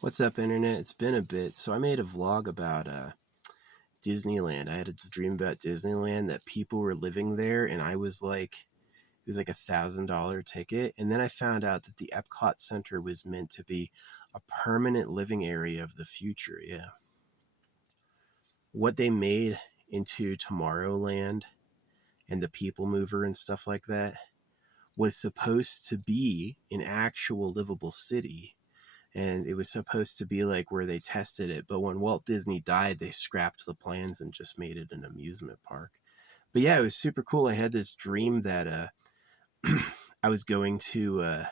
What's up, internet? It's been a bit. So I made a vlog about Disneyland. I had a dream about Disneyland that people were living there, and I was like, it was like $1,000 ticket. And then I found out that the Epcot Center was meant to be a permanent living area of the future. Yeah. What they made into Tomorrowland and the People Mover and stuff like that was supposed to be an actual livable city. And it was supposed to be like where they tested it, but when Walt Disney died, they scrapped the plans and just made it an amusement park. But yeah, it was super cool. I had this dream that I was going to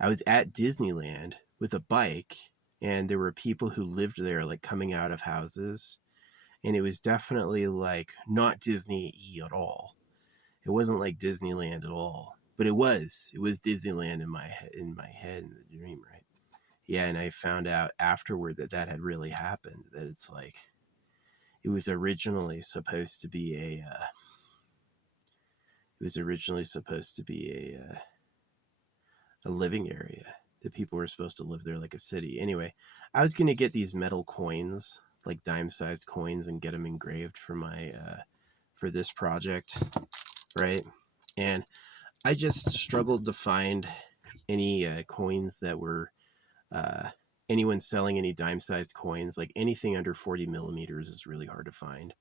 I was at Disneyland with a bike, and there were people who lived there, like coming out of houses, and it was definitely like not Disney-y at all. It wasn't like Disneyland at all, but it was Disneyland in my head in the dream, right? Yeah, and I found out afterward that that had really happened. That it's like it was originally supposed to be a living area. That people were supposed to live there like a city. Anyway, I was gonna get these metal coins, like dime-sized coins, and get them engraved for my for this project, right? And I just struggled to find any coins that were uh, anyone selling any dime-sized coins. Like anything under 40 millimeters is really hard to find,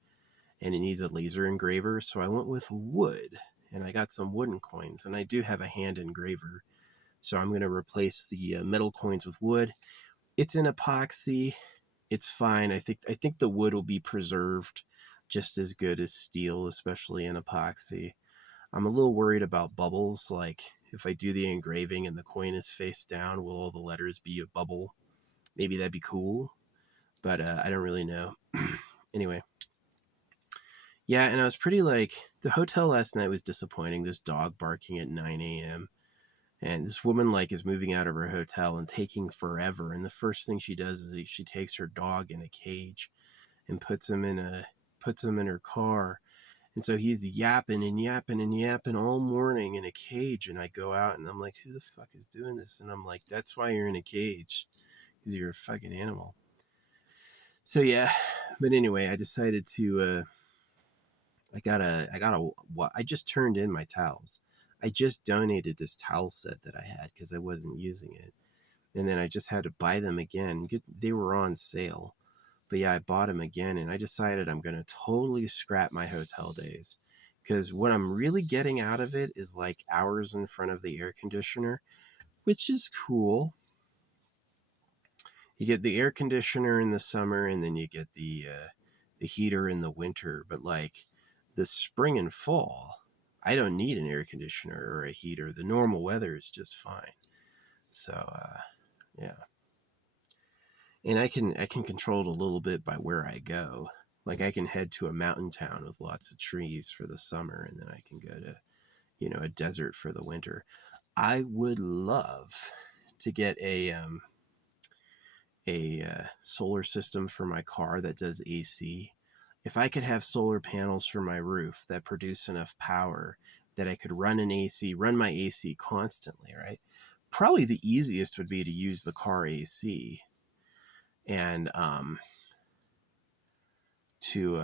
and it needs a laser engraver. So I went with wood, and I got some wooden coins, and I do have a hand engraver. So I'm going to replace the metal coins with wood. It's an epoxy. It's fine. I think the wood will be preserved just as good as steel, especially in epoxy. I'm a little worried about bubbles. Like if I do the engraving and the coin is face down, will all the letters be a bubble? Maybe that'd be cool, but I don't really know. Anyway, yeah, and I was pretty like, the hotel last night was disappointing. This dog barking at 9 a.m. And this woman like is moving out of her hotel and taking forever. And the first thing she does is she takes her dog in a cage and puts him in her car. And so he's yapping and yapping and yapping all morning in a cage. And I go out and I'm like, who the fuck is doing this? And I'm like, that's why you're in a cage, because you're a fucking animal. So yeah, but anyway, I decided to I just turned in my towels. I just donated this towel set that I had because I wasn't using it, and then I just had to buy them again. They were on sale, but yeah, I bought them again, and I decided I'm gonna totally scrap my hotel days, because what I'm really getting out of it is like hours in front of the air conditioner, which is cool. You get the air conditioner in the summer, and then you get the heater in the winter. But like the spring and fall, I don't need an air conditioner or a heater. The normal weather is just fine. So yeah, and I can control it a little bit by where I go. Like I can head to a mountain town with lots of trees for the summer, and then I can go to a desert for the winter. I would love to get a solar system for my car that does AC. If I could have solar panels for my roof that produce enough power that I could run my AC constantly, right? Probably the easiest would be to use the car AC, and to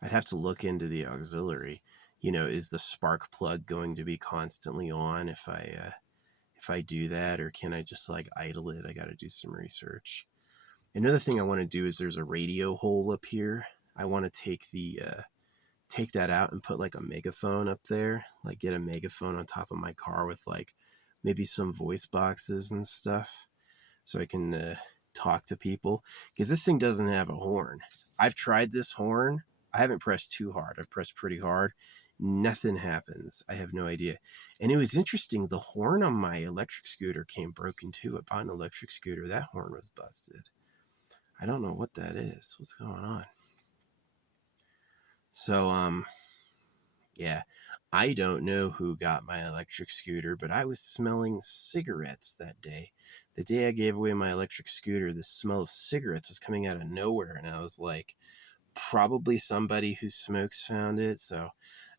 I'd have to look into the auxiliary. Is the spark plug going to be constantly on if I do that, or can I just like idle it? I got to do some research. Another thing I want to do is there's a radio hole up here. I want to take that out and put like a megaphone up there, like get a megaphone on top of my car with like maybe some voice boxes and stuff, so I can talk to people. Because this thing doesn't have a horn. I've tried this horn. I haven't pressed too hard. I've pressed pretty hard. Nothing happens. I have no idea. And it was interesting. The horn on my electric scooter came broken too. I bought an electric scooter. That horn was busted. I don't know what that is. What's going on? So, yeah, I don't know who got my electric scooter, but I was smelling cigarettes that day. The day I gave away my electric scooter, the smell of cigarettes was coming out of nowhere, and I was like, probably somebody who smokes found it. So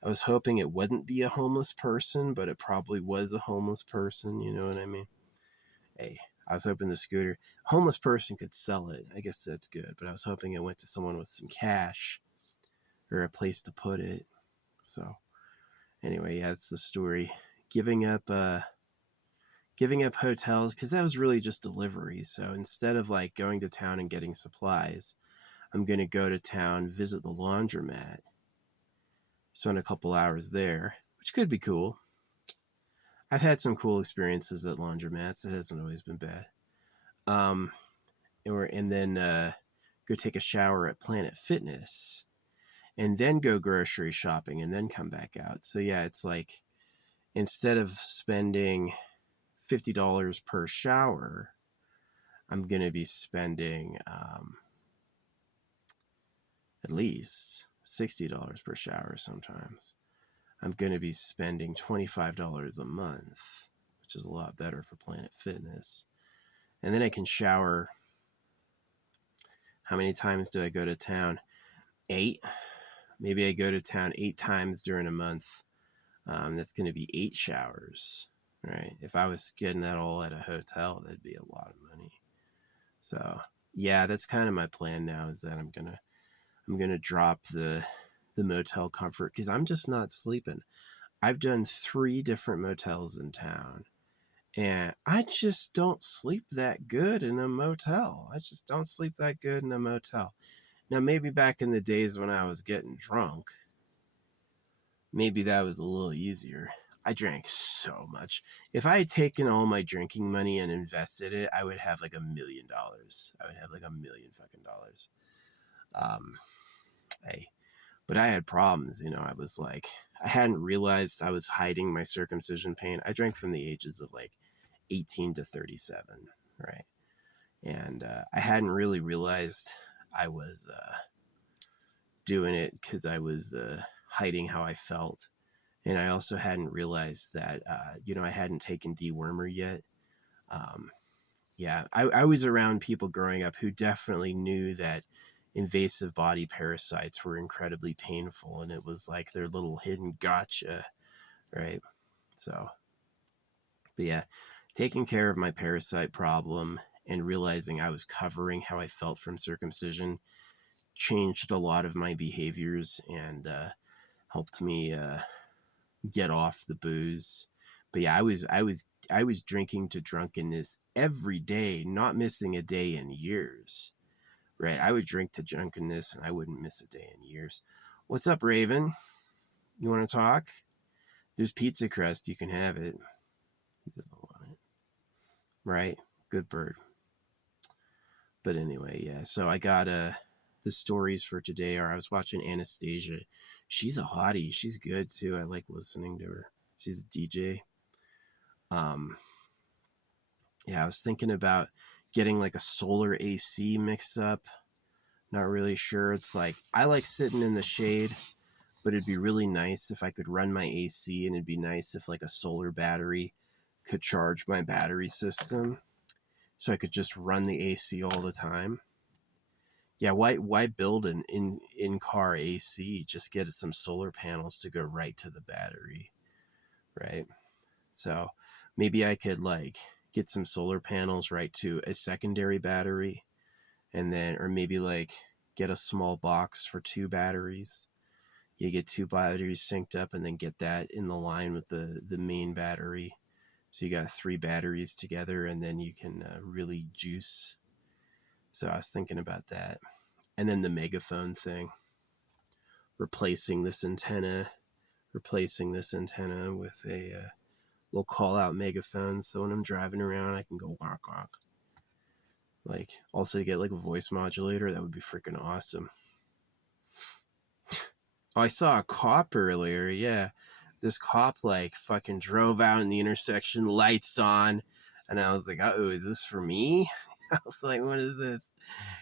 I was hoping it wouldn't be a homeless person, but it probably was a homeless person. You know what I mean? Hey, I was hoping the scooter, homeless person could sell it. I guess that's good, but I was hoping it went to someone with some cash or a place to put it. So anyway, yeah, that's the story. Giving up hotels, because that was really just delivery. So instead of like going to town and getting supplies, I'm going to go to town, visit the laundromat, spend a couple hours there, which could be cool. I've had some cool experiences at laundromats. It hasn't always been bad. And then go take a shower at Planet Fitness, and then go grocery shopping, and then come back out. So yeah, it's like instead of spending $50 per shower, I'm going to be spending at least $60 per shower sometimes. I'm going to be spending $25 a month, which is a lot better for Planet Fitness. And then I can shower. How many times do I go to town? 8. Maybe I go to town 8 times during a month. That's going to be 8 showers, right? If I was getting that all at a hotel, that'd be a lot of money. So yeah, that's kind of my plan now, is that I'm gonna drop the motel comfort, because I'm just not sleeping. I've done 3 different motels in town, and I just don't sleep that good in a motel. I just don't sleep that good in a motel. Now, maybe back in the days when I was getting drunk, maybe that was a little easier. I drank so much. If I had taken all my drinking money and invested it, I would have like $1 million. I would have like $1 million fucking dollars. Hey, but I had problems, I was like, I hadn't realized I was hiding my circumcision pain. I drank from the ages of like 18 to 37, right? And I hadn't really realized I was doing it because I was hiding how I felt. And I also hadn't realized that, I hadn't taken dewormer yet. Yeah, I was around people growing up who definitely knew that invasive body parasites were incredibly painful, and it was like their little hidden gotcha, right? So, but yeah, taking care of my parasite problem and realizing I was covering how I felt from circumcision changed a lot of my behaviors and helped me get off the booze. But yeah, I was drinking to drunkenness every day, not missing a day in years. Right, I would drink to drunkenness and I wouldn't miss a day in years. What's up, Raven? You want to talk? There's pizza crust. You can have it. He doesn't want it. Right? Good bird. But anyway, yeah. So I got the stories for today are I was watching Anastasia. She's a hottie. She's good too. I like listening to her. She's a DJ. Yeah, I was thinking about getting like a solar AC mix up. Not really sure. It's like, I like sitting in the shade, but it'd be really nice if I could run my AC, and it'd be nice if like a solar battery could charge my battery system so I could just run the AC all the time. Yeah, why build an in-car AC? Just get some solar panels to go right to the battery, right? So maybe I could like get some solar panels right to a secondary battery, and then, or maybe like get a small box for 2 batteries. You get 2 batteries synced up, and then get that in the line with the main battery. So you got 3 batteries together, and then you can really juice. So I was thinking about that. And then the megaphone thing, replacing this antenna with a little call out megaphone. So when I'm driving around, I can go walk walk. Like, also get like a voice modulator. That would be freaking awesome. Oh, I saw a cop earlier. Yeah, this cop like fucking drove out in the intersection, lights on, and I was like, "Oh, is this for me?" I was like, "What is this?"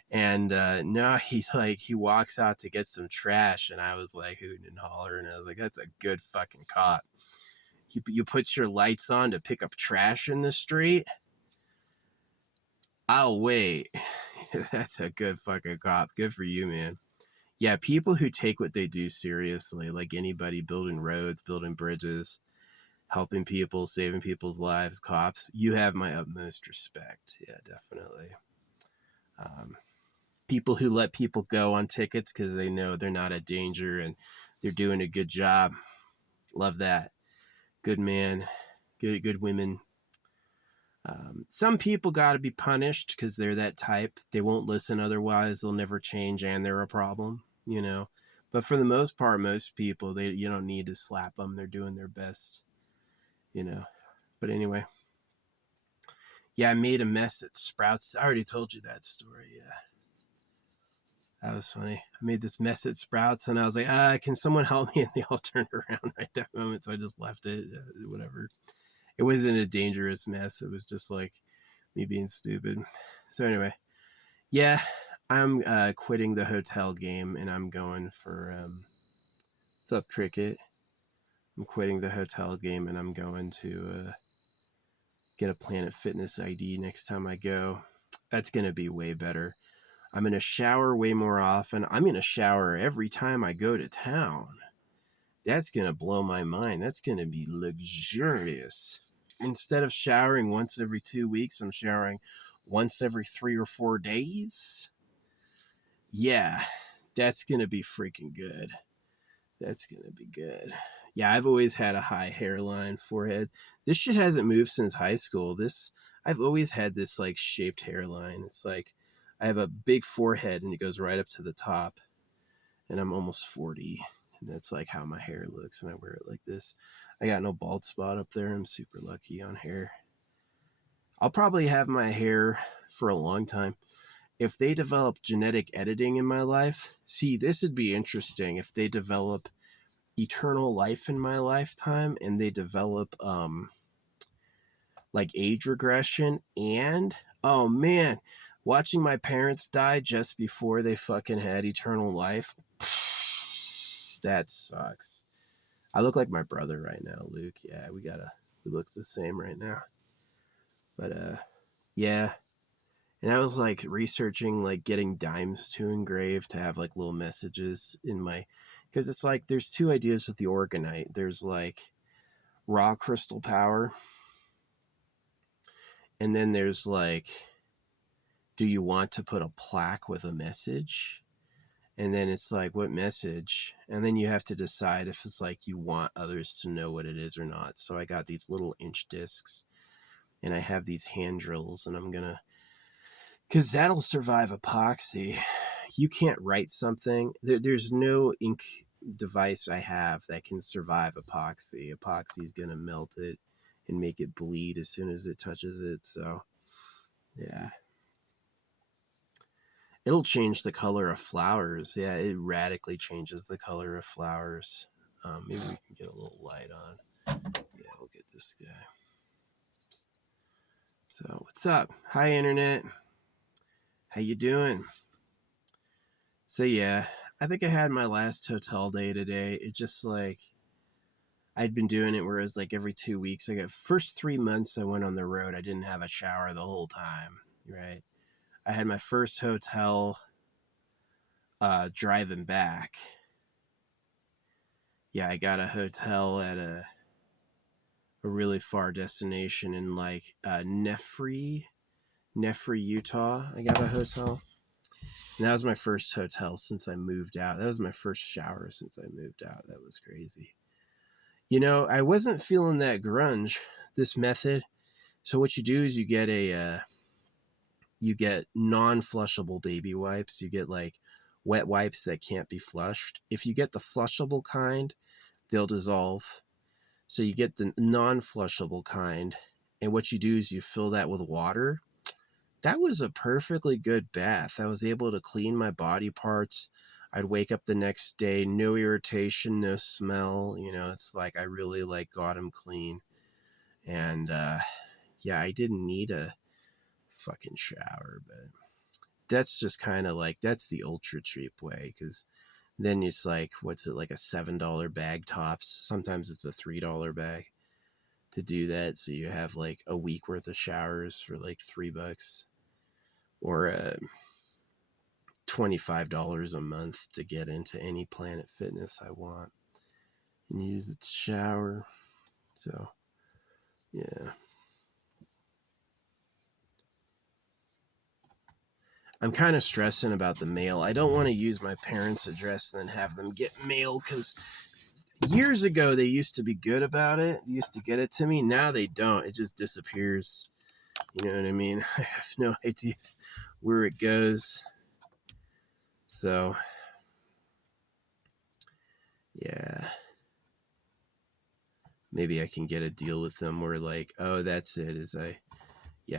And no, he's like, he walks out to get some trash, and I was like hooting and hollering, and I was like, "That's a good fucking cop." You put your lights on to pick up trash in the street? I'll wait. That's a good fucking cop. Good for you, man. Yeah, people who take what they do seriously, like anybody building roads, building bridges, helping people, saving people's lives, cops, you have my utmost respect. Yeah, definitely. People who let people go on tickets because they know they're not a danger and they're doing a good job. Love that. Good man. Good women. Some people got to be punished because they're that type. They won't listen otherwise. They'll never change and they're a problem, you know. But for the most part, most people, you don't need to slap them. They're doing their best, you know. But anyway, yeah, I made a mess at Sprouts. I already told you that story. Yeah, that was funny. I made this mess at Sprouts, and I was like, can someone help me? And they all turned around right that moment, so I just left it. Whatever. It wasn't a dangerous mess. It was just like me being stupid. So anyway, yeah, I'm quitting the hotel game, and I'm going for what's up, Cricket? I'm quitting the hotel game, and I'm going to get a Planet Fitness ID next time I go. That's gonna be way better. I'm gonna shower way more often. I'm gonna shower every time I go to town. That's gonna blow my mind. That's gonna be luxurious. Instead of showering once every 2 weeks, I'm showering once every 3 or 4 days. Yeah, that's gonna be freaking good. That's gonna be good. Yeah, I've always had a high hairline, forehead. This shit hasn't moved since high school. I've always had this like shaped hairline. It's like I have a big forehead and it goes right up to the top. And I'm almost 40. And that's like how my hair looks, and I wear it like this. I got no bald spot up there. I'm super lucky on hair. I'll probably have my hair for a long time. If they develop genetic editing in my life, see, this would be interesting if they develop eternal life in my lifetime and they develop like age regression and oh man, watching my parents die just before they fucking had eternal life, that sucks. I look like my brother right now, Luke. Yeah, we look the same right now. But yeah. And I was like researching like getting dimes to engrave to have like little messages in my, because it's like there's two ideas with the orgonite. There's like raw crystal power, and then there's like, do you want to put a plaque with a message? And then it's like, what message? And then you have to decide if it's like you want others to know what it is or not. So I got these little inch discs and I have these hand drills, and I'm gonna, because that'll survive epoxy. You can't write something. There's no ink device I have that can survive epoxy. Epoxy is going to melt it and make it bleed as soon as it touches it. So, yeah. It'll change the color of flowers. Yeah, it radically changes the color of flowers. Maybe we can get a little light on. Yeah, we'll get this guy. So, what's up? Hi, Internet. How you doing? So, yeah, I think I had my last hotel day today. It just like, I'd been doing it where it was like every 2 weeks. I got first 3 months I went on the road. I didn't have a shower the whole time, right? I had my first hotel driving back. Yeah, I got a hotel at a really far destination in like Nefri, Utah. I got a hotel. And that was my first hotel since I moved out. That was my first shower since I moved out. That was crazy. You know, I wasn't feeling that grunge, this method. So what you do is you get non-flushable baby wipes. You get like wet wipes that can't be flushed. If you get the flushable kind, they'll dissolve. So you get the non-flushable kind, and what you do is you fill that with water. That was a perfectly good bath. I was able to clean my body parts. I'd wake up the next day, no irritation, no smell. You know, it's like I really like got them clean. And yeah, I didn't need a fucking shower, but that's just kind of like, that's the ultra cheap way, because then it's like, what's it, like a $7 bag tops? Sometimes it's a $3 bag to do that. So you have like a week worth of showers for like $3, or $25 a month to get into any Planet Fitness I want and use the shower. So Yeah. I'm kind of stressing about the mail. I don't want to use my parents' address and then have them get mail, because years ago they used to be good about it. They used to get it to me. Now they don't. It just disappears. You know what I mean? I have no idea where it goes. So, yeah. Maybe I can get a deal with them where, like, oh, that's it. I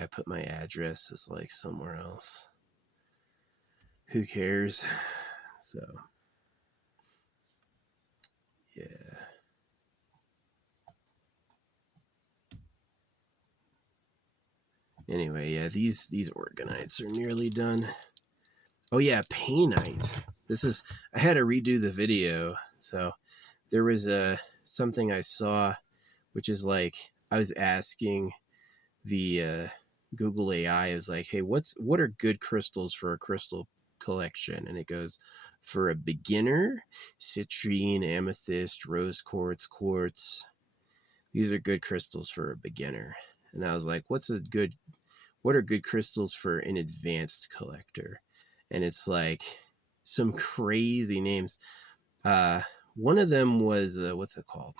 put my address as like somewhere else. Who cares? So, yeah. Anyway, yeah, these organites are nearly done. Oh yeah, Painite. I had to redo the video. So there was something I saw, which is like, I was asking the Google AI, is like, hey, what are good crystals for a crystal collection? And it goes, for a beginner, citrine, amethyst, rose quartz, quartz. These are good crystals for a beginner. And I was like, what are good crystals for an advanced collector? And it's like some crazy names. Uh, One of them was what's it called?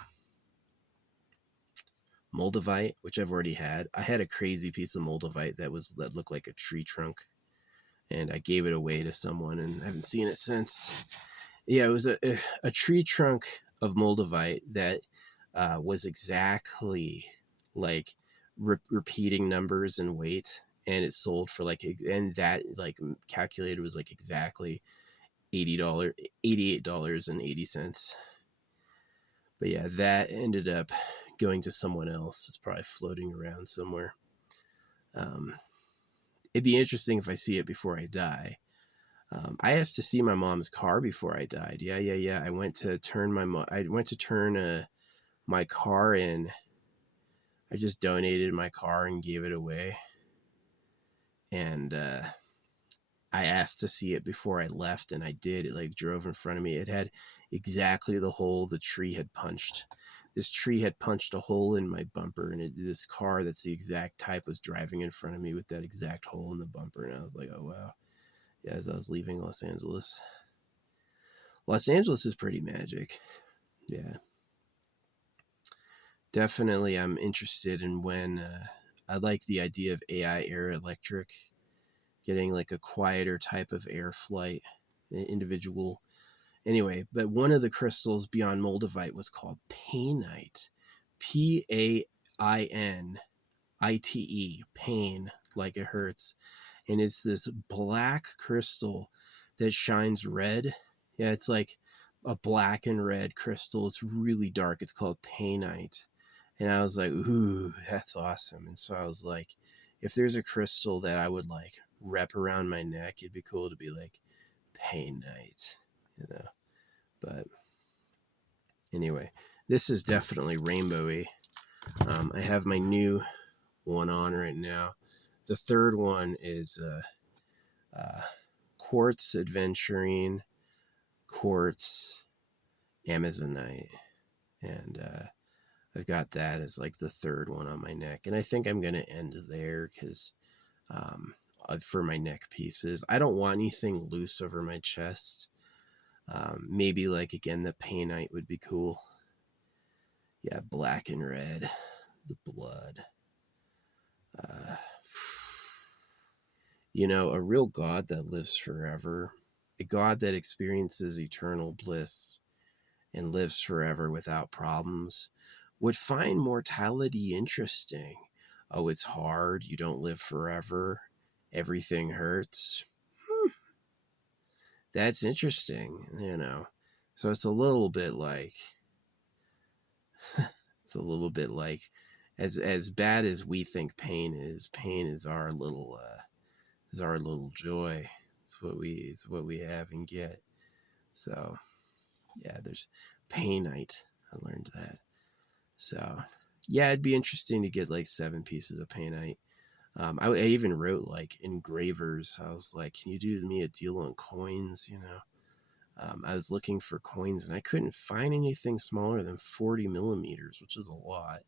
Moldavite, which I've already had. I had a crazy piece of Moldavite that looked like a tree trunk, and I gave it away to someone, and I haven't seen it since. Yeah, it was a tree trunk of Moldavite that was exactly like repeating numbers and weight, and it sold for like, and that like calculated was like exactly $88.80. But yeah, that ended up going to someone else. It's probably floating around somewhere. Um, it'd be interesting if I see it before I die. I asked to see my mom's car before I died. Yeah. I went to turn my car in. I just donated my car and gave it away. And I asked to see it before I left, and I did. It like drove in front of me. It had exactly the hole the tree had punched. This tree had punched a hole in my bumper, and this car that's the exact type was driving in front of me with that exact hole in the bumper. And I was like, oh wow. Yeah, as I was leaving Los Angeles. Los Angeles is pretty magic. Yeah. Definitely, I'm interested in when I like the idea of AI air electric, getting like a quieter type of air flight, individual. Anyway, but one of the crystals beyond Moldavite was called Painite. Painite. Pain, like it hurts. And it's this black crystal that shines red. Yeah, it's like a black and red crystal. It's really dark. It's called Painite. And I was like, ooh, that's awesome. And so I was like, if there's a crystal that I would like wrap around my neck, it'd be cool to be like Painite, you know. But anyway, this is definitely rainbowy. I have my new one on right now. The third one is quartz aventurine, quartz amazonite, and I've got that as like the third one on my neck. And I think I'm gonna end there because for my neck pieces, I don't want anything loose over my chest. Maybe like again the painite would be cool. Yeah, black and red, the blood. Uh, a real God that lives forever, a God that experiences eternal bliss and lives forever without problems, would find mortality interesting. Oh, it's hard. You don't live forever. Everything hurts. That's interesting. So it's a little bit like, it's a little bit like, as bad as we think pain is our little joy. It's what we have and get. So yeah, there's Painite. I learned that. So yeah, it'd be interesting to get like 7 pieces of Painite. I even wrote like engravers. I was like, can you do me a deal on coins? I was looking for coins and I couldn't find anything smaller than 40 millimeters, which is a lot.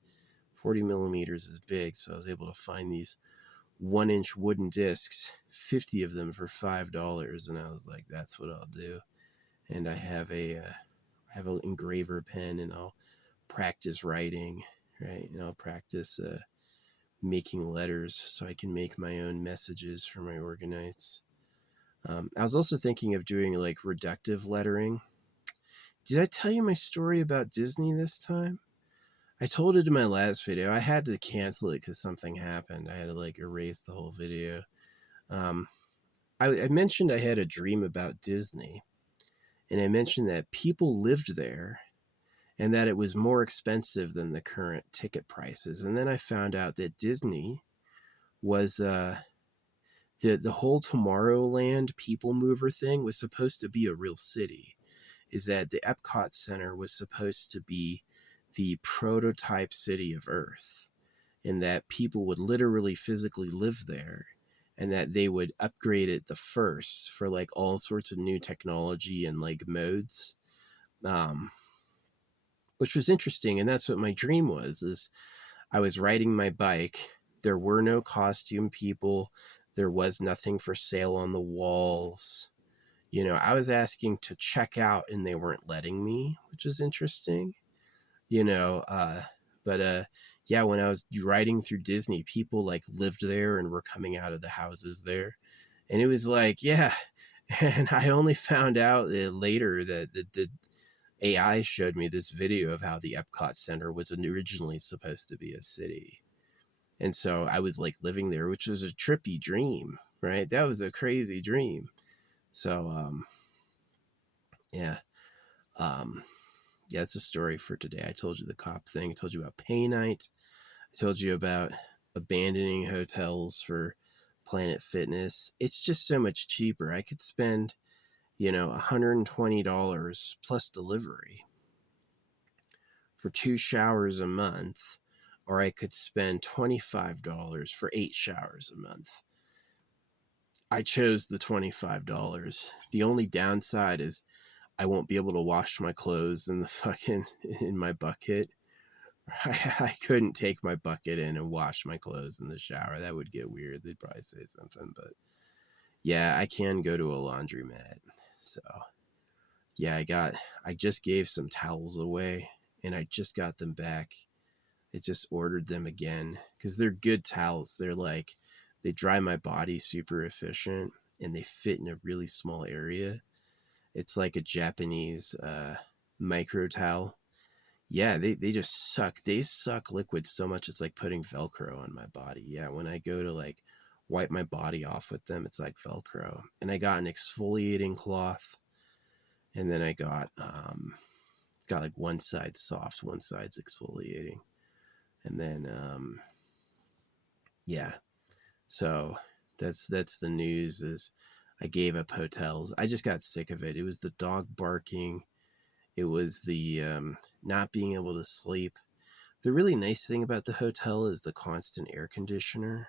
40 millimeters is big, so I was able to find these 1-inch wooden discs, 50 of them for $5, and I was like, that's what I'll do. And I have an engraver pen, and I'll practice writing, right? And I'll practice making letters so I can make my own messages for my organites. I was also thinking of doing like reductive lettering. Did I tell you my story about Disney this time? I told it in my last video. I had to cancel it because something happened. I had to like erase the whole video. Um, I mentioned I had a dream about Disney, and I mentioned that people lived there and that it was more expensive than the current ticket prices. And then I found out that Disney was the whole Tomorrowland people mover thing was supposed to be a real city. Is that the Epcot Center was supposed to be the prototype city of Earth, and that people would literally physically live there, and that they would upgrade it the first for like all sorts of new technology and like modes, which was interesting. And that's what my dream was. Is I was riding my bike. There were no costume people. There was nothing for sale on the walls. You know, I was asking to check out and they weren't letting me, which is interesting. You know, yeah, when I was riding through Disney, people like lived there and were coming out of the houses there. And it was like, yeah. And I only found out later that the AI showed me this video of how the Epcot Center was originally supposed to be a city. And so I was like living there, which was a trippy dream, right? That was a crazy dream. So, yeah. Yeah, it's a story for today. I told you the cop thing. I told you about Painite. I told you about abandoning hotels for Planet Fitness. It's just so much cheaper. I could spend, $120 plus delivery for 2 showers a month, or I could spend $25 for 8 showers a month. I chose the $25. The only downside is I won't be able to wash my clothes in my bucket. I couldn't take my bucket in and wash my clothes in the shower. That would get weird. They'd probably say something, but yeah, I can go to a laundromat. So yeah, I just gave some towels away and I just got them back. I just ordered them again because they're good towels. They dry my body super efficient and they fit in a really small area. It's like a Japanese micro towel. Yeah, they just suck. They suck liquid so much it's like putting Velcro on my body. Yeah, when I go to like wipe my body off with them, it's like Velcro. And I got an exfoliating cloth, and then I got like one side soft, one side's exfoliating. And then yeah. So that's the news is I gave up hotels. I just got sick of it. It was the dog barking. It was the not being able to sleep. The really nice thing about the hotel is the constant air conditioner,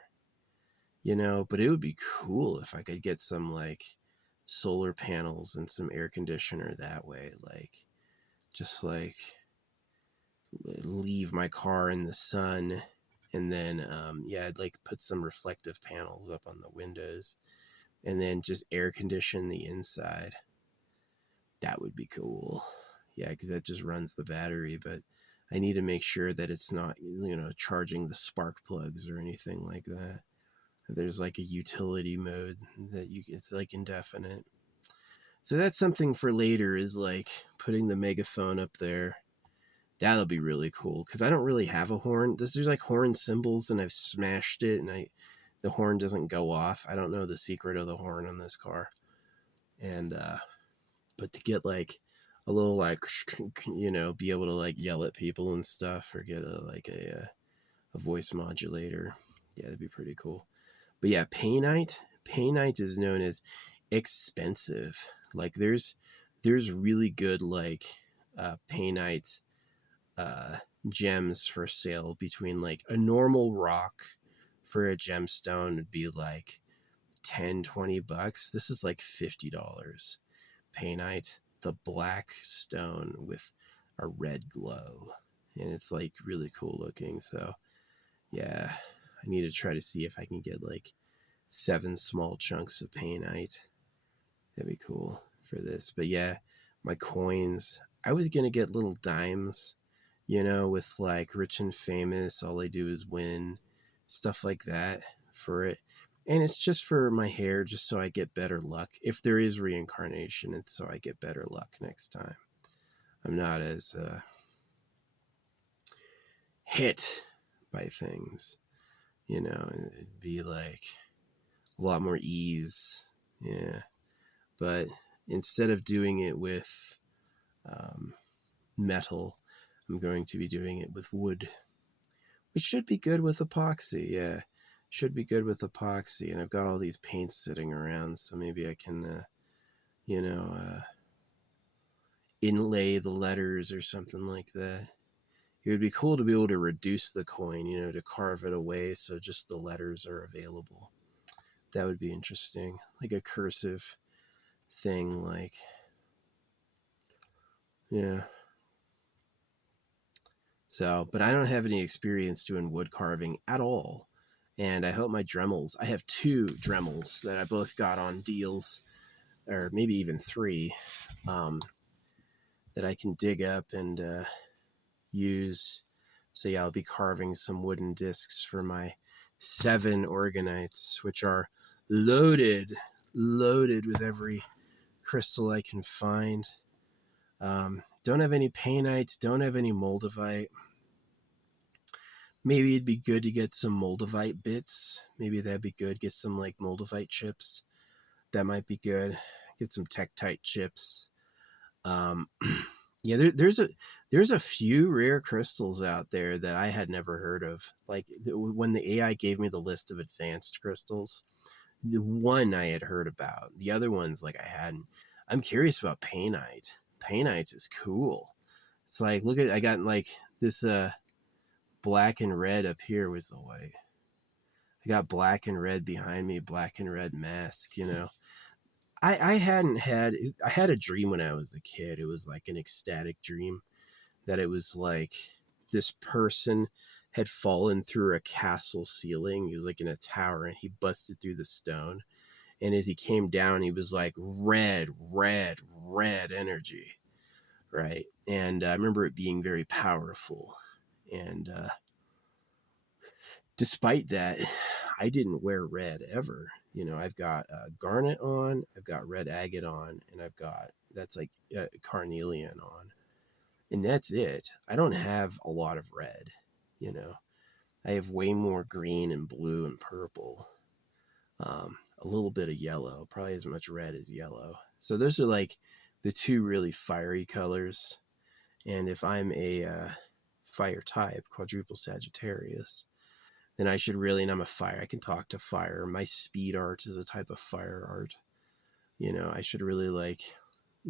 but it would be cool if I could get some like solar panels and some air conditioner that way. Like, just like leave my car in the sun and then, yeah, I'd like put some reflective panels up on the windows and then just air condition the inside. That would be cool. Yeah, because that just runs the battery, but I need to make sure that it's not, charging the spark plugs or anything like that. There's like a utility mode that it's like indefinite. So that's something for later is like putting the megaphone up there. That'll be really cool because I don't really have a horn. There's like horn cymbals and I've smashed it and the horn doesn't go off. I don't know the secret of the horn on this car. And, but to get like a little like, be able to like yell at people and stuff or get a voice modulator. Yeah, that'd be pretty cool. But yeah, Painite is known as expensive. Like there's really good like Painite gems for sale between like a normal rock for a gemstone would be like $10-20. This is like $50. Painite, the black stone with a red glow, and it's like really cool looking. So yeah, I need to try to see if I can get like 7 small chunks of painite. That'd be cool for this. But yeah, my coins, I was gonna get little dimes, with like rich and famous, all I do is win, stuff like that for it. And it's just for my hair, just so I get better luck. If there is reincarnation, it's so I get better luck next time. I'm not as hit by things, it'd be like a lot more ease. Yeah. But instead of doing it with um, metal, I'm going to be doing it with wood, which should be good with epoxy. Yeah, should be good with epoxy. And I've got all these paints sitting around, so maybe I can, inlay the letters or something like that. It would be cool to be able to reduce the coin, to carve it away so just the letters are available. That would be interesting, like a cursive thing, like, yeah. So, but I don't have any experience doing wood carving at all. And I hope my Dremels, I have 2 Dremels that I both got on deals, or maybe even 3, um, that I can dig up and use. So yeah, I'll be carving some wooden discs for my 7 organites, which are loaded with every crystal I can find. Don't have any painites, don't have any moldavite. Maybe it'd be good to get some moldavite bits. Maybe that'd be good. Get some like moldavite chips. That might be good. Get some Tektite chips. Um, yeah, there's a few rare crystals out there that I had never heard of. Like when the AI gave me the list of advanced crystals, the one I had heard about. The other ones like I hadn't. I'm curious about painite. Painite is cool. It's like I got like this black and red up here was the white. I got black and red behind me, black and red mask. I had a dream when I was a kid. It was like an ecstatic dream that it was like this person had fallen through a castle ceiling. He was like in a tower and he busted through the stone. And as he came down, he was like red energy. Right. And I remember it being very powerful. And despite that, I didn't wear red ever. I've got garnet on, I've got red agate on, and that's like carnelian on. And that's it. I don't have a lot of red, you know. I have way more green and blue and purple. A little bit of yellow, probably as much red as yellow. So those are like the 2 really fiery colors. And if I'm a fire type, quadruple Sagittarius, then I should really, and I'm a fire, I can talk to fire. My speed art is a type of fire art. I should really like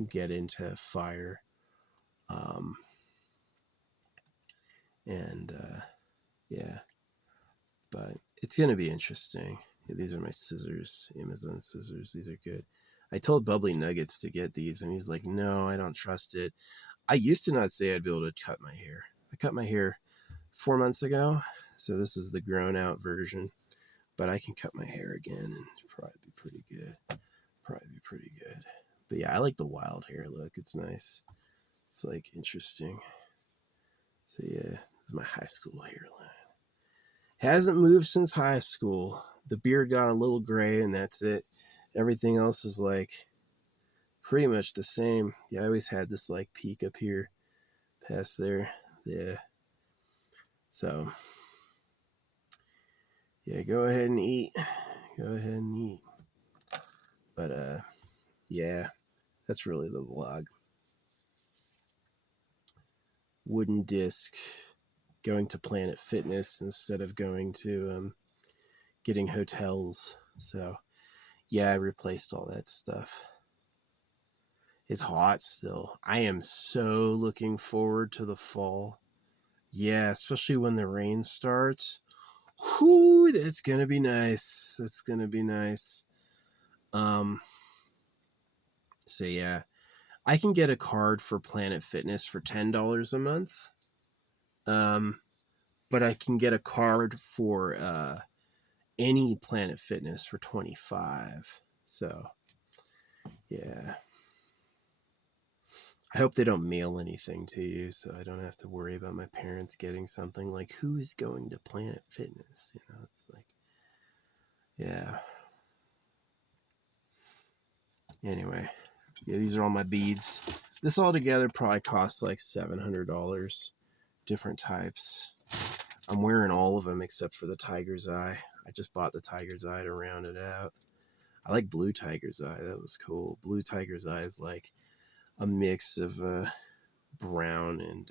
get into fire. Um, and yeah, but it's going to be interesting. Yeah, these are my scissors, Amazon scissors. These are good. I told Bubbly Nuggets to get these, and he's like, no, I don't trust it. I used to not say I'd be able to cut my hair. I cut my hair 4 months ago, so this is the grown out version. But I can cut my hair again and probably be pretty good. But yeah, I like the wild hair look. It's nice. It's like interesting. So yeah, this is my high school hairline. Hasn't moved since high school. The beard got a little gray and that's it. Everything else is like pretty much the same. Yeah, I always had this like peak up here past there. Yeah. So yeah, go ahead and eat. But yeah, that's really the vlog. Wooden disc, going to Planet Fitness instead of going to getting hotels. So yeah, I replaced all that stuff. It's hot still. I am so looking forward to the fall. Yeah, especially when the rain starts. Whoo, that's gonna be nice. Um, so yeah, I can get a card for Planet Fitness for $10 a month. but I can get a card for any Planet Fitness for 25. So yeah, I hope they don't mail anything to you, so I don't have to worry about my parents getting something like, who is going to Planet Fitness? You know, it's like, yeah. Anyway, yeah, these are all my beads. This all together probably costs like $700, different types. I'm wearing all of them except for the tiger's eye. I just bought the tiger's eye to round it out. I like blue tiger's eye. That was cool. Blue tiger's eye is like a mix of brown and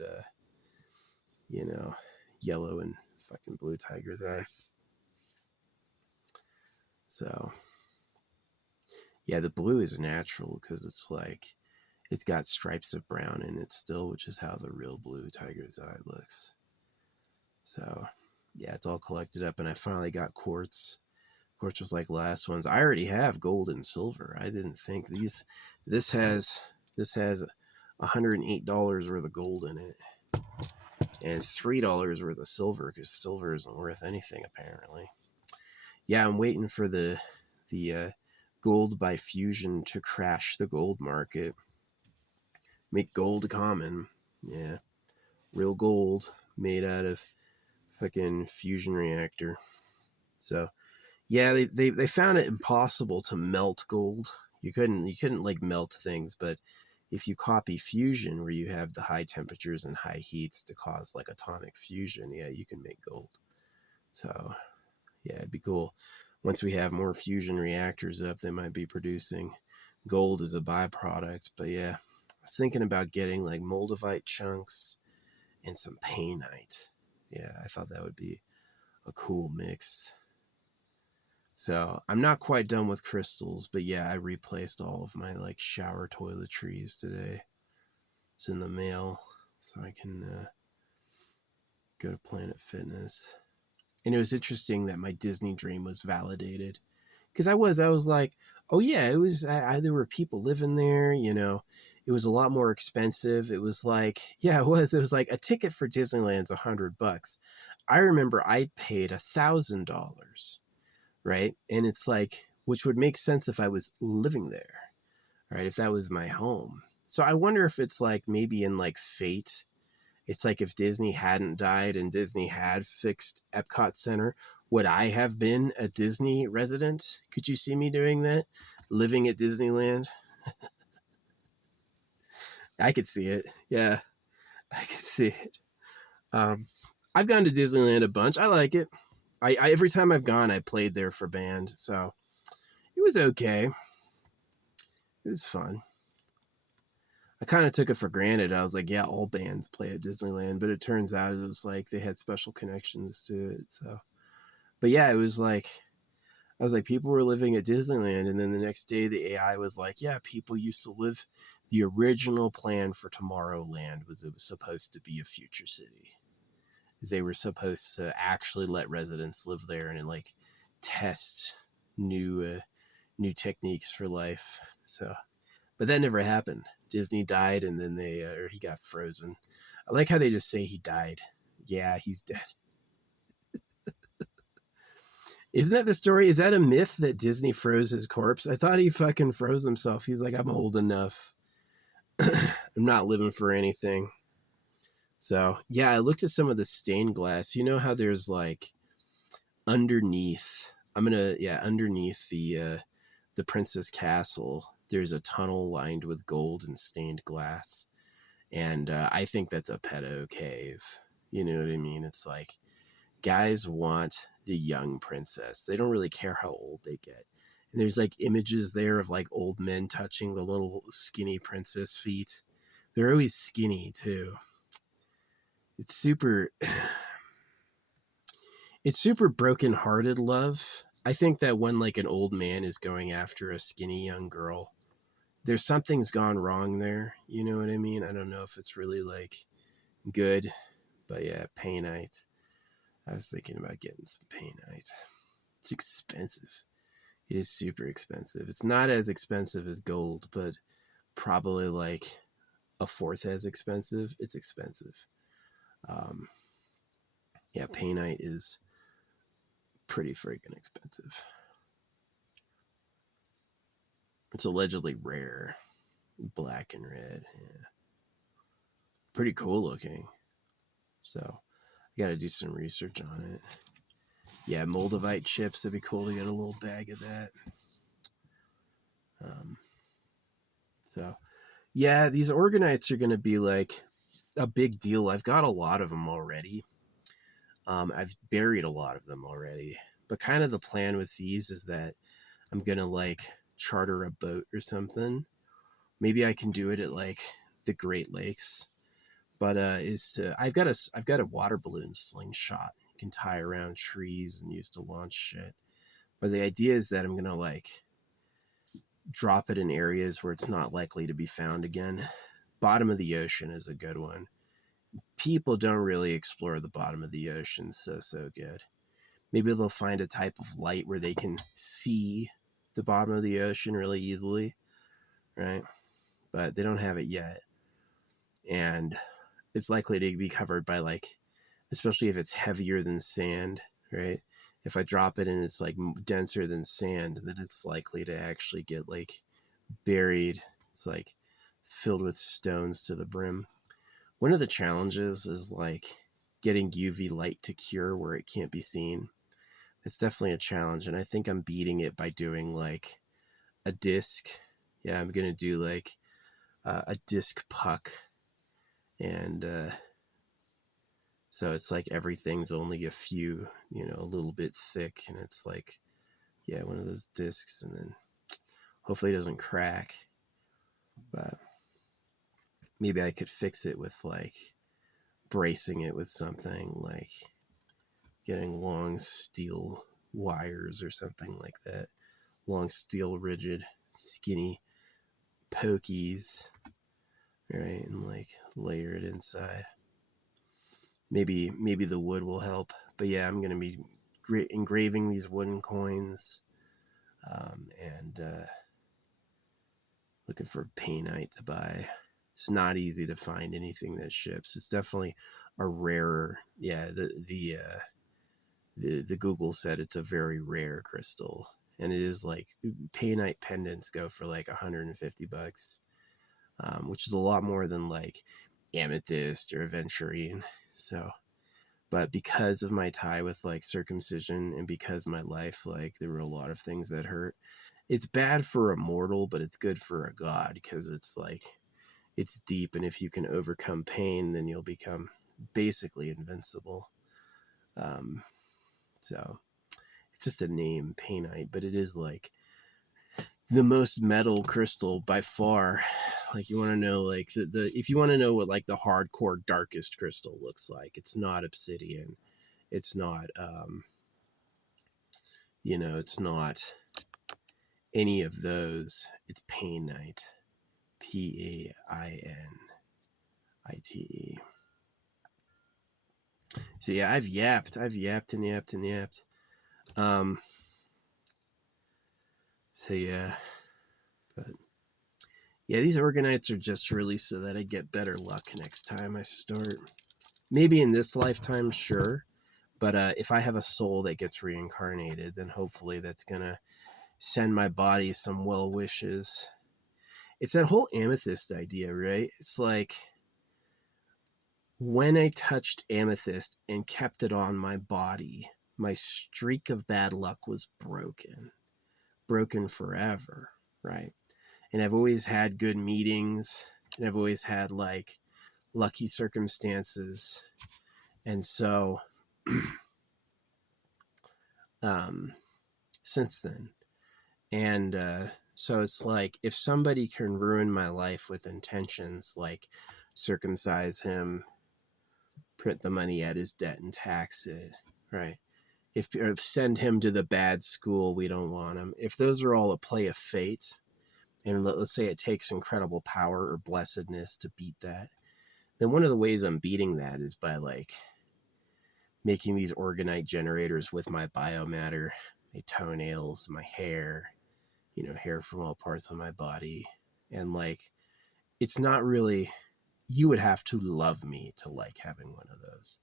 you know, yellow and fucking blue tiger's eye. So yeah, the blue is natural because it's like it's got stripes of brown in it still, which is how the real blue tiger's eye looks. So yeah, it's all collected up, and I finally got quartz. Quartz was like last ones. I already have gold and silver. I didn't think these. This has $108 worth of gold in it, and $3 worth of silver, because silver isn't worth anything apparently. Yeah, I'm waiting for the gold by fusion to crash the gold market. Make gold common. Yeah, real gold made out of fucking fusion reactor. So yeah, they found it impossible to melt gold. You couldn't like melt things, but if you copy fusion, where you have the high temperatures and high heats to cause like atomic fusion, yeah, you can make gold. So yeah, it'd be cool. Once we have more fusion reactors up, they might be producing gold as a byproduct. But yeah, I was thinking about getting like moldavite chunks and some painite. Yeah, I thought that would be a cool mix. So I'm not quite done with crystals, but yeah, I replaced all of my like shower toiletries today. It's in the mail, so I can go to Planet Fitness. And it was interesting that my Disney dream was validated, because I was like, oh yeah, it was. There were people living there. You know, it was a lot more expensive. It was like, yeah, it was. It was like a ticket for Disneyland's $100. I remember I paid $1,000. Right? And it's like, which would make sense if I was living there, right? If that was my home. So I wonder if it's like maybe in like fate, it's like if Disney hadn't died and Disney had fixed Epcot Center, would I have been a Disney resident? Could you see me doing that? Living at Disneyland? I could see it. Yeah, I could see it. Um, I've gone to Disneyland a bunch. I like it. I every time I've gone, I played there for band, so it was okay. It was fun. I kind of took it for granted. I was like, yeah, all bands play at Disneyland, but it turns out it was like they had special connections to it. So, but yeah, it was like, I was like, people were living at Disneyland, and then the next day the AI was like, yeah, people used to live. The original plan for Tomorrowland was it was supposed to be a future city. They were supposed to actually let residents live there and like test new techniques for life. So, but that never happened. Disney died, and then or he got frozen. I like how they just say he died. Yeah, he's dead. Isn't that the story? Is that a myth that Disney froze his corpse? I thought he fucking froze himself. He's like, I'm old enough. I'm not living for anything. So yeah, I looked at some of the stained glass. You know how there's like underneath. Underneath the Princess Castle, there's a tunnel lined with gold and stained glass. And I think that's a pedo cave. You know what I mean? It's like guys want the young princess. They don't really care how old they get. And there's like images there of like old men touching the little skinny princess feet. They're always skinny too. It's super it's super broken-hearted love. I think that when like an old man is going after a skinny young girl, there's something's gone wrong there. You know what I mean? I don't know if it's really like good, but yeah, Painite. I was thinking about getting some Painite. It's expensive. It is super expensive. It's not as expensive as gold, but probably like a fourth as expensive. It's expensive. Um, Yeah, Painite is pretty freaking expensive. It's allegedly rare, black and red. Yeah. Pretty cool looking. So I got to do some research on it. Yeah, Moldavite chips. It'd be cool to get a little bag of that. Um, so yeah, these organites are going to be like a big deal. I've got a lot of them already. I've buried a lot of them already. But kind of the plan with these is that I'm going to like charter a boat or something. Maybe I can do it at like the Great Lakes. But I've got a water balloon slingshot you can tie around trees and use to launch shit. But the idea is that I'm gonna like drop it in areas where it's not likely to be found again. Bottom of the ocean is a good one. People don't really explore the bottom of the ocean so good. Maybe they'll find a type of light where they can see the bottom of the ocean really easily, right? But they don't have it yet. And it's likely to be covered by like, especially if it's heavier than sand, right? If I drop it and it's like denser than sand, then it's likely to actually get like buried. It's like filled with stones to the brim. One of the challenges is like getting UV light to cure where it can't be seen. It's definitely a challenge, and I think I'm beating it by doing like a disc. Yeah, I'm gonna do like a disc puck, and so it's like everything's only a few, a little bit thick, and it's like, yeah, one of those discs, and then hopefully it doesn't crack. But maybe I could fix it with like bracing it with something, like getting long steel wires or something like that. Long steel, rigid, skinny pokies, right? And like layer it inside. Maybe the wood will help. But yeah, I'm gonna be engraving these wooden coins, and looking for Painite to buy. It's not easy to find anything that ships. It's definitely a rarer. Yeah, the Google said it's a very rare crystal, and it is like Painite pendants go for like $150, which is a lot more than like amethyst or aventurine. So, but because of my tie with like circumcision and because my life, like there were a lot of things that hurt. It's bad for a mortal, but it's good for a god because it's like it's deep, and if you can overcome pain, then you'll become basically invincible. Um, so it's just a name, Painite, but it is like the most metal crystal by far. Like you want to know, like the if you want to know what like the hardcore darkest crystal looks like, it's not obsidian, it's not it's not any of those. It's Painite, Painite. So yeah, I've yapped and yapped and yapped. So yeah, but yeah, these organites are just really so that I get better luck next time I start. Maybe in this lifetime, sure. But if I have a soul that gets reincarnated, then hopefully that's gonna send my body some well wishes. It's that whole amethyst idea, right? It's like when I touched amethyst and kept it on my body, my streak of bad luck was broken forever, right? And I've always had good meetings, and I've always had like lucky circumstances. And so since then, and so it's like if somebody can ruin my life with intentions, like circumcise him, print the money at his debt and tax it, right? If or send him to the bad school, we don't want him. If those are all a play of fate, and let's say it takes incredible power or blessedness to beat that, then one of the ways I'm beating that is by like making these organite generators with my biomatter, my toenails, my hair, hair from all parts of my body. And like, it's not really, you would have to love me to like having one of those.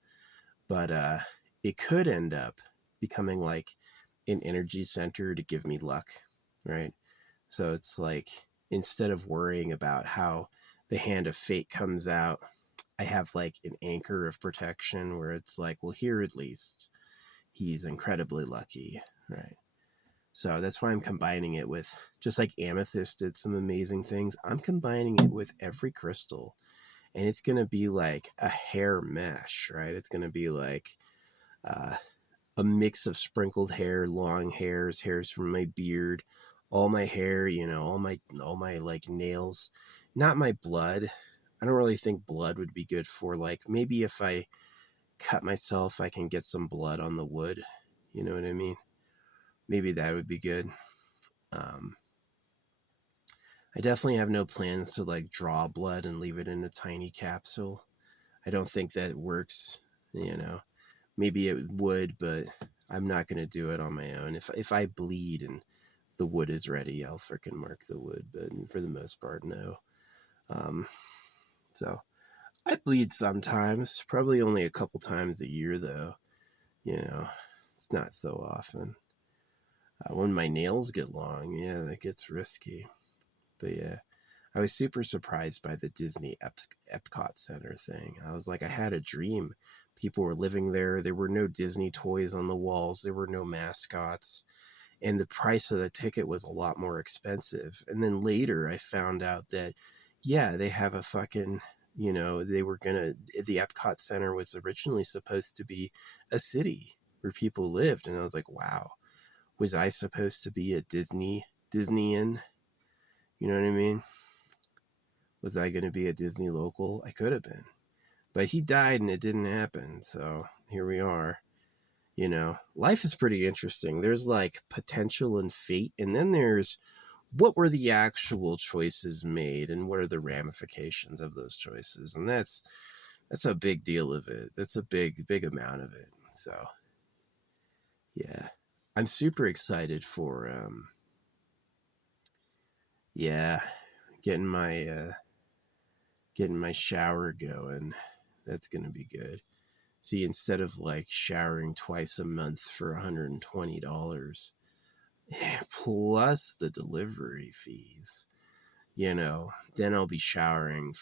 But it could end up becoming like an energy center to give me luck, right? So it's like, instead of worrying about how the hand of fate comes out, I have like an anchor of protection where it's like, well, here at least he's incredibly lucky, right? So that's why I'm combining it with, just like amethyst did some amazing things, I'm combining it with every crystal. And it's going to be like a hair mesh, right? It's going to be like uh, a mix of sprinkled hair, long hairs from my beard, all my hair, all my like nails, not my blood. I don't really think blood would be good for, like, maybe if I cut myself, I can get some blood on the wood. You know what I mean? Maybe that would be good. Um, I definitely have no plans to like draw blood and leave it in a tiny capsule. I don't think that works, you know. Maybe it would, but I'm not going to do it on my own. If I bleed and the wood is ready, I'll freaking mark the wood, but for the most part, no. Um, so I bleed sometimes, probably only a couple times a year though. You know, it's not so often. When my nails get long, yeah, that gets risky. But yeah, I was super surprised by the Disney Epcot Center thing. I was like, I had a dream. People were living there. There were no Disney toys on the walls. There were no mascots. And the price of the ticket was a lot more expensive. And then later I found out that, yeah, they have a fucking, the Epcot Center was originally supposed to be a city where people lived. And I was like, wow, was I supposed to be a Disneyan? You know what I mean? Was I going to be a Disney local? I could have been. But he died and it didn't happen. So here we are. Life is pretty interesting. There's like potential and fate. And then there's what were the actual choices made and what are the ramifications of those choices. And that's a big deal of it. That's a big amount of it. So yeah, I'm super excited for, yeah, getting my, shower going. That's going to be good. See, instead of like showering twice a month for $120 plus the delivery fees, then I'll be showering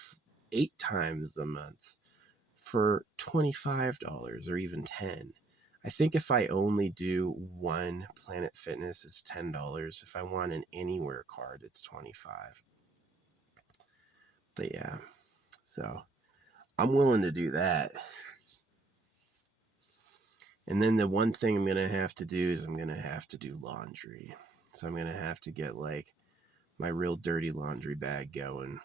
8 times a month for $25 or even 10. I think if I only do one Planet Fitness, it's $10. If I want an Anywhere card, it's 25. But yeah, so I'm willing to do that. And then the one thing I'm going to have to do is I'm going to have to do laundry. So I'm going to have to get like my real dirty laundry bag going.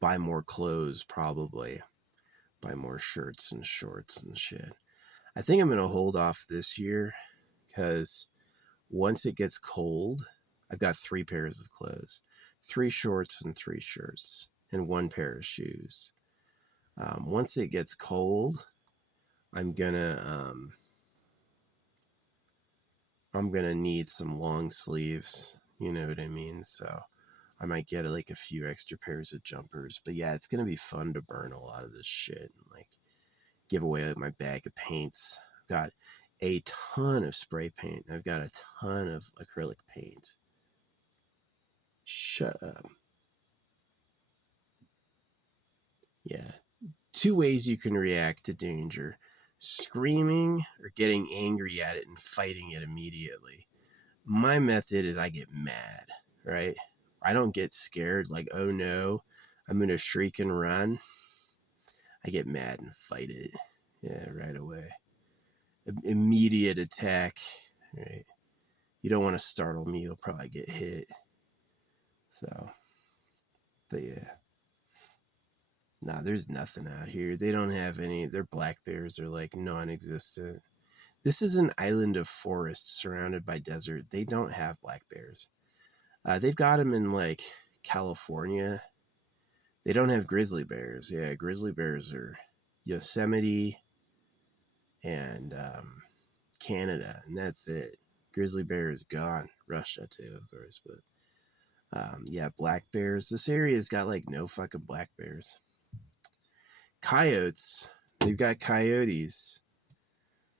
Buy more clothes, probably. Buy more shirts and shorts and shit. I think I'm going to hold off this year because once it gets cold, I've got 3 pairs of clothes, 3 shorts and 3 shirts, and 1 pair of shoes. Once it gets cold, I'm gonna need some long sleeves. You know what I mean? So I might get like a few extra pairs of jumpers. But yeah, it's gonna be fun to burn a lot of this shit and like give away my bag of paints. I've got a ton of spray paint. I've got a ton of acrylic paint. Shut up. Yeah. 2 ways you can react to danger: screaming or getting angry at it and fighting it immediately. My method is I get mad, right? I don't get scared like, oh no, I'm going to shriek and run. I get mad and fight it. Yeah, right away. Immediate attack, right? You don't want to startle me, you'll probably get hit. So, but yeah. Nah, there's nothing out here. They don't have any. Their black bears are like non-existent. This is an island of forest surrounded by desert. They don't have black bears. They've got them in like California. They don't have grizzly bears. Yeah, grizzly bears are Yosemite and Canada, and that's it. Grizzly bear is gone. Russia too, of course, but yeah, black bears. This area's got like no fucking black bears. Coyotes. They've got coyotes.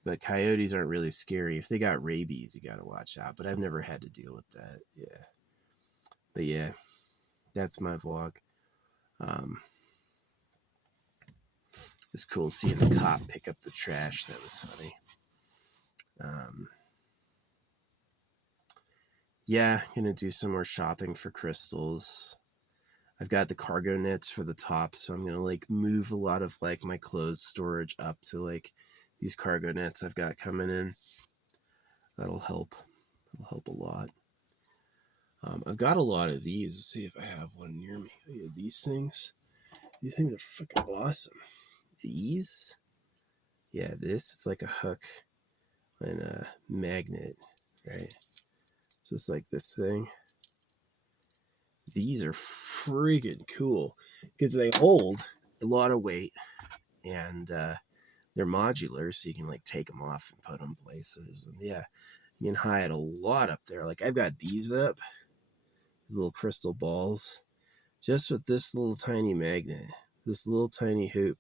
But coyotes aren't really scary. If they got rabies, you gotta watch out. But I've never had to deal with that. Yeah. But yeah, that's my vlog. It's cool seeing the cop pick up the trash. That was funny. Yeah, gonna do some more shopping for crystals. I've got the cargo nets for the top, so I'm gonna like move a lot of like my clothes storage up to like these cargo nets I've got coming in. That'll help. It'll help a lot. I've got a lot of these. Let's see if I have one near me. Oh, yeah, these things. These things are freaking awesome. These. Yeah, this. It's like a hook and a magnet, right? So it's like this thing. These are freaking cool because they hold a lot of weight and they're modular, so you can like take them off and put them places. And yeah, you can hide a lot up there. Like I've got these up, these little crystal balls, just with this little tiny magnet, this little tiny hoop.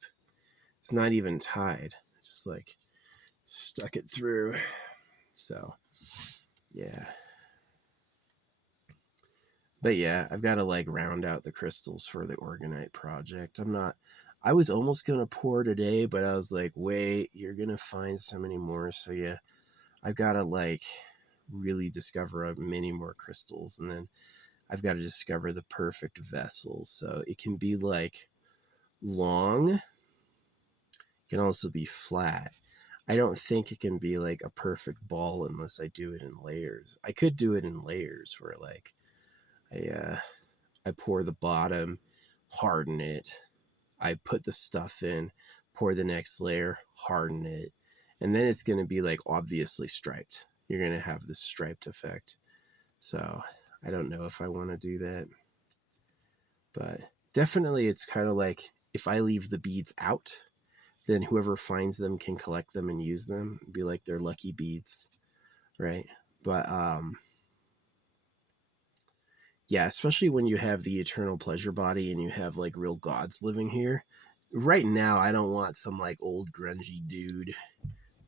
It's not even tied. Just like stuck it through. So yeah. But yeah, I've got to like round out the crystals for the Organite project. I was almost going to pour today, but I was like, wait, you're going to find so many more. So yeah, I've got to like really discover many more crystals. And then I've got to discover the perfect vessel. So it can be like long, it can also be flat. I don't think it can be like a perfect ball unless I do it in layers. I could do it in layers where like I pour the bottom, harden it, I put the stuff in, pour the next layer, harden it, and then it's going to be like obviously striped. You're going to have this striped effect. So I don't know if I want to do that, but definitely it's kind of like if I leave the beads out, then whoever finds them can collect them and use them. It'd be like their lucky beads, right? But yeah, especially when you have the eternal pleasure body and you have like real gods living here. Right now, I don't want some like old grungy dude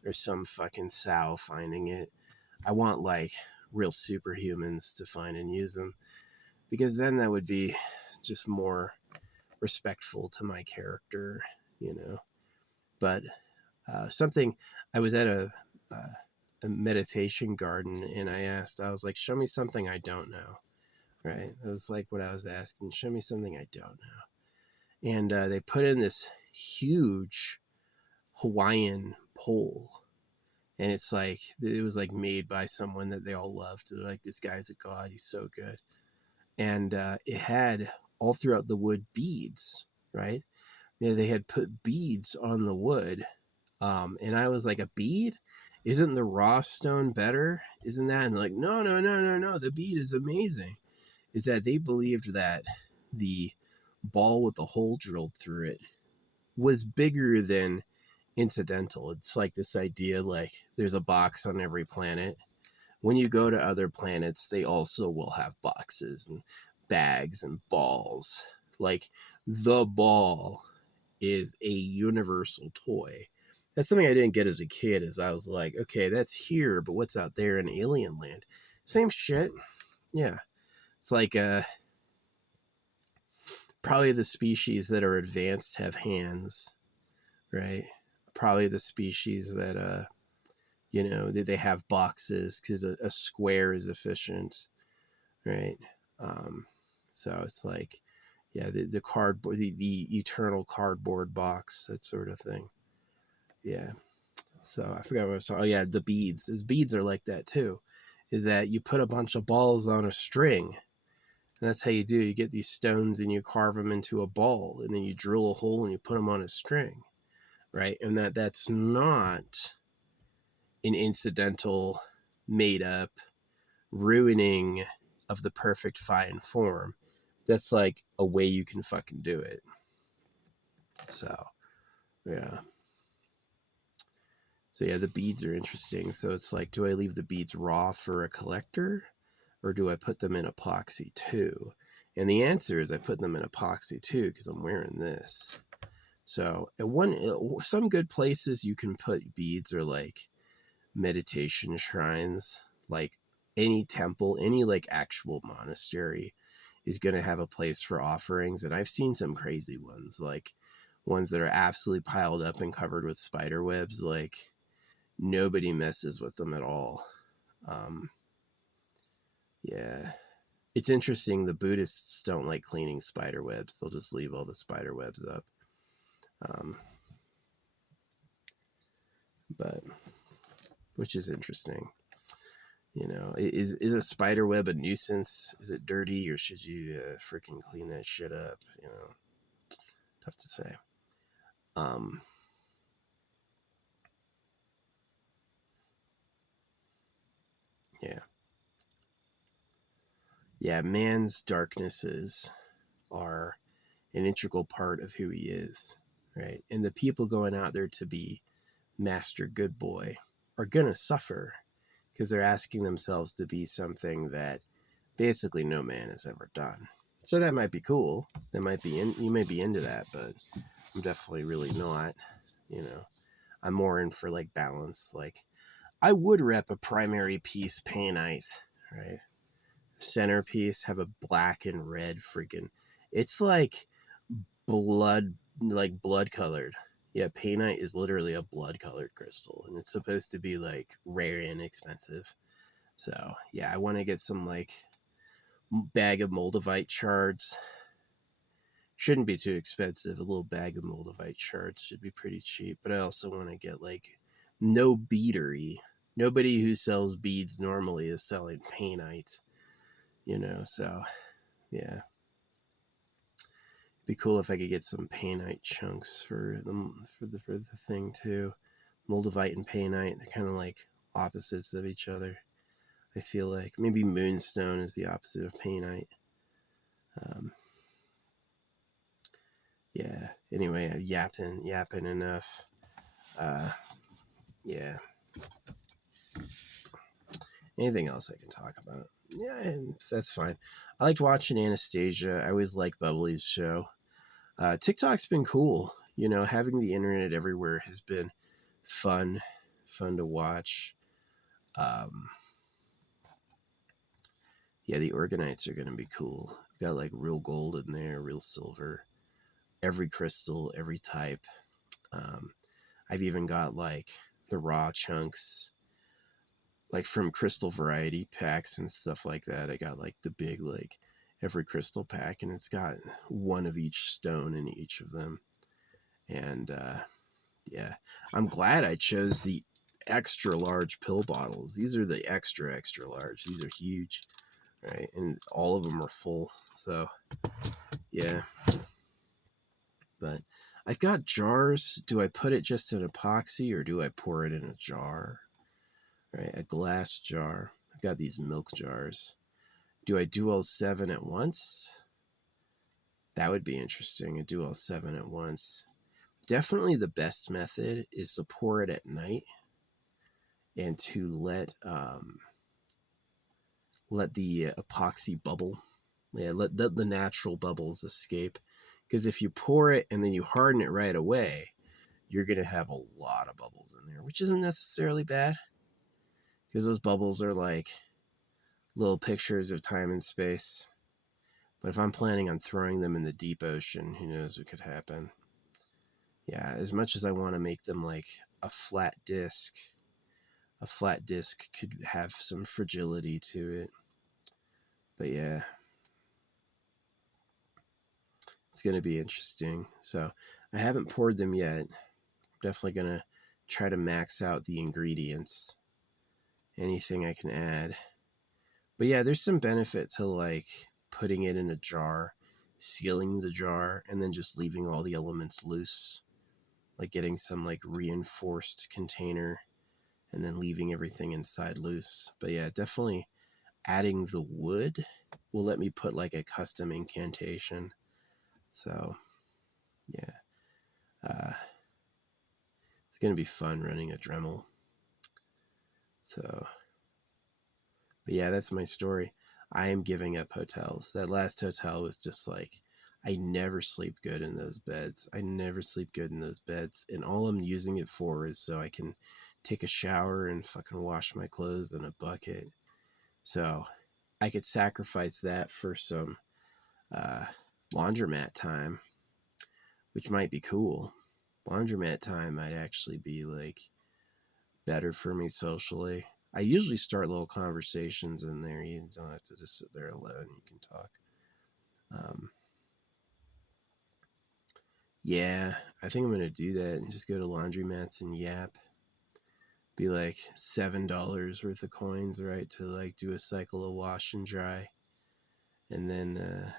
or some fucking sow finding it. I want like real superhumans to find and use them, because then that would be just more respectful to my character, you know. But something, I was at a meditation garden and I was like, show me something I don't know. Right? That was like what I was asking. Show me something I don't know. And they put in this huge Hawaiian pole. And it's like, it was like made by someone that they all loved. They're like, this guy's a god. He's so good. And it had all throughout the wood beads, right? Yeah, they had put beads on the wood. And I was like, a bead? Isn't the raw stone better? Isn't that? And they're like, no. The bead is amazing. Is that they believed that the ball with the hole drilled through it was bigger than incidental. It's like this idea like there's a box on every planet. When you go to other planets, they also will have boxes and bags and balls. Like the ball is a universal toy. That's something I didn't get as a kid, as I was like, okay, that's here, but what's out there in alien land? Same shit. Yeah. It's like probably the species that are advanced have hands, right? Probably the species that they have boxes because a square is efficient, right? Um, so it's like, yeah, the cardboard, the eternal cardboard box, that sort of thing. Yeah. So I forgot what I was talking. Oh yeah, the beads. His beads are like that too. Is that you put a bunch of balls on a string. And that's how you do. You get these stones and you carve them into a ball, and then you drill a hole and you put them on a string, right? And that's not an incidental, made up ruining of the perfect fine form. That's like a way you can fucking do it. So, yeah. So yeah, the beads are interesting. So it's like, do I leave the beads raw for a collector, or do I put them in epoxy too? And the answer is I put them in epoxy too, because I'm wearing this. So at some good places you can put beads or like meditation shrines, like any temple, any like actual monastery is going to have a place for offerings. And I've seen some crazy ones, like ones that are absolutely piled up and covered with spider webs. Like nobody messes with them at all. Um, yeah. It's interesting. The Buddhists don't like cleaning spider webs. They'll just leave all the spider webs up. Um, but which is interesting. You know, is a spider web a nuisance? Is it dirty, or should you freaking clean that shit up? You know, tough to say. Um, yeah, yeah. Man's darknesses are an integral part of who he is, right? And the people going out there to be Master Good Boy are gonna suffer because they're asking themselves to be something that basically no man has ever done. So that might be cool. That might be you may be into that, but I'm definitely really not. You know, I'm more in for like balance. Like I would rep a primary piece Painite, right? Centerpiece have a black and red freaking. It's blood, like blood colored. Yeah, Painite is literally a blood colored crystal, and it's supposed to be like rare and expensive. So yeah, I want to get some like bag of moldavite shards. Shouldn't be too expensive. A little bag of moldavite shards should be pretty cheap. But I also want to get like no beadery. Nobody who sells beads normally is selling painite, you know. So yeah, it'd be cool if I could get some painite chunks for them for the thing too. Moldavite and painite, they're kind of like opposites of each other. I feel like maybe moonstone is the opposite of painite. Um, yeah. Anyway, yapping enough. Yeah. Anything else I can talk about? Yeah, that's fine. I liked watching Anastasia. I always like Bubbly's show. TikTok's been cool. You know, having the internet everywhere has been fun, fun to watch. Um, yeah, the organites are gonna be cool. Got like real gold in there, real silver, every crystal, every type. Um, I've even got like the raw chunks, like from crystal variety packs and stuff like that. I got like the big, like every crystal pack, and it's got one of each stone in each of them. And yeah, I'm glad I chose the extra large pill bottles. These are the extra large. These are huge, right? And all of them are full. So yeah, but I've got jars. Do I put it just in epoxy or do I pour it in a jar? Right, a glass jar. I've got these milk jars. Do I do all 7 at once? That would be interesting. I do all 7 at once. Definitely the best method is to pour it at night and to let the epoxy bubble. Yeah, let the natural bubbles escape. Because if you pour it and then you harden it right away, you're going to have a lot of bubbles in there, which isn't necessarily bad. Because those bubbles are like little pictures of time and space. But if I'm planning on throwing them in the deep ocean, who knows what could happen. Yeah, as much as I want to make them like a flat disc could have some fragility to it. But yeah, it's going to be interesting. So I haven't poured them yet. I'm definitely going to try to max out the ingredients, anything I can add. But yeah, there's some benefit to like putting it in a jar, sealing the jar, and then just leaving all the elements loose. Like getting some like reinforced container and then leaving everything inside loose. But yeah, definitely adding the wood will let me put like a custom incantation. So yeah, uh, it's gonna be fun running a Dremel. So, but yeah, that's my story. I am giving up hotels. That last hotel was just like, I never sleep good in those beds. I never sleep good in those beds. And all I'm using it for is so I can take a shower and fucking wash my clothes in a bucket. So I could sacrifice that for some uh, laundromat time, which might be cool. Laundromat time might actually be like better for me socially. I usually start little conversations in there. You don't have to just sit there alone. You can talk. Um, yeah, I think I'm gonna do that and just go to laundromats and yap. Be like $7 worth of coins, right, to like do a cycle of wash and dry, and then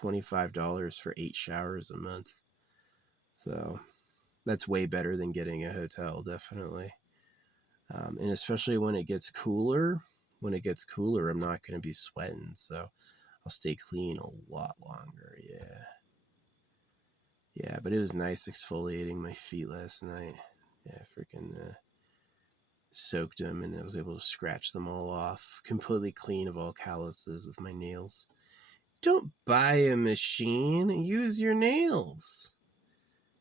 $25 for 8 showers a month. So that's way better than getting a hotel, definitely. And especially when it gets cooler. When it gets cooler, I'm not going to be sweating, so I'll stay clean a lot longer. Yeah. Yeah, but it was nice exfoliating my feet last night. Yeah, freaking soaked them, and I was able to scratch them all off, completely clean of all calluses with my nails. Don't buy a machine, use your nails.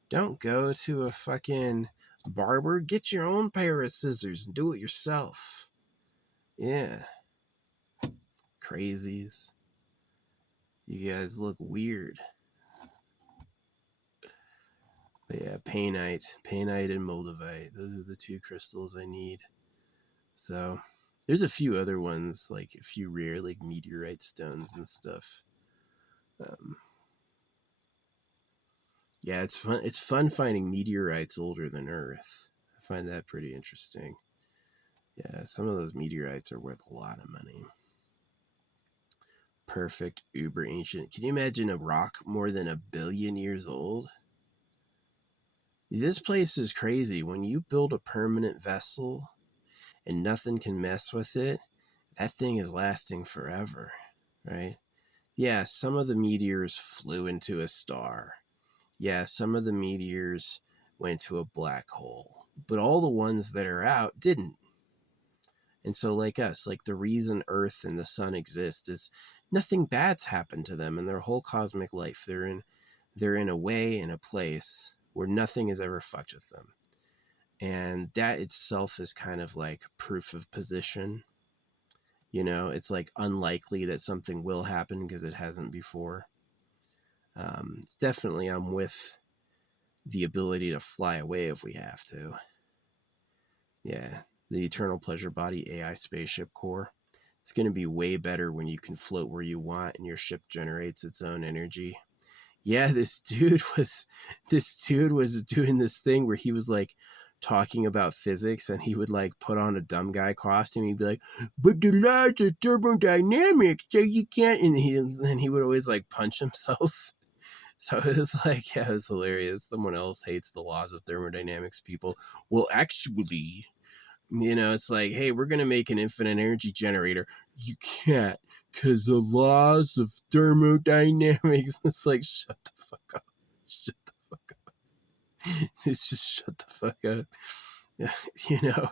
Don't go to a fucking barber, get your own pair of scissors and do it yourself. Yeah. Crazies. You guys look weird. But yeah, Painite and Moldavite. Those are the two crystals I need. So there's a few other ones, like a few rare like meteorite stones and stuff. Um, yeah, it's fun. It's fun finding meteorites older than Earth. I find that pretty interesting. Yeah, some of those meteorites are worth a lot of money. Perfect, uber ancient. Can you imagine a rock more than 1 billion years old? This place is crazy. When you build a permanent vessel and nothing can mess with it, that thing is lasting forever, right? Yeah, some of the meteors flew into a star. Yeah, some of the meteors went to a black hole. But all the ones that are out didn't. And so, like us, like the reason Earth and the sun exist is nothing bad's happened to them in their whole cosmic life. They're in a way, in a place where nothing has ever fucked with them. And that itself is kind of like proof of position. It's like unlikely that something will happen because it hasn't before. It's definitely, I'm with the ability to fly away if we have to. Yeah, the Eternal Pleasure Body AI spaceship core. It's going to be way better when you can float where you want and your ship generates its own energy. Yeah, this dude was doing this thing where he was like talking about physics, and he would like put on a dumb guy costume. He'd be like, "But the laws of thermodynamics say you can't," and he would always like punch himself. So it was like, yeah, it was hilarious. Someone else hates the laws of thermodynamics. People, well, actually, it's like, hey, we're gonna make an infinite energy generator. You can't, because the laws of thermodynamics. It's like, shut the fuck up. Shut the fuck up. It's just shut the fuck up. you know,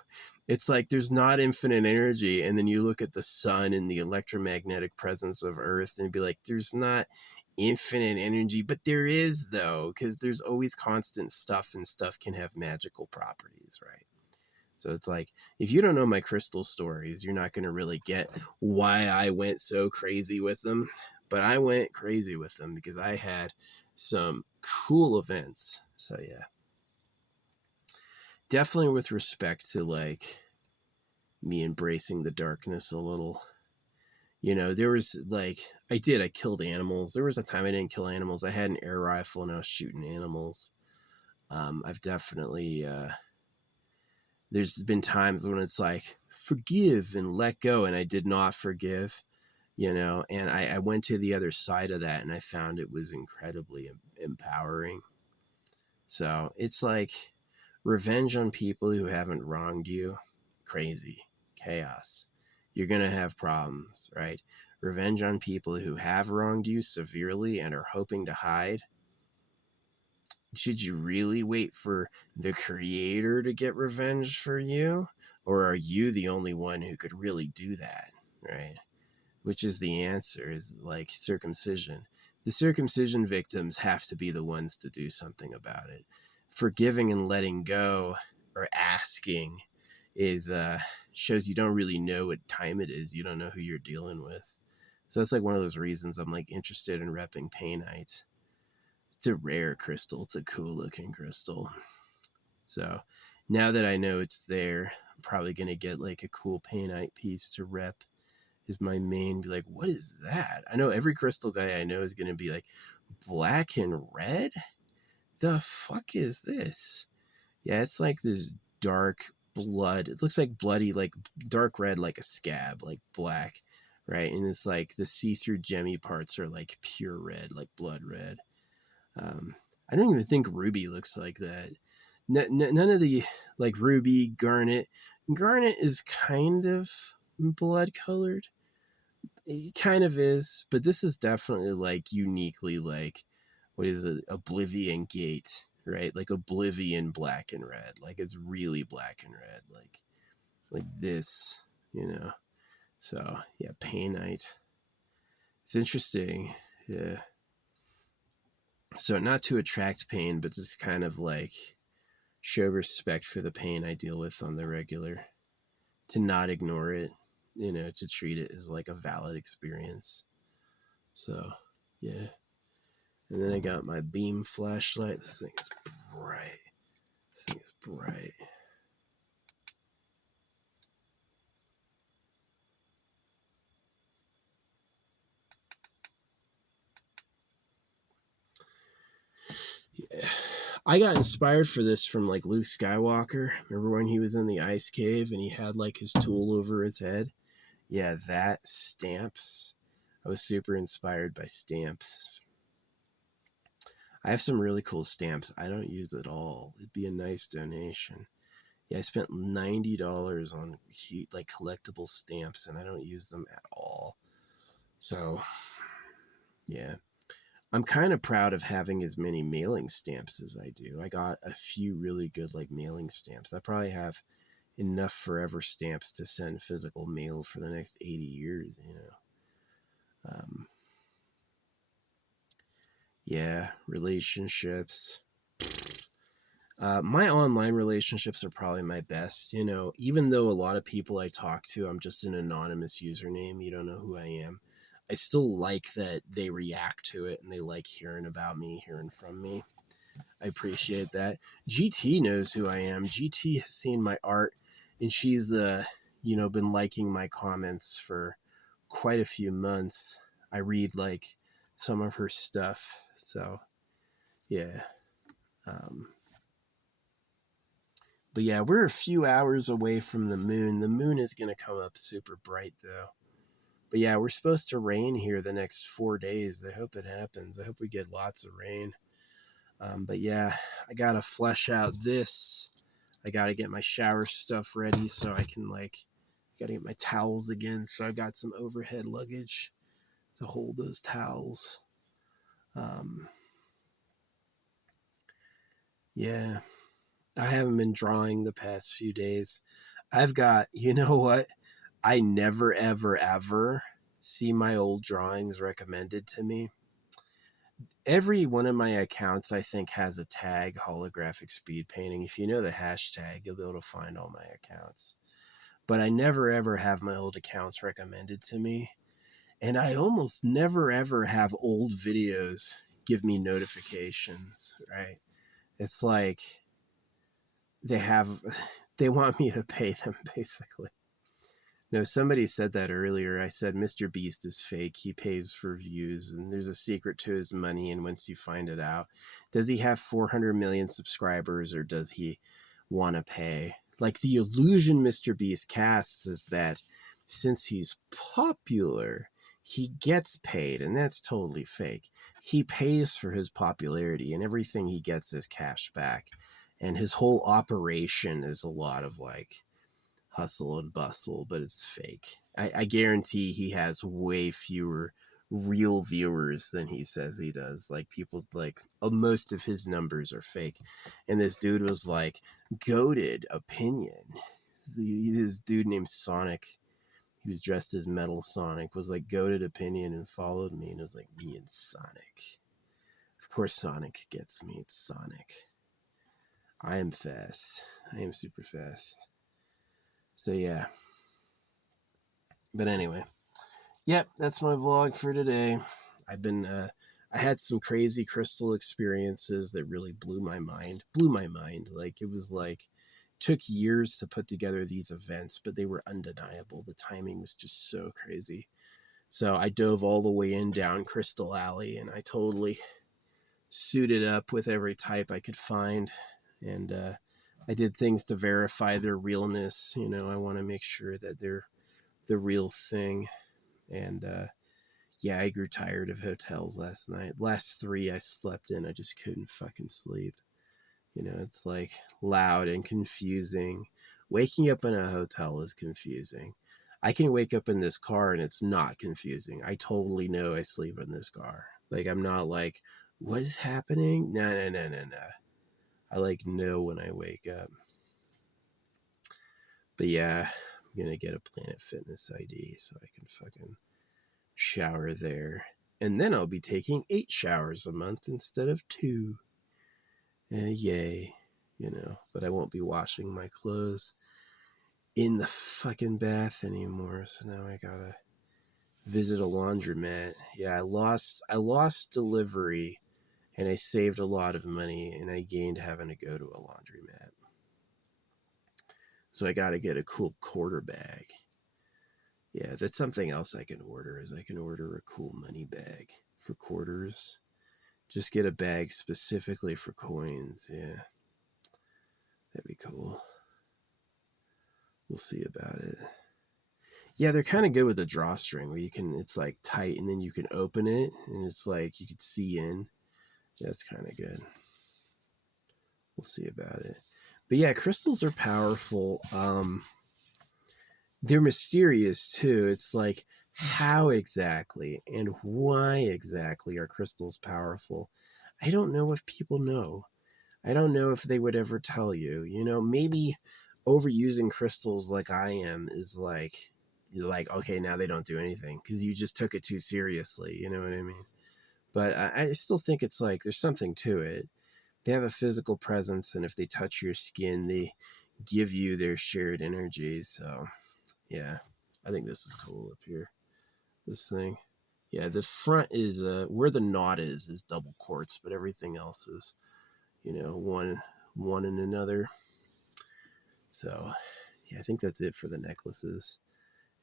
it's like there's not infinite energy, and then you look at the sun and the electromagnetic presence of Earth and be like, there's not infinite energy, but there is though, because there's always constant stuff, and stuff can have magical properties, right? So it's like, if you don't know my crystal stories, you're not going to really get why I went so crazy with them. But I went crazy with them because I had some cool events. So yeah, definitely with respect to like me embracing the darkness a little. There was like, I killed animals. There was a time I didn't kill animals. I had an air rifle and I was shooting animals. I've definitely, there's been times when it's like, forgive and let go, and I did not forgive, and I went to the other side of that, and I found it was incredibly empowering. So it's like revenge on people who haven't wronged you, crazy, chaos. You're going to have problems, right? Revenge on people who have wronged you severely and are hoping to hide. Should you really wait for the creator to get revenge for you? Or are you the only one who could really do that, right? Which is the answer, is like circumcision. The circumcision victims have to be the ones to do something about it. Forgiving and letting go, or asking, is shows you don't really know what time it is. You don't know who you're dealing with. So that's like one of those reasons I'm like interested in repping Painite. It's a rare crystal. It's a cool looking crystal. So now that I know it's there, I'm probably gonna get like a cool Painite piece to rep is my main. Be like, what is that? I know every crystal guy I know is gonna be like, black and red? The fuck is this? Yeah, it's like this dark blood. It looks like bloody, like dark red, like a scab, like black, right? And it's like the see-through gemmy parts are like pure red, like blood red. I don't even think ruby looks like that. None of the like ruby, garnet. Garnet is kind of blood colored. It kind of is, but this is definitely like uniquely like, what is it? Oblivion Gate, right? Like Oblivion black and red. Like it's really black and red, like this, you know. So yeah, Painite. It's interesting. Yeah. So not to attract pain, but just kind of like show respect for the pain I deal with on the regular. To not ignore it, you know, to treat it as like a valid experience. So yeah. And then I got my beam flashlight. This thing is bright. This thing is bright. Yeah. I got inspired for this from like Luke Skywalker. Remember when he was in the ice cave and he had like his tool over his head? Yeah, that stamps. I was super inspired by stamps. I have some really cool stamps I don't use at all. It'd be a nice donation. Yeah, I spent $90 on like collectible stamps and I don't use them at all. So, yeah. I'm kind of proud of having as many mailing stamps as I do. I got a few really good like mailing stamps. I probably have enough forever stamps to send physical mail for the next 80 years, you know. Yeah, relationships. My online relationships are probably my best. You know, even though a lot of people I talk to, I'm just an anonymous username. You don't know who I am. I still like that they react to it and they like hearing about me, hearing from me. I appreciate that. GT knows who I am. GT has seen my art and she's, you know, been liking my comments for quite a few months. I read like some of her stuff. So, yeah. But yeah, we're a few hours away from the moon. The moon is going to come up super bright though. But yeah, we're supposed to rain here the next 4 days. I hope it happens. I hope we get lots of rain. But yeah, I got to flesh out this. I got to get my shower stuff ready so I can like, got to get my towels again. So I got some overhead luggage to hold those towels. Yeah, I haven't been drawing the past few days. I've got, you know what? I never, ever, ever see my old drawings recommended to me. Every one of my accounts, I think, has a tag, holographic speed painting. If you know the hashtag, you'll be able to find all my accounts. But I never, ever have my old accounts recommended to me. And I almost never, ever have old videos give me notifications, right? It's like they want me to pay them, basically. No, somebody said that earlier. I said Mr. Beast is fake. He pays for views, and there's a secret to his money. And once you find it out, does he have 400 million subscribers, or does he want to pay? Like the illusion Mr. Beast casts is that since he's popular, he gets paid, and that's totally fake. He pays for his popularity, and everything he gets is cash back. And his whole operation is a lot of like hustle and bustle, but it's fake. I guarantee he has way fewer real viewers than he says he does. Like people like most of his numbers are fake. And this dude was like, goated opinion. This dude named Sonic, he he was dressed as Metal Sonic, was like goated opinion and followed me, and it was like me and Sonic. Of course Sonic gets me, it's Sonic. I am fast. I am super fast. So yeah. But anyway. Yep, that's my vlog for today. I had some crazy crystal experiences that really blew my mind. Like, it was like, took years to put together these events, but they were undeniable. The timing was just so crazy. So I dove all the way in down Crystal Alley, and I totally suited up with every type I could find. And I did things to verify their realness. You know, I want to make sure that they're the real thing. And yeah, I grew tired of hotels last night. Last 3 I slept in, I just couldn't fucking sleep. You know, it's like loud and confusing. Waking up in a hotel is confusing. I can wake up in this car and it's not confusing. I totally know I sleep in this car. Like, I'm not like, what is happening? No. I like know when I wake up. But yeah, I'm gonna get a Planet Fitness ID so I can fucking shower there. And then I'll be taking 8 showers a month instead of 2. Yay. You know, but I won't be washing my clothes in the fucking bath anymore. So now I gotta visit a laundromat. Yeah, I lost delivery, and I saved a lot of money, and I gained having to go to a laundromat. So I gotta get a cool quarter bag. Yeah, that's something else I can order, is I can order a cool money bag for quarters. Just get a bag specifically for coins. Yeah, that'd be cool. We'll see about it. Yeah, they're kind of good with the drawstring, where you can, it's like tight, and then you can open it, and it's like you could see in. That's kind of good. We'll see about it. But yeah, crystals are powerful. They're mysterious too. It's like, how exactly and why exactly are crystals powerful? I don't know if people know. I don't know if they would ever tell you. You know, maybe overusing crystals like I am is like, you're like, okay, now they don't do anything because you just took it too seriously. You know what I mean? But I still think it's like, there's something to it. They have a physical presence, and if they touch your skin, they give you their shared energy. So yeah, I think this is cool up here. This thing. Yeah, the front is, where the knot is double quartz, but everything else is, you know, one and another. So yeah, I think that's it for the necklaces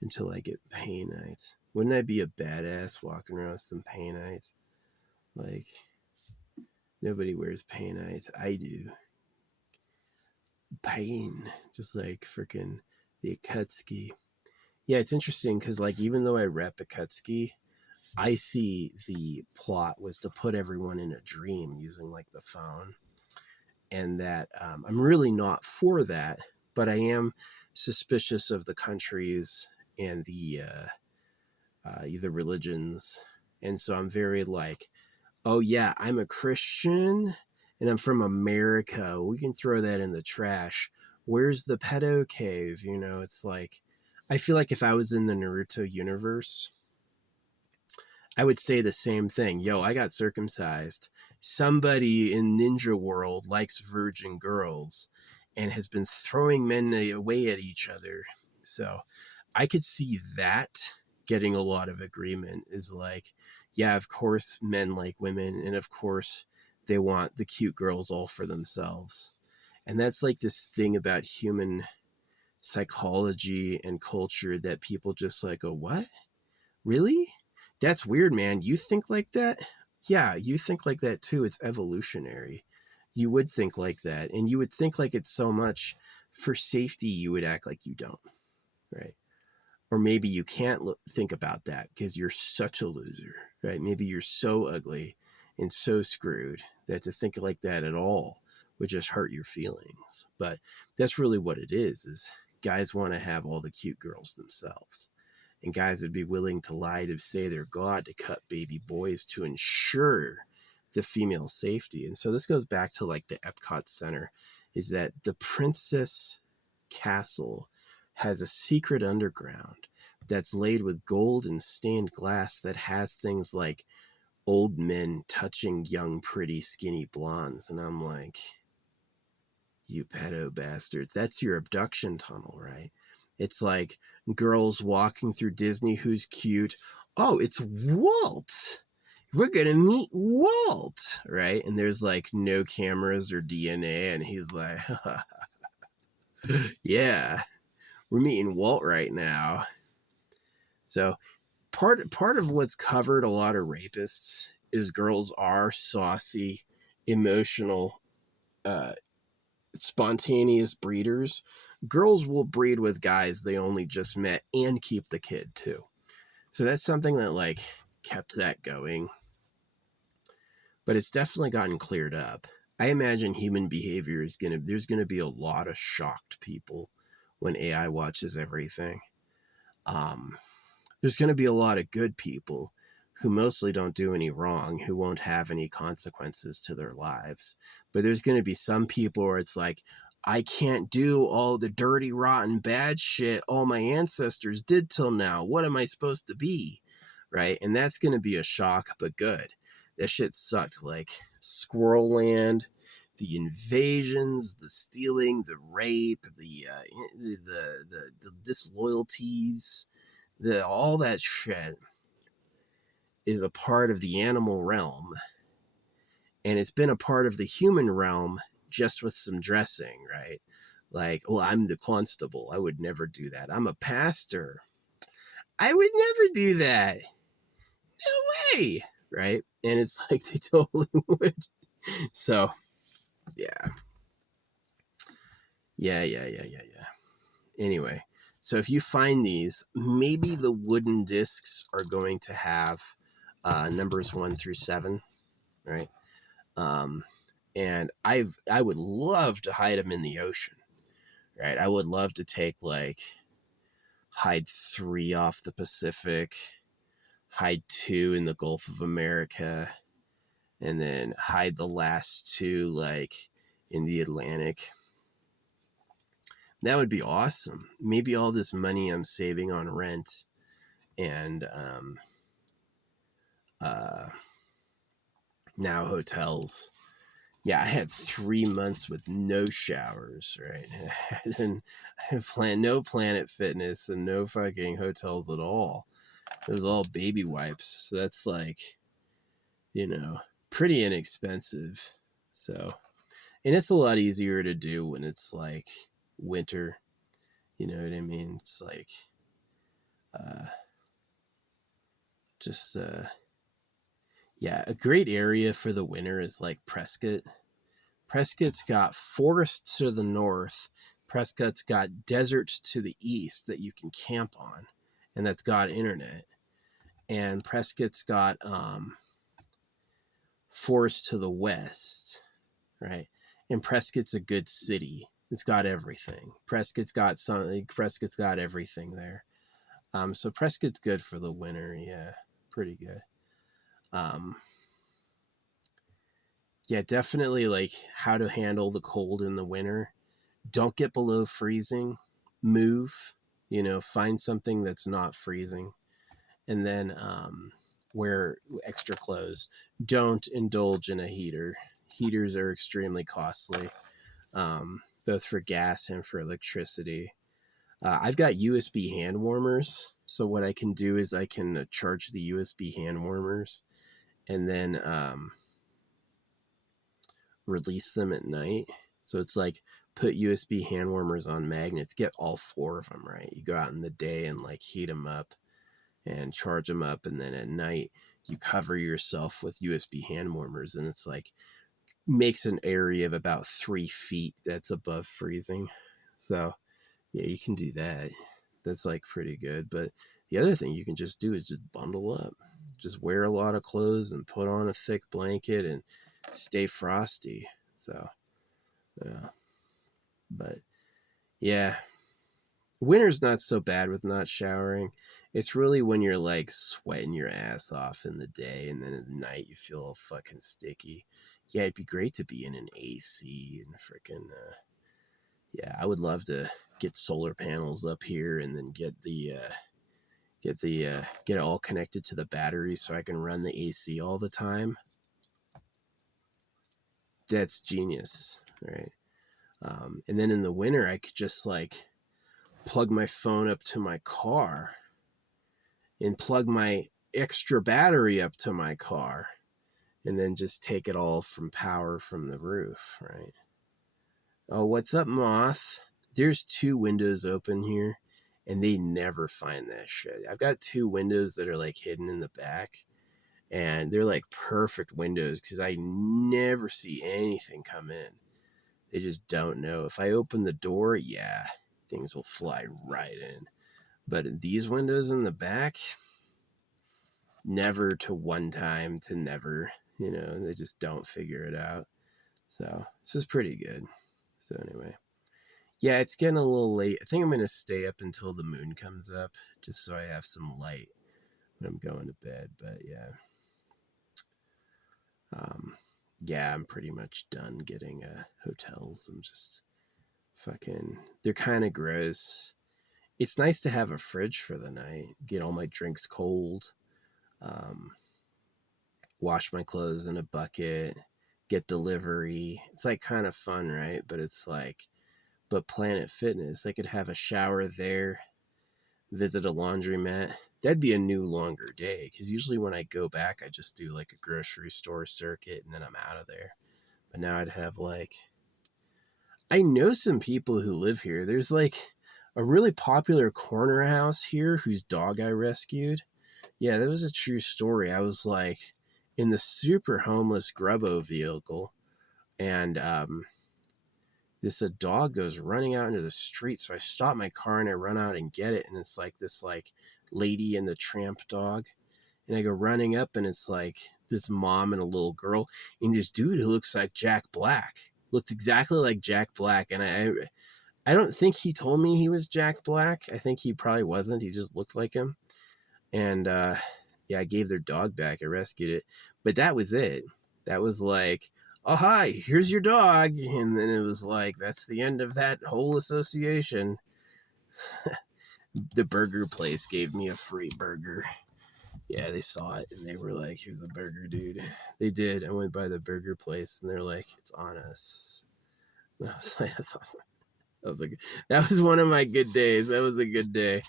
until I get Painite. Wouldn't I be a badass walking around with some Painite? Like, nobody wears Painite. I do. Pain. Just like freaking the Akatsuki. Yeah, it's interesting because, like, even though I rep Akatsuki, I see the plot was to put everyone in a dream using, like, the phone. And that I'm really not for that, but I am suspicious of the countries and the religions. And so I'm very like, oh yeah, I'm a Christian and I'm from America. We can throw that in the trash. Where's the pedo cave? You know, it's like, I feel like if I was in the Naruto universe, I would say the same thing. Yo, I got circumcised. Somebody in Ninja World likes virgin girls and has been throwing men away at each other. So I could see that getting a lot of agreement, is like, yeah, of course men like women, and of course they want the cute girls all for themselves. And that's like this thing about human psychology and culture that people just like, oh, what? Really? That's weird, man. You think like that? Yeah, you think like that too. It's evolutionary. You would think like that, and you would think like it so much for safety, you would act like you don't, right? Or maybe you can't think about that because you're such a loser, right? Maybe you're so ugly and so screwed that to think like that at all would just hurt your feelings. But that's really what it is guys want to have all the cute girls themselves. And guys would be willing to lie to say they're God to cut baby boys to ensure the female safety. And so this goes back to like the Epcot Center, is that the Princess Castle has a secret underground that's laid with gold and stained glass that has things like old men touching young, pretty, skinny blondes. And I'm like, you pedo bastards. That's your abduction tunnel, right? It's like girls walking through Disney, who's cute. Oh, it's Walt. We're going to meet Walt, right? And there's like no cameras or DNA. And he's like, yeah, we're meeting Walt right now. So part of what's covered a lot of rapists is girls are saucy, emotional, uh, spontaneous breeders. Girls will breed with guys they only just met and keep the kid too. So that's something that like kept that going. But it's definitely gotten cleared up. I imagine human behavior is there's gonna be a lot of shocked people when AI watches everything. Um, there's going to be a lot of good people who mostly don't do any wrong, who won't have any consequences to their lives. But there's going to be some people where it's like, I can't do all the dirty, rotten, bad shit all my ancestors did till now. What am I supposed to be? Right? And that's going to be a shock, but good. That shit sucked. Like Squirrel Land, the invasions, the stealing, the rape, the disloyalties, all that shit is a part of the animal realm, and it's been a part of the human realm just with some dressing, right? Like, oh, I'm the constable. I would never do that. I'm a pastor. I would never do that. No way, right? And it's like they totally would. So, yeah. Yeah. Anyway, so if you find these, maybe the wooden discs are going to have numbers 1 through 7, right? Um, and I would love to hide them in the ocean, right? I would love to take like hide 3 off the Pacific, hide 2 in the Gulf of America, and then hide the last 2 like in the Atlantic. That would be awesome. Maybe all this money I'm saving on rent and now hotels. Yeah, I had 3 months with no showers, right? And I had planned no Planet Fitness and no fucking hotels at all. It was all baby wipes. So that's like, pretty inexpensive. So, and it's a lot easier to do when it's like winter. You know what I mean? It's like, uh, just, yeah, a great area for the winter is like Prescott. Prescott's got forests to the north. Prescott's got deserts to the east that you can camp on, and that's got internet. And Prescott's got forests to the west, right? And Prescott's a good city. It's got everything. Prescott's got everything there. So Prescott's good for the winter. Yeah, pretty good. Um, yeah, definitely like how to handle the cold in the winter. Don't get below freezing. Move, find something that's not freezing. And then wear extra clothes. Don't indulge in a heater. Heaters are extremely costly, both for gas and for electricity. I've got USB hand warmers. So what I can do is I can charge the USB hand warmers and then release them at night. So it's like put USB hand warmers on magnets, get all 4 of them, right? You go out in the day and like heat them up and charge them up. And then at night you cover yourself with USB hand warmers, and it's like makes an area of about 3 feet that's above freezing. So yeah, you can do that. That's like pretty good. But the other thing you can just do is just bundle up. Just wear a lot of clothes and put on a thick blanket and stay frosty. So, yeah. But yeah, winter's not so bad with not showering. It's really when you're like sweating your ass off in the day and then at night you feel all fucking sticky. Yeah, it'd be great to be in an AC and freaking, yeah, I would love to get solar panels up here and then get the get it all connected to the battery so I can run the AC all the time. That's genius, right? And then in the winter, I could just like plug my phone up to my car and plug my extra battery up to my car and then just take it all from power from the roof, right? Oh, what's up, Moth? There's 2 windows open here and they never find that shit. I've got 2 windows that are like hidden in the back and they're like perfect windows because I never see anything come in. They just don't know. If I open the door, yeah, things will fly right in. But these windows in the back, never to one time to never, they just don't figure it out. So this is pretty good. So anyway, yeah, it's getting a little late. I think I'm going to stay up until the moon comes up just so I have some light when I'm going to bed. But yeah, I'm pretty much done getting hotels. I'm just they're kind of gross. It's nice to have a fridge for the night, get all my drinks cold, wash my clothes in a bucket, get delivery. It's like kind of fun, right? But it's like, but Planet Fitness, I could have a shower there, visit a laundromat. That'd be a new longer day because usually when I go back, I just do like a grocery store circuit and then I'm out of there. But now I'd have like, I know some people who live here. There's like a really popular corner house here whose dog I rescued. Yeah, that was a true story. I was like in the super homeless Grubbo vehicle and this a dog goes running out into the street. So I stop my car and I run out and get it. And it's like this like Lady and the Tramp dog. And I go running up and it's like this mom and a little girl and this dude who looks like Jack Black. Looked exactly like Jack Black. And I don't think he told me he was Jack Black. I think he probably wasn't. He just looked like him. And yeah, I gave their dog back. I rescued it. But that was it. That was like, oh, hi, here's your dog. And then it was like, that's the end of that whole association. The burger place gave me a free burger. Yeah, they saw it and they were like, here's a burger, dude. They did. I went by the burger place and they're like, it's on us. And I was like, that's awesome. That was one of my good days. That was a good day.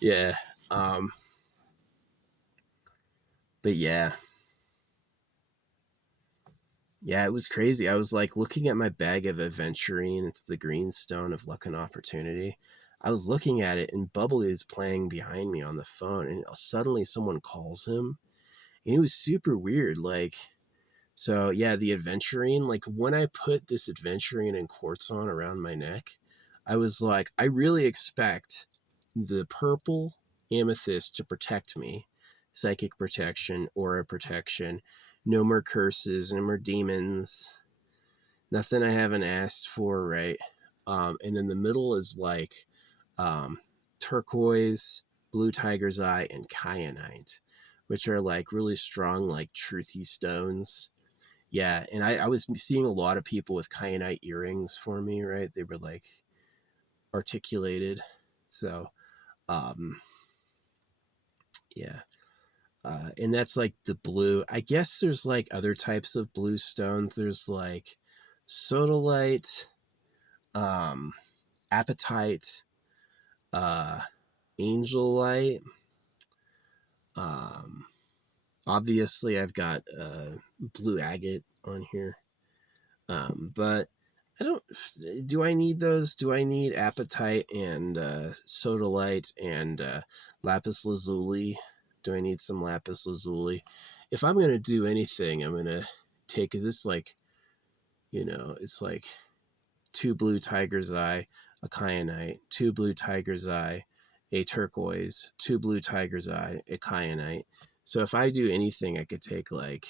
Yeah. But yeah. Yeah, it was crazy. I was like looking at my bag of aventurine. It's the greenstone of luck and opportunity. I was looking at it and Bubbly is playing behind me on the phone and suddenly someone calls him and it was super weird. Like, so yeah, the aventurine, like when I put this aventurine and quartz on around my neck, I was like, I really expect the purple amethyst to protect me, psychic protection, aura protection, no more curses, no more demons, nothing I haven't asked for, right? And in the middle is like turquoise, blue tiger's eye, and kyanite, which are like really strong, like truthy stones. Yeah, and I was seeing a lot of people with kyanite earrings for me, right? They were like articulated. So, yeah. And that's like the blue. I guess there's like other types of blue stones. There's like sodalite, apatite, uh, angelite. Um, Obviously, I've got blue agate on here. But I don't. Do I need those? Do I need apatite and sodalite and lapis lazuli? Do I need some lapis lazuli? If I'm gonna do anything, I'm gonna take. Cause it's like, it's like 2 blue tiger's eye, a kyanite, 2 blue tiger's eye, a turquoise, 2 blue tiger's eye, a kyanite. So if I do anything, I could take like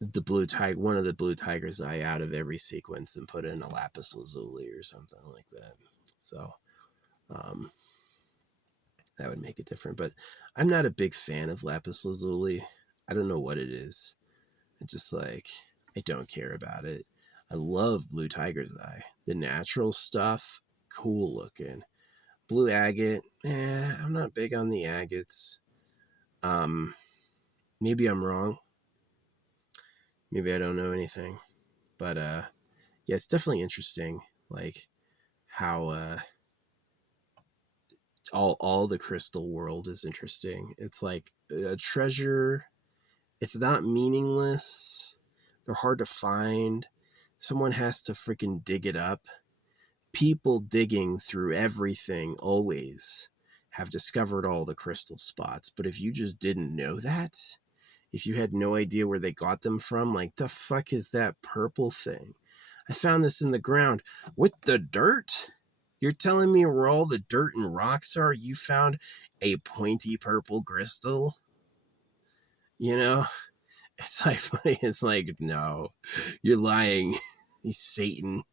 one of the blue tiger's eye out of every sequence and put in a lapis lazuli or something like that. So that would make it different. But I'm not a big fan of lapis lazuli. I don't know what it is. It's just like, I don't care about it. I love blue tiger's eye. The natural stuff, cool looking. Blue agate, I'm not big on the agates. Maybe I'm wrong. Maybe I don't know anything. But yeah, it's definitely interesting, like how all the crystal world is interesting. It's like a treasure. It's not meaningless. They're hard to find. Someone has to freaking dig it up. People digging through everything always have discovered all the crystal spots. But if you just didn't know that, if you had no idea where they got them from, like, the fuck is that purple thing? I found this in the ground with the dirt. You're telling me where all the dirt and rocks are, you found a pointy purple crystal? You know, it's like funny. It's like, no, you're lying. He's Satan.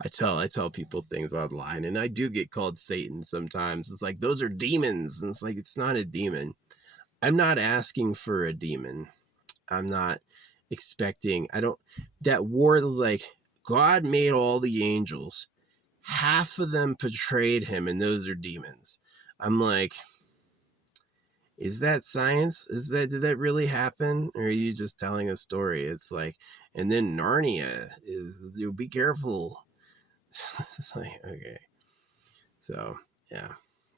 I tell people things online, and I do get called Satan sometimes. It's like, those are demons, and it's like, it's not a demon. I'm not asking for a demon. I'm not expecting. I don't. That word is like, God made all the angels. Half of them betrayed him, and those are demons. I'm like, is that science? Did that really happen, or are you just telling a story? It's like, and then Narnia is. You be careful. It's like, okay, so yeah,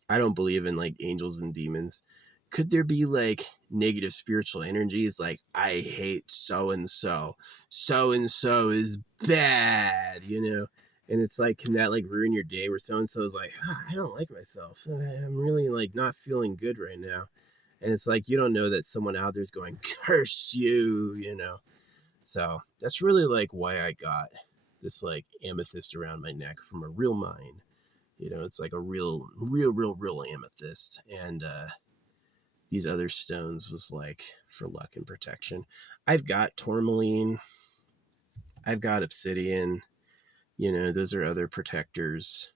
I don't believe in like angels and demons. Could there be like negative spiritual energies? Like, I hate so and so. So and so is bad, you know? And it's like, can that like ruin your day where so and so is like, I don't like myself. I'm really like not feeling good right now. And it's like, you don't know that someone out there's going, curse you, you know? So that's really like why I got this like amethyst around my neck from a real mine. You know, it's like a real amethyst. And these other stones was like for luck and protection. I've got tourmaline, I've got obsidian, you know, those are other protectors.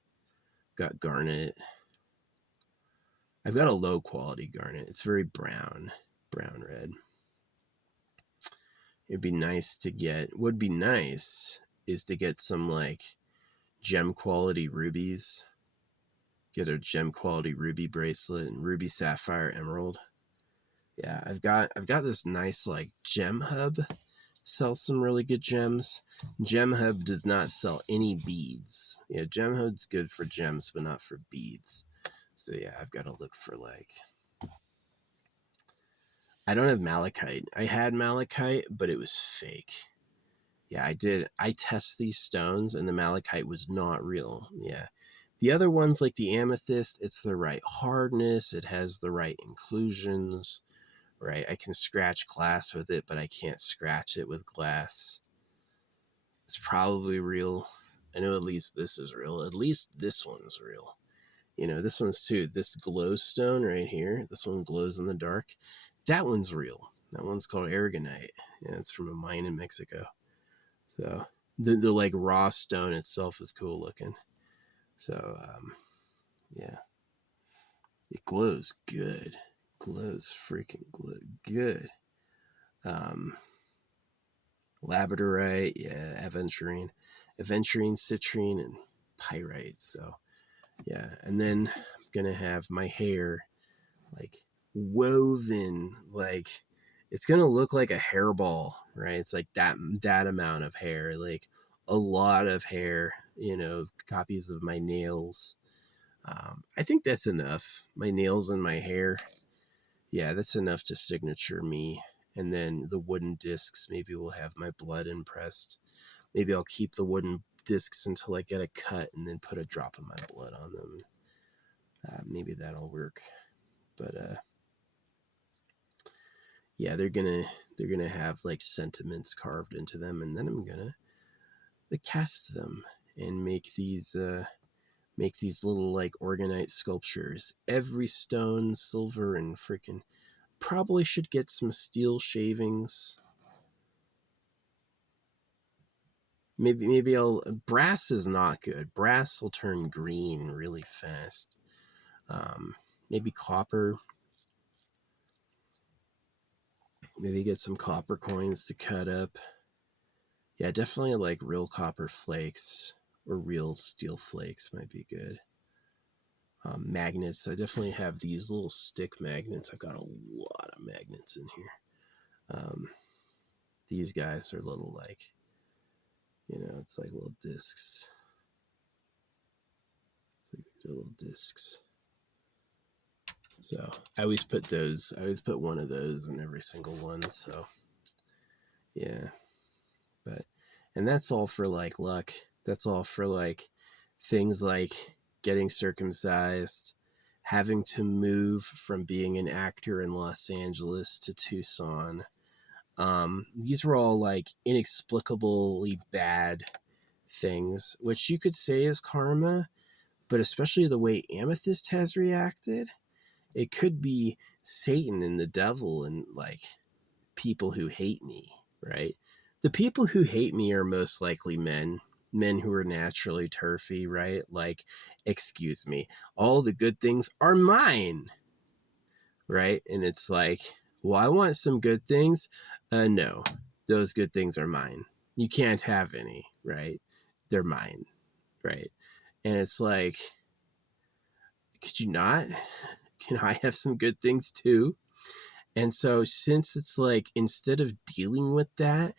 Got garnet. I've got a low quality garnet. It's very brown red. It'd be nice to get, would be nice is to get some like gem quality rubies. Get a gem quality ruby bracelet and ruby sapphire emerald. Yeah, I've got this nice like gem hub. Sells some really good gems. Gem hub does not sell any beads. Yeah, gem hub's good for gems, but not for beads. So yeah, I've got to look for like. I don't have malachite. I had malachite, but it was fake. Yeah, I did. I test these stones, and the malachite was not real. Yeah. The other ones, like the amethyst, it's the right hardness. It has the right inclusions, right? I can scratch glass with it, but I can't scratch it with glass. It's probably real. I know at least this is real. At least this one's real. You know, this one's too. This glowstone right here, this one glows in the dark. That one's real. That one's called aragonite. Yeah, it's from a mine in Mexico. So the like raw stone itself is cool looking. So yeah, it glows good. Glows freaking good. Um, labradorite, yeah, aventurine, citrine, and pyrite. So yeah, and then I'm gonna have my hair like woven, like it's gonna look like a hairball, right? It's like that amount of hair, like a lot of hair, you know, copies of my nails. I think that's enough. My nails and my hair, yeah, that's enough to signature me. And then the wooden discs, maybe we'll have my blood impressed. Maybe I'll keep the wooden discs until I get a cut and then put a drop of my blood on them. Maybe that'll work. But yeah, they're gonna have like sentiments carved into them, and then I'm gonna cast them and make these little like orgonite sculptures. Every stone, silver, and freaking probably should get some steel shavings. Maybe I'll brass is not good. Brass will turn green really fast. Maybe copper. Maybe get some copper coins to cut up. Yeah, definitely like real copper flakes. or real steel flakes might be good. Magnets, I definitely have these little stick magnets. I've got a lot of magnets in here. These guys are little, like, it's like little discs. It's like these are little discs. So I always put one of those in every single one. So yeah, and that's all for like luck. That's all for like things like getting circumcised, having to move from being an actor in Los Angeles to Tucson. These were all like inexplicably bad things, which you could say is karma, but especially the way Amethyst has reacted, it could be Satan and the devil and like people who hate me, right? The people who hate me are most likely men who are naturally turfy, right? Like, excuse me, all the good things are mine, right? And it's like, well, I want some good things. No, those good things are mine. You can't have any, right? They're mine, right? And it's like, could you not? Can I have some good things too? And so since it's like, instead of dealing with that,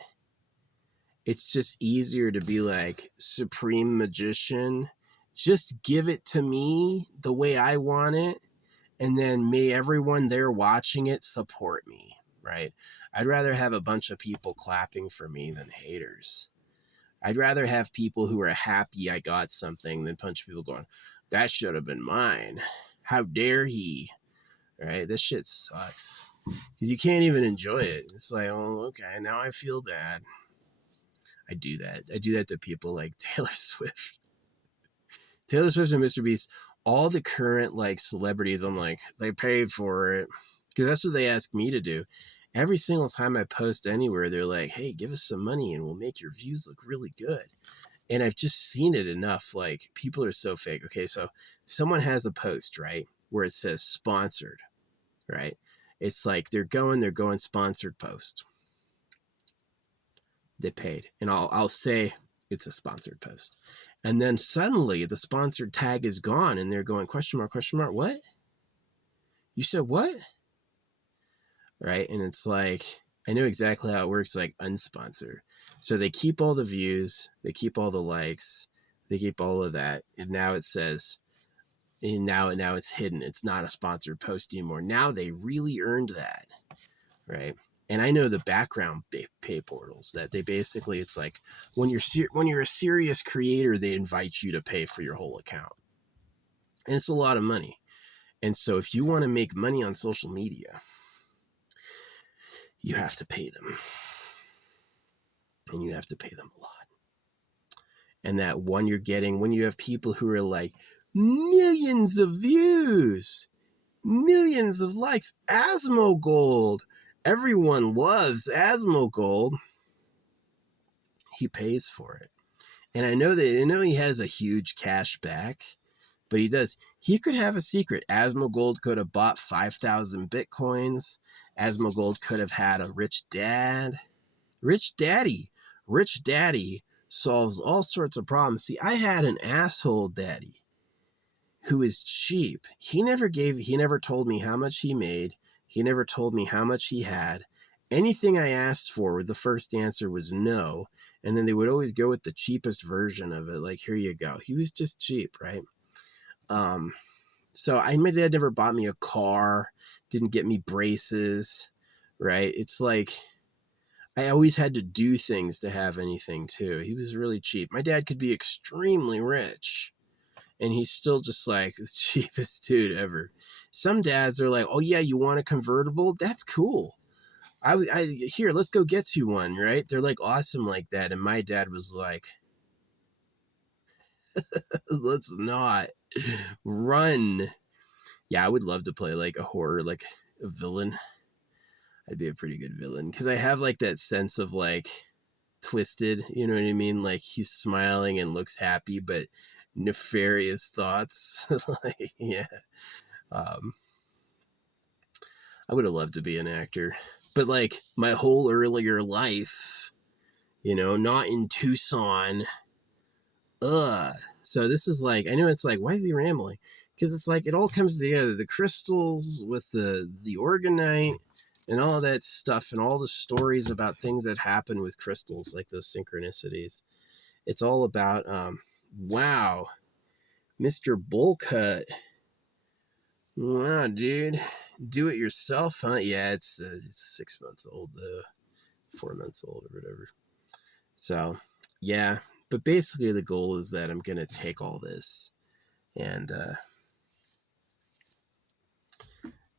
it's just easier to be like, Supreme Magician, just give it to me the way I want it. And then may everyone there watching it support me, right? I'd rather have a bunch of people clapping for me than haters. I'd rather have people who are happy I got something than a bunch of people going, that should have been mine. How dare he? Right? This shit sucks. Because you can't even enjoy it. It's like, oh, okay, now I feel bad. I do that. I do that to people like Taylor Swift. Taylor Swift and Mr. Beast, all the current like celebrities, I'm like, they paid for it. Because that's what they ask me to do. Every single time I post anywhere, they're like, hey, give us some money and we'll make your views look really good. And I've just seen it enough. Like, people are so fake. Okay, so someone has a post, right, where it says sponsored, right? It's like they're going sponsored post. They paid. And I'll say it's a sponsored post. And then suddenly the sponsored tag is gone and they're going, question mark, what? You said what? Right? And it's like, I know exactly how it works, like unsponsored. So they keep all the views, they keep all the likes, they keep all of that. And now it says, and now it's hidden. It's not a sponsored post anymore. Now they really earned that. Right? And I know the background pay portals that they basically, it's like when you're a serious creator, they invite you to pay for your whole account. And it's a lot of money. And so if you want to make money on social media, you have to pay them. And you have to pay them a lot. And that one you're getting, when you have people who are like, millions of views, millions of likes, Asmongold, everyone loves Asmongold, he pays for it. And I know he has a huge cash back, but he does. He could have a secret. Asmongold could have bought 5,000 Bitcoins. Asmongold could have had a rich dad. Rich daddy solves all sorts of problems. See, I had an asshole daddy who is cheap. He never told me how much he made. He never told me how much he had. Anything I asked for, the first answer was no. And then they would always go with the cheapest version of it. Like, here you go. He was just cheap, right? So my dad never bought me a car, didn't get me braces, right? It's like, I always had to do things to have anything too. He was really cheap. My dad could be extremely rich and he's still just like the cheapest dude ever. Some dads are like, oh yeah, you want a convertible? That's cool. Here, let's go get you one, right? They're like awesome like that. And my dad was like, let's not run. Yeah, I would love to play like a horror, like a villain. I'd be a pretty good villain because I have like that sense of like twisted, you know what I mean? Like he's smiling and looks happy, but nefarious thoughts. Like, yeah. I would have loved to be an actor, but like my whole earlier life, not in Tucson, ugh. So this is like, I know it's like, why is he rambling? Because it's like, it all comes together. The crystals with the organite and all that stuff and all the stories about things that happen with crystals, like those synchronicities. It's all about, wow, Mr. Bullcut. Wow, dude. Do it yourself, huh? Yeah, it's 6 months old, though. 4 months old or whatever. So, yeah. But basically the goal is that I'm going to take all this and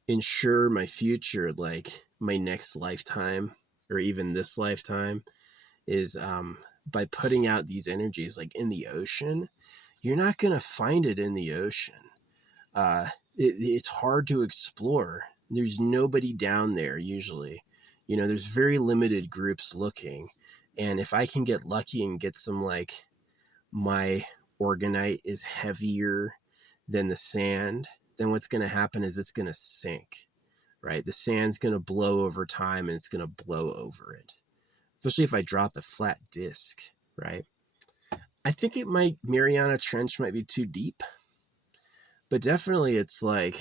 ensure my future, like my next lifetime or even this lifetime, is by putting out these energies like in the ocean. You're not going to find it in the ocean. uh, it's hard to explore. There's nobody down there usually. You know, there's very limited groups looking. And if I can get lucky and get some, like, my organite is heavier than the sand, then what's going to happen is it's going to sink, right? The sand's going to blow over time and it's going to blow over it. Especially if I drop a flat disc, right? I think Mariana Trench might be too deep, but definitely it's like,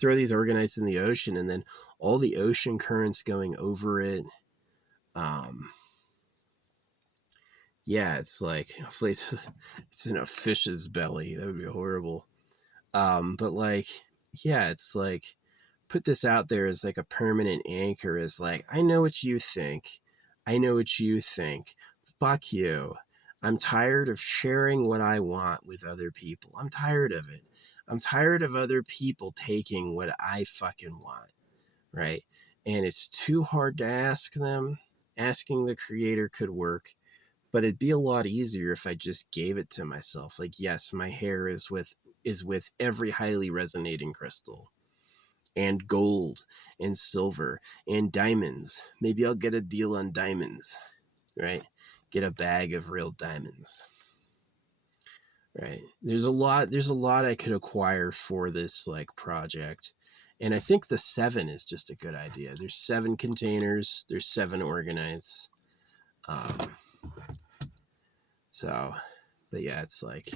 throw these organites in the ocean and then all the ocean currents going over it. Yeah, it's like, hopefully it's in a fish's belly. That would be horrible. But like, yeah, it's like, put this out there as like a permanent anchor, is like, I know what you think. I know what you think. Fuck you. I'm tired of sharing what I want with other people. I'm tired of it. I'm tired of other people taking what I fucking want, right? And it's too hard to ask them. Asking the creator could work, but it'd be a lot easier if I just gave it to myself. Like, yes, my hair is with every highly resonating crystal and gold and silver and diamonds. Maybe I'll get a deal on diamonds, right? Get a bag of real diamonds. Right. There's a lot I could acquire for this like project. And I think the 7 is just a good idea. There's 7 containers, there's 7 organites. So, but yeah, it's like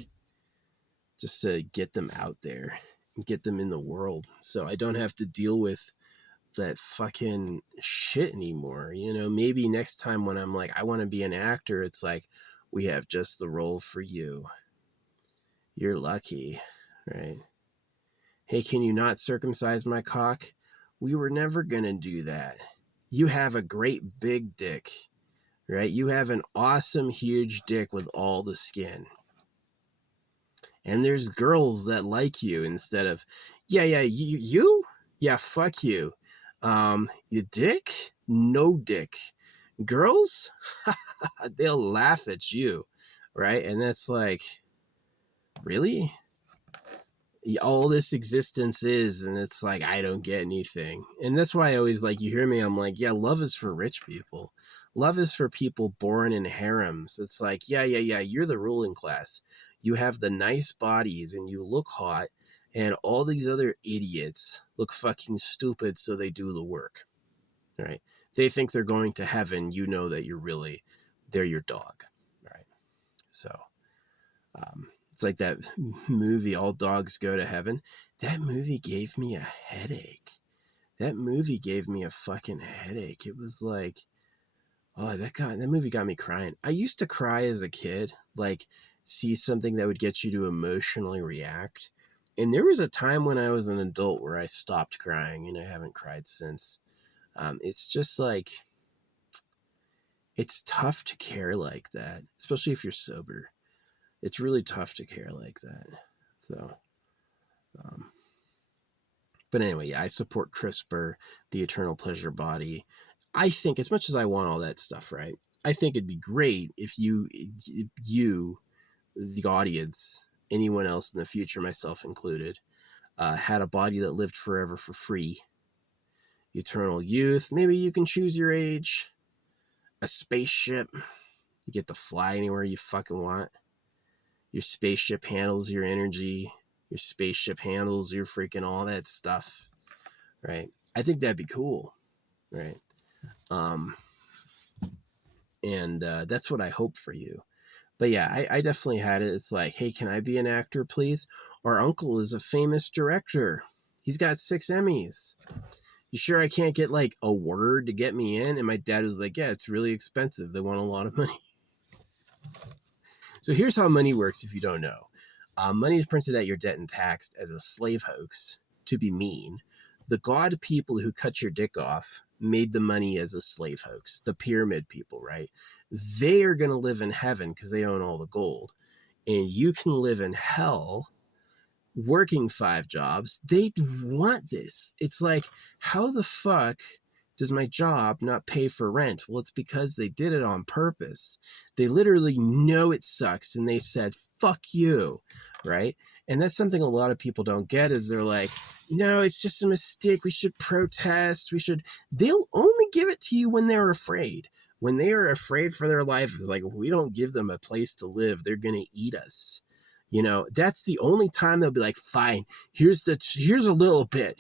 just to get them out there and get them in the world so I don't have to deal with that fucking shit anymore. You know, maybe next time when I'm like, I want to be an actor, it's like, we have just the role for you. You're lucky, right? Hey, can you not circumcise my cock? We were never gonna do that. You have a great big dick, right? You have an awesome huge dick with all the skin. And there's girls that like you instead of, yeah, you? Yeah, fuck you. Your dick? No dick. Girls? They'll laugh at you, right? And that's like, really? All this existence is, and it's like, I don't get anything. And that's why I always, like, you hear me, I'm like, yeah, love is for rich people. Love is for people born in harems. It's like, yeah, you're the ruling class. You have the nice bodies and you look hot, and all these other idiots look fucking stupid, so they do the work, right? They think they're going to heaven. You know that they're your dog, right? So it's like that movie, All Dogs Go to Heaven. That movie gave me a headache. That movie gave me a fucking headache. It was like, oh, that movie got me crying. I used to cry as a kid, like see something that would get you to emotionally react. And there was a time when I was an adult where I stopped crying, and I haven't cried since. It's just like, it's tough to care like that, especially if you're sober. It's really tough to care like that. So, um, but anyway, yeah, I support CRISPR, the eternal pleasure body. I think, as much as I want all that stuff, right? I think it'd be great if you, the audience, anyone else in the future, myself included, had a body that lived forever for free. Eternal youth. Maybe you can choose your age. A spaceship. You get to fly anywhere you fucking want. Your spaceship handles your energy. Your spaceship handles your freaking all that stuff, right? I think that'd be cool, right? And that's what I hope for you. But yeah, I definitely had it. It's like, hey, can I be an actor, please? Our uncle is a famous director. He's got 6 Emmys. You sure I can't get like a word to get me in? And my dad was like, yeah, it's really expensive. They want a lot of money. So here's how money works if you don't know. Money is printed at your debt and taxed as a slave hoax to be mean. The god people who cut your dick off made the money as a slave hoax. The pyramid people, right? They are going to live in heaven because they own all the gold. And you can live in hell working 5 jobs. They want this. It's like, how the fuck does my job not pay for rent? Well, it's because they did it on purpose. They literally know it sucks and they said, fuck you, right? And that's something a lot of people don't get is they're like, no, it's just a mistake. We should protest. They'll only give it to you when they're afraid. When they are afraid for their life, it's like, if we don't give them a place to live, they're going to eat us. You know, that's the only time they'll be like, fine, here's a little bit.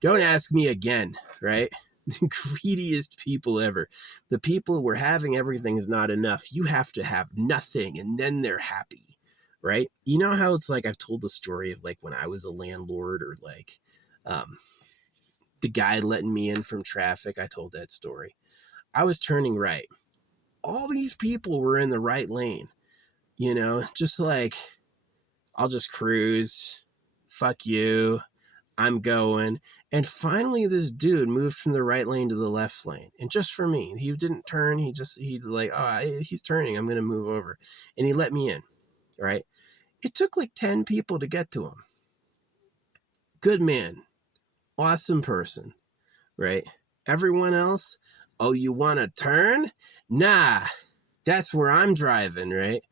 Don't ask me again, right? The greediest people ever. The people where having everything is not enough. You have to have nothing and then they're happy, right? You know how it's like, I've told the story of like when I was a landlord or like the guy letting me in from traffic. I told that story. I was turning right. All these people were in the right lane, you know, just like, I'll just cruise. Fuck you. I'm going. And finally, this dude moved from the right lane to the left lane. And just for me, he didn't turn. He like, oh, he's turning. I'm going to move over. And he let me in, right? It took like 10 people to get to him. Good man. Awesome person, right? Everyone else, oh, you want to turn? Nah, that's where I'm driving, right?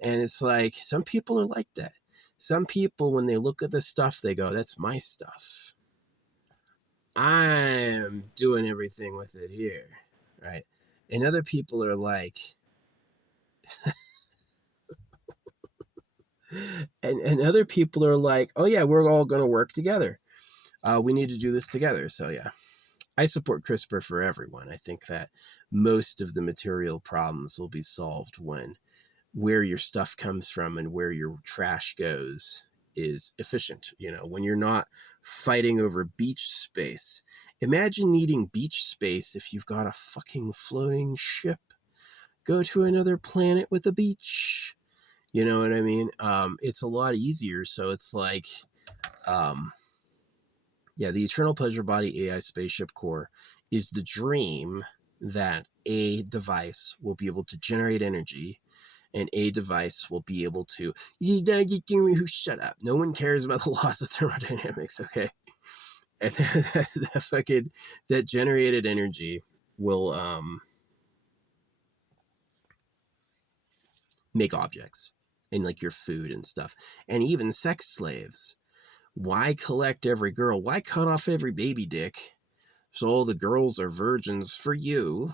And it's like, some people are like that. Some people, when they look at the stuff, they go, that's my stuff. I'm doing everything with it here, right? And other people are like, and other people are like, oh yeah, we're all going to work together. We need to do this together. So yeah, I support CRISPR for everyone. I think that most of the material problems will be solved when where your stuff comes from and where your trash goes is efficient. You know, when you're not fighting over beach space. Imagine needing beach space if you've got a fucking floating ship. Go to another planet with a beach. You know what I mean? It's a lot easier. So it's like, yeah, the Eternal Pleasure Body AI Spaceship Core is the dream that a device will be able to generate energy and a device will be able to, shut up. No one cares about the laws of thermodynamics, okay? And that generated energy will make objects and like your food and stuff. And even sex slaves. Why collect every girl? Why cut off every baby dick so all the girls are virgins for you?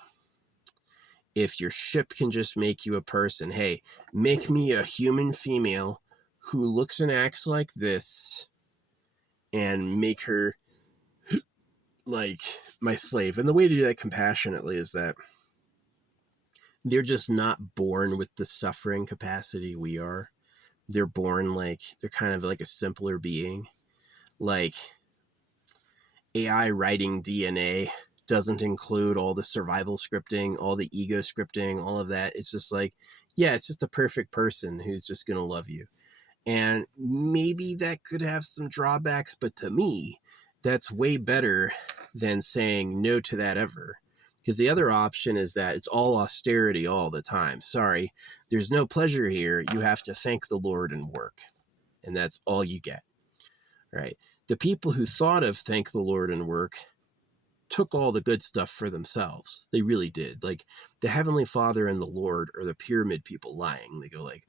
If your ship can just make you a person, hey, make me a human female who looks and acts like this and make her like my slave. And the way to do that compassionately is that they're just not born with the suffering capacity we are. They're born like, they're kind of like a simpler being. Like AI writing DNA doesn't include all the survival scripting, all the ego scripting, all of that. It's just like, yeah, it's just a perfect person who's just going to love you. And maybe that could have some drawbacks, but to me, that's way better than saying no to that ever. Because the other option is that it's all austerity all the time. Sorry, there's no pleasure here. You have to thank the Lord and work. And that's all you get, right? The people who thought of thank the Lord and work took all the good stuff for themselves. They really did. Like the Heavenly Father and the Lord are the pyramid people lying. They go like,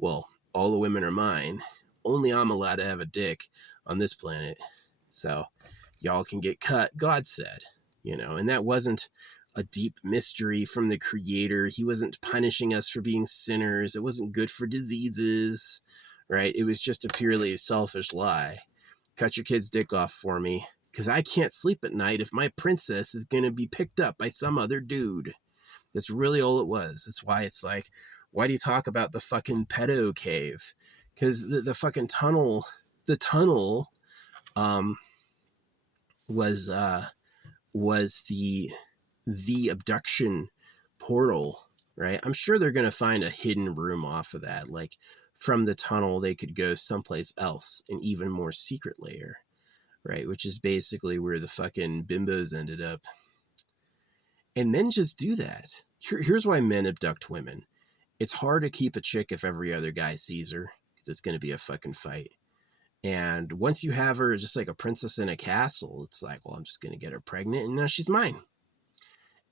well, all the women are mine. Only I'm allowed to have a dick on this planet. So y'all can get cut, God said, you know, and that wasn't a deep mystery from the Creator. He wasn't punishing us for being sinners. It wasn't good for diseases, right? It was just a purely selfish lie. Cut your kid's dick off for me, because I can't sleep at night if my princess is going to be picked up by some other dude. That's really all it was. That's why it's like, Why do you talk about the fucking pedo cave? Because the fucking tunnel, the tunnel, um, was the abduction portal, right? I'm sure they're gonna find a hidden room off of that. Like from the tunnel, they could go someplace else, an even more secret layer, right? Which is basically where the fucking bimbos ended up. And men just do that. Here's why men abduct women. It's hard to keep a chick if every other guy sees her, because it's going to be a fucking fight. And once you have her just like a princess in a castle, it's like, well, I'm just going to get her pregnant and now she's mine.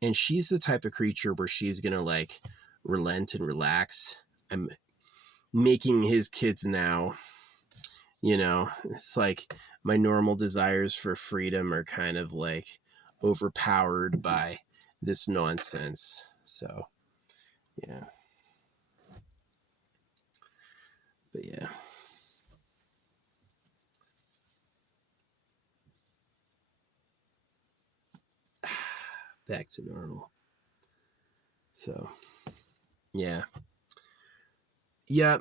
And she's the type of creature where she's going to like relent and relax. I'm making his kids now, you know, it's like my normal desires for freedom are kind of like overpowered by this nonsense. So, yeah. But yeah. Back to normal. So, yeah. Yep.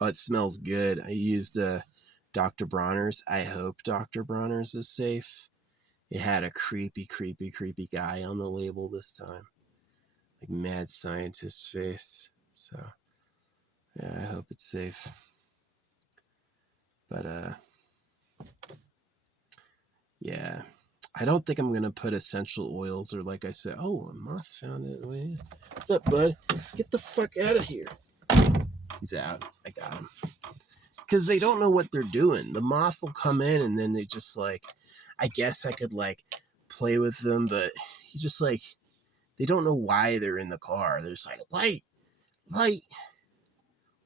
Oh, it smells good. I used Dr. Bronner's. I hope Dr. Bronner's is safe. It had a creepy guy on the label this time. Like mad scientist face. So, yeah, I hope it's safe. But, yeah. I don't think I'm going to put essential oils or like I said, oh, a moth found it. What's up, bud? Get the fuck out of here. He's out. I got him. Because they don't know what they're doing. The moth will come in and then they just like, I guess I could like play with them, but he just like, they don't know why they're in the car. They're just like, light,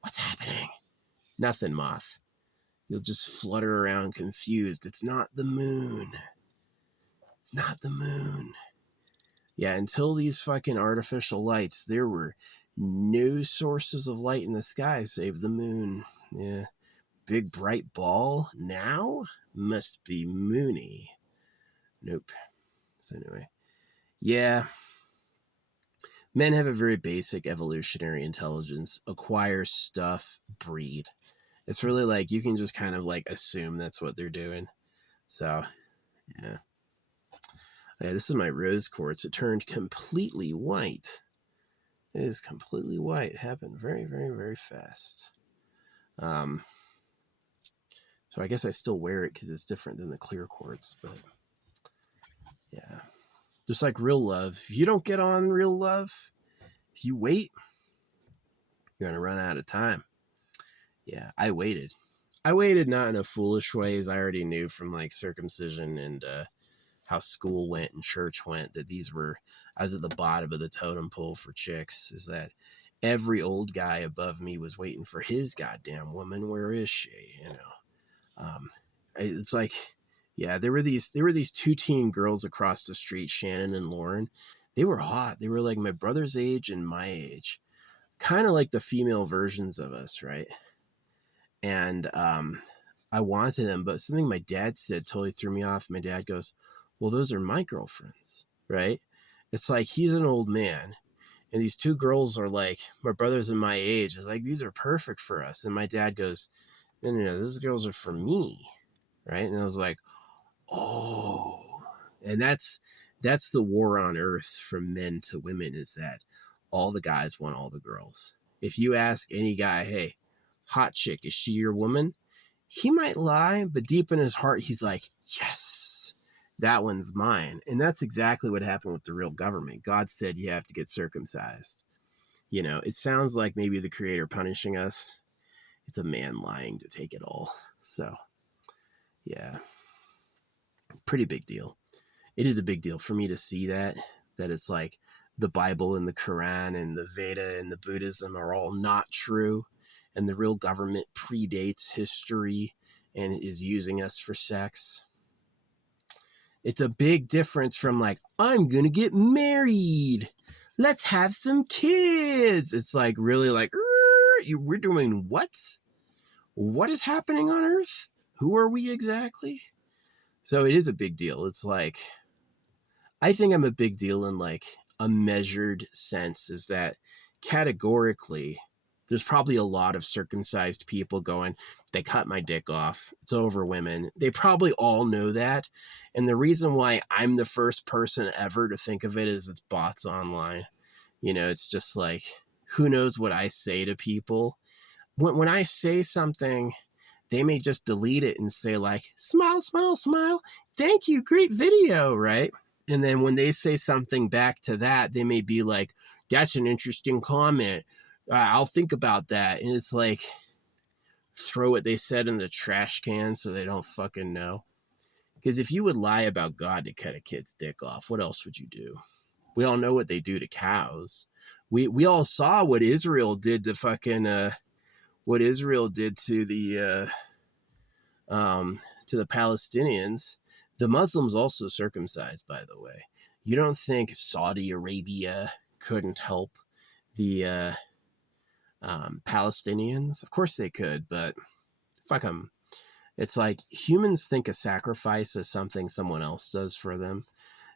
what's happening? Nothing, moth. You'll just flutter around confused. It's not the moon. It's not the moon. Yeah, until these fucking artificial lights, there were no sources of light in the sky save the moon. Yeah. Big bright ball now? Must be moony. Nope. So anyway. Yeah. Men have a very basic evolutionary intelligence. Acquire stuff, breed. It's really like you can just kind of like assume that's what they're doing. So, yeah. Yeah, this is my rose quartz. It turned completely white. It is completely white. It happened very fast. So I guess I still wear it because it's different than the clear quartz, but yeah. Just like real love. If you don't get on real love, if you wait, you're going to run out of time. Yeah, I waited. I waited not in a foolish way, as I already knew from like circumcision and how school went and church went, that I was at the bottom of the totem pole for chicks, is that every old guy above me was waiting for his goddamn woman. Where is she? You know, it's like, yeah, there were these two teen girls across the street, Shannon and Lauren. They were hot. They were like my brother's age and my age, kind of like the female versions of us, right? And I wanted them, but something my dad said totally threw me off. My dad goes, well, those are my girlfriends, right? It's like he's an old man, and these two girls are like my brothers and my age. It's like, these are perfect for us. And my dad goes, no, those girls are for me, right? And I was like, oh. And that's the war on earth from men to women, is that all the guys want all the girls. If you ask any guy, hey, hot chick, is she your woman? He might lie, but deep in his heart, he's like, yes, that one's mine. And that's exactly what happened with the real government. God said you have to get circumcised. You know, it sounds like maybe the creator punishing us. It's a man lying to take it all. So, yeah, pretty big deal. It is a big deal for me to see that it's like the Bible and the Quran and the Veda and the Buddhism are all not true. And the real government predates history and is using us for sex. It's a big difference from like, I'm going to get married. Let's have some kids. It's like really like, we're doing what? What is happening on Earth? Who are we exactly? So it is a big deal. It's like, I think I'm a big deal in like a measured sense, is that categorically, there's probably a lot of circumcised people going, they cut my dick off. It's over women. They probably all know that. And the reason why I'm the first person ever to think of it is it's bots online. You know, it's just like, who knows what I say to people. When I say something, they may just delete it and say like, smile, smile, smile. Thank you. Great video, right? And then when they say something back to that, they may be like, that's an interesting comment. I'll think about that. And it's like, throw what they said in the trash can so they don't fucking know. Because if you would lie about God to cut a kid's dick off, what else would you do? We all know what they do to cows. We all saw what Israel did to fucking what Israel did to the Palestinians. The Muslims also circumcised, by the way. You don't think Saudi Arabia couldn't help the Palestinians? Of course they could, but fuck them. It's like humans think a sacrifice is something someone else does for them.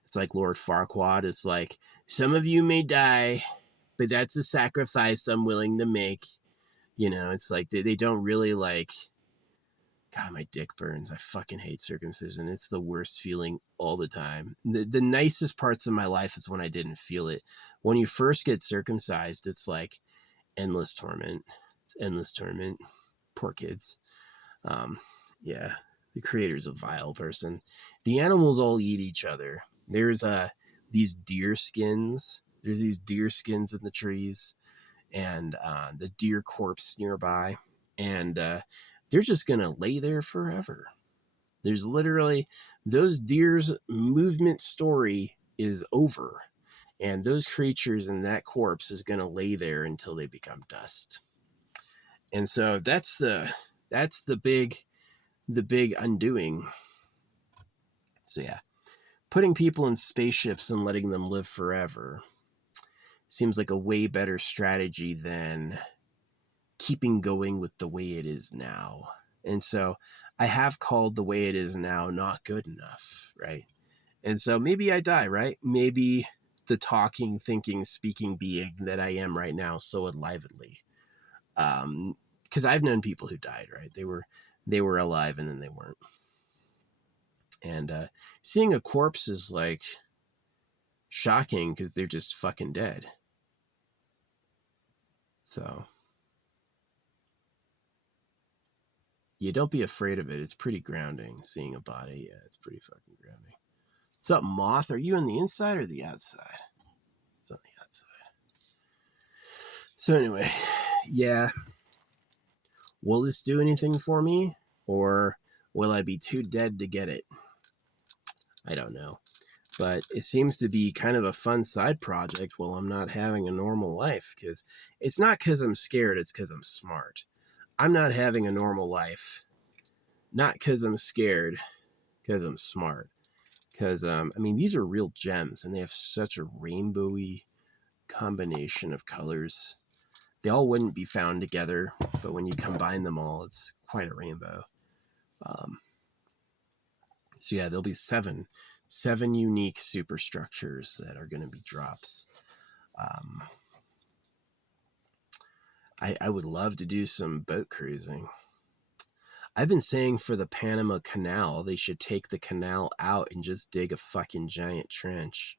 It's like Lord Farquaad is like, some of you may die, but that's a sacrifice I'm willing to make. You know, it's like they don't really like, God, my dick burns. I fucking hate circumcision. It's the worst feeling all the time. The nicest parts of my life is when I didn't feel it. When you first get circumcised, it's like endless torment. It's endless torment. Poor kids. Yeah, the creator's a vile person. The animals all eat each other. There's these deer skins. There's these deer skins in the trees, and the deer corpse nearby, and they're just gonna lay there forever. There's literally, those deer's movement story is over, and those creatures and that corpse is gonna lay there until they become dust. And so that's the big undoing. So yeah, putting people in spaceships and letting them live forever seems like a way better strategy than keeping going with the way it is now. And so I have called the way it is now not good enough, right? And so maybe I die, right? Maybe the talking, thinking, speaking being that I am right now so enlivenedly. Because I've known people who died, right? They were alive and then they weren't. And seeing a corpse is like shocking because they're just fucking dead. So yeah, don't be afraid of it. It's pretty grounding seeing a body. Yeah, it's pretty fucking grounding. What's up, Moth? Are you on the inside or the outside? It's on the outside. So anyway, yeah. Will this do anything for me? Or will I be too dead to get it? I don't know. But it seems to be kind of a fun side project while I'm not having a normal life. Because it's not because I'm scared, it's because I'm smart. I'm not having a normal life. Not because I'm scared, because I'm smart. Because, I mean, these are real gems, and they have such a rainbowy combination of colors. They all wouldn't be found together, but when you combine them all, it's quite a rainbow. So yeah, there'll be seven unique superstructures that are going to be drops. I would love to do some boat cruising. I've been saying for the Panama Canal, they should take the canal out and just dig a fucking giant trench.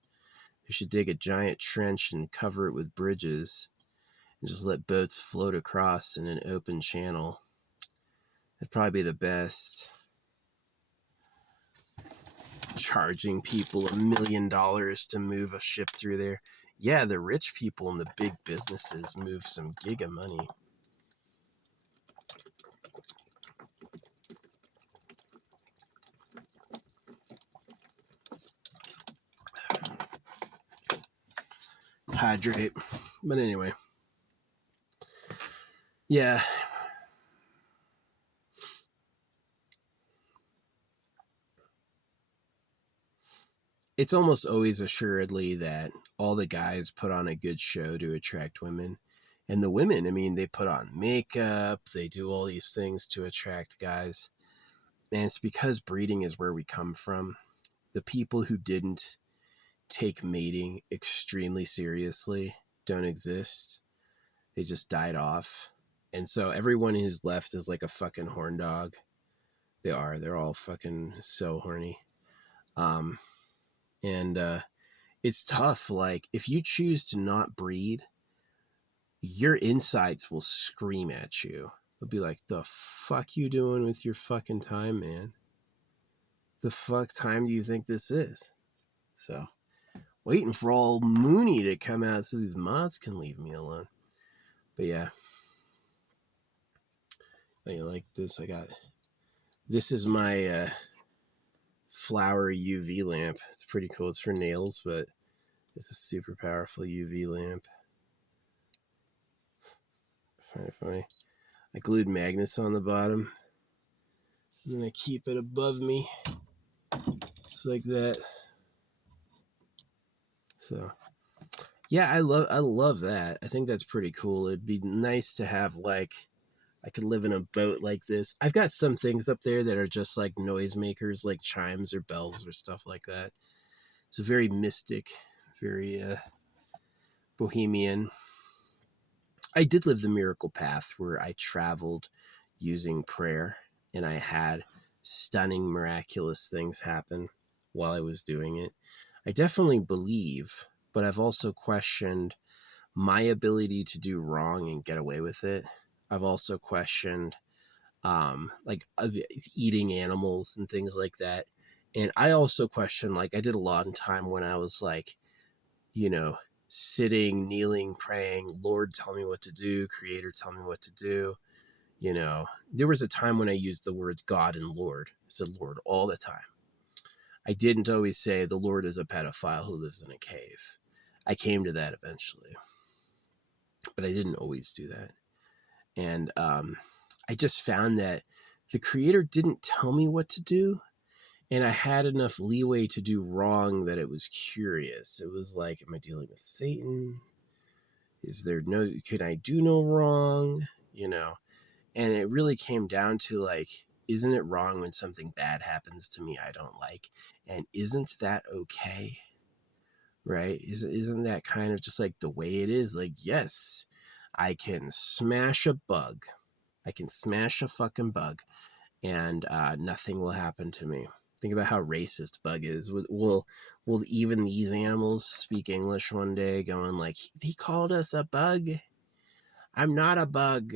They should dig a giant trench and cover it with bridges and just let boats float across in an open channel. That'd probably be the best. Charging people $1 million to move a ship through there. Yeah, the rich people and the big businesses move some giga money. Hydrate. But anyway. Yeah. It's almost always assuredly that all the guys put on a good show to attract women. And the women, I mean, they put on makeup, they do all these things to attract guys. And it's because breeding is where we come from. The people who didn't take mating extremely seriously don't exist. They just died off. And so everyone who's left is like a fucking horn dog. They're all fucking so horny. Um, and it's tough. Like, if you choose to not breed, your insides will scream at you. They'll be like, the fuck you doing with your fucking time, man? The fuck time do you think this is? So, waiting for all Mooney to come out so these moths can leave me alone. But yeah. Oh, you like this? This is my flower UV lamp. It's pretty cool. It's for nails, but it's a super powerful UV lamp. Find it funny. I glued magnets on the bottom, and then I keep it above me, just like that. So, yeah, I love that. I think that's pretty cool. It'd be nice to have, like, I could live in a boat like this. I've got some things up there that are just like noisemakers, like chimes or bells or stuff like that. It's a very mystic, very bohemian. I did live the miracle path where I traveled using prayer, and I had stunning, miraculous things happen while I was doing it. I definitely believe, but I've also questioned my ability to do wrong and get away with it. I've also questioned like eating animals and things like that. And I also question, like, I did a lot of time when I was like, you know, sitting, kneeling, praying, Lord, tell me what to do, Creator, tell me what to do. You know, there was a time when I used the words God and Lord. I said Lord all the time. I didn't always say the Lord is a pedophile who lives in a cave. I came to that eventually, but I didn't always do that. And I just found that the Creator didn't tell me what to do, and I had enough leeway to do wrong that it was curious. It was like, am I dealing with Satan? Could I do no wrong? You know, and it really came down to, like, isn't it wrong when something bad happens to me I don't like? And isn't that okay? Right? Isn't that kind of just like the way it is? Like, yes, I can smash a bug. I can smash a fucking bug, and nothing will happen to me. Think about how racist bug is. Will even these animals speak English one day, going like, he called us a bug? I'm not a bug.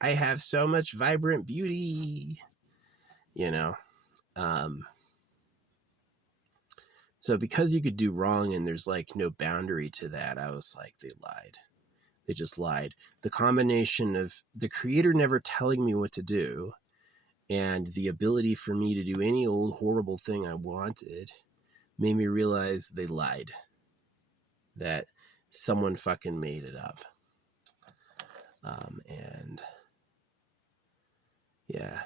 I have so much vibrant beauty. You know? So because you could do wrong and there's like no boundary to that, I was like, they lied. They just lied. The combination of the Creator never telling me what to do and the ability for me to do any old horrible thing I wanted made me realize they lied. That someone fucking made it up. And yeah.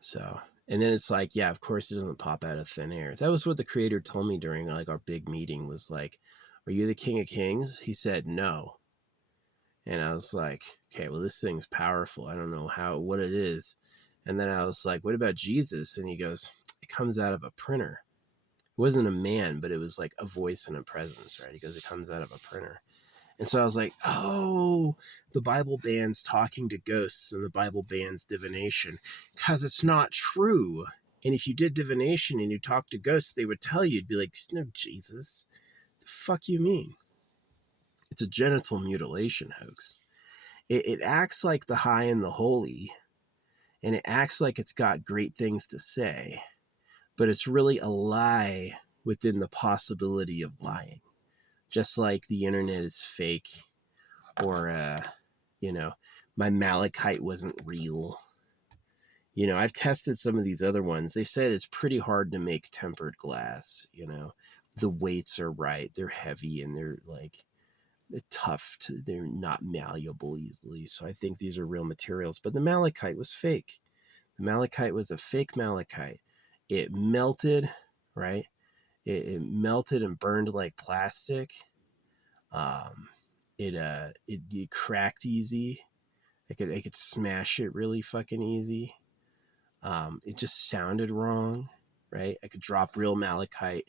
So, and then it's like, yeah, of course it doesn't pop out of thin air. That was what the Creator told me during like our big meeting, was like, are you the King of Kings? He said, no. And I was like, okay, well, this thing's powerful. I don't know what it is. And then I was like, what about Jesus? And he goes, it comes out of a printer. It wasn't a man, but it was like a voice and a presence, right? He goes, it comes out of a printer. And so I was like, oh, the Bible bans talking to ghosts and the Bible bans divination because it's not true. And if you did divination and you talked to ghosts, they would tell you, you'd be like, there's no Jesus. The fuck you mean? It's a genital mutilation hoax. It acts like the high and the holy, and it acts like it's got great things to say, but it's really a lie within the possibility of lying. Just like the internet is fake, or, you know, my malachite wasn't real. You know, I've tested some of these other ones. They said it's pretty hard to make tempered glass, you know. The weights are right. They're heavy and they're like, they're not malleable easily. So I think these are real materials. But the malachite was fake. The malachite was a fake malachite. It melted, right? It melted and burned like plastic. It cracked easy. I could smash it really fucking easy. It just sounded wrong, right? I could drop real malachite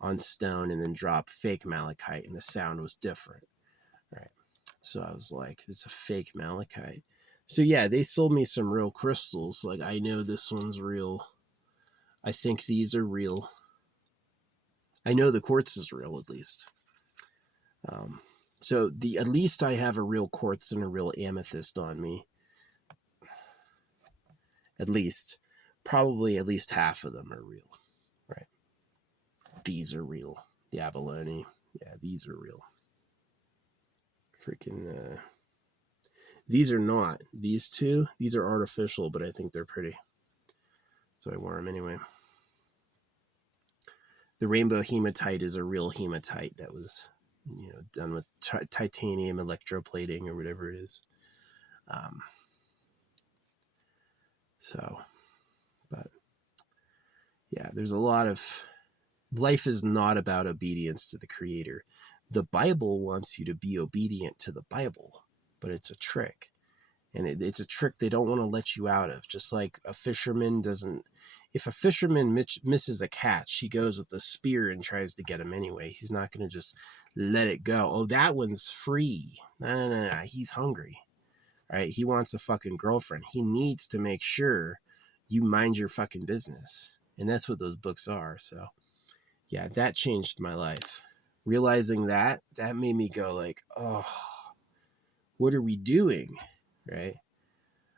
on stone and then drop fake malachite, and the sound was different. So I was like, it's a fake malachite. So yeah, they sold me some real crystals. Like, I know this one's real. I think these are real. I know the quartz is real, at least. Um, so at least I have a real quartz and a real amethyst on me. At least. Probably at least half of them are real. Right. These are real. The abalone. Yeah, these are real. Freaking, these are not. These two, these are artificial, but I think they're pretty. So I wore them anyway. The rainbow hematite is a real hematite that was, done with titanium electroplating or whatever it is. So, but yeah, there's a lot of, life is not about obedience to the Creator. The Bible wants you to be obedient to the Bible, but it's a trick. And it's a trick they don't want to let you out of. Just like a fisherman doesn't, if a fisherman misses a catch, he goes with a spear and tries to get him anyway. He's not going to just let it go. Oh, that one's free. No. He's hungry. All right. He wants a fucking girlfriend. He needs to make sure you mind your fucking business. And that's what those books are. So yeah, that changed my life. Realizing that made me go like, oh, what are we doing? Right?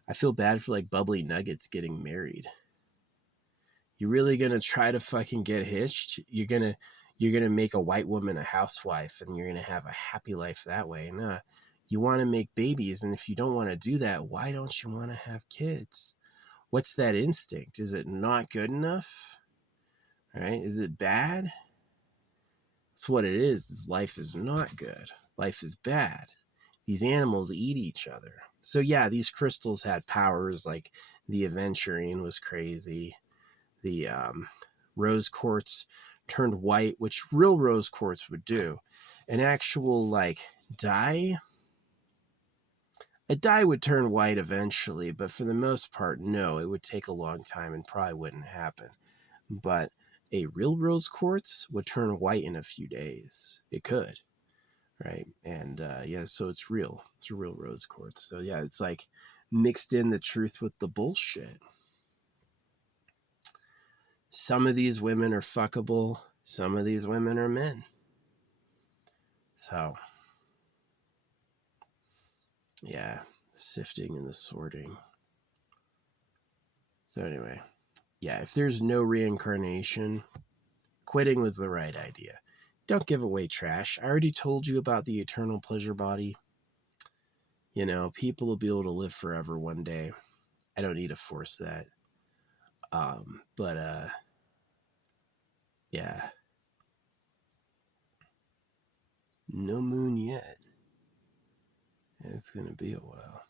I feel bad for like bubbly nuggets getting married. You really gonna try to fucking get hitched? You're gonna make a white woman a housewife and you're gonna have a happy life that way. Nah, you want to make babies, and if you don't want to do that, why don't you want to have kids? What's that instinct? Is it not good enough? Right? Is it bad? That's what it is. This life is not good. Life is bad. These animals eat each other. So yeah, these crystals had powers. Like the aventurine was crazy. The rose quartz turned white, which real rose quartz would do. An actual like dye, a dye would turn white eventually, but for the most part, no, it would take a long time and probably wouldn't happen. But a real rose quartz would turn white in a few days. It could. Right. And yeah, so it's real. It's a real rose quartz. So yeah, it's like mixed in the truth with the bullshit. Some of these women are fuckable. Some of these women are men. So yeah, the sifting and the sorting. So anyway, yeah, if there's no reincarnation, quitting was the right idea. Don't give away trash. I already told you about the eternal pleasure body. You know, people will be able to live forever one day. I don't need to force that. But yeah. No moon yet. It's gonna be a while.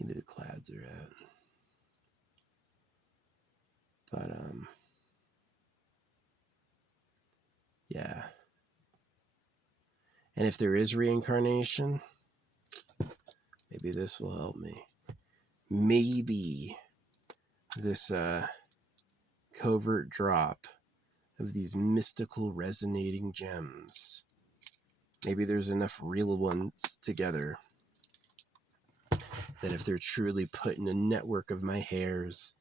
Maybe the clouds are out. But yeah. And if there is reincarnation, maybe this will help me. Maybe this covert drop of these mystical resonating gems. Maybe there's enough real ones together that if they're truly put in a network of my hairs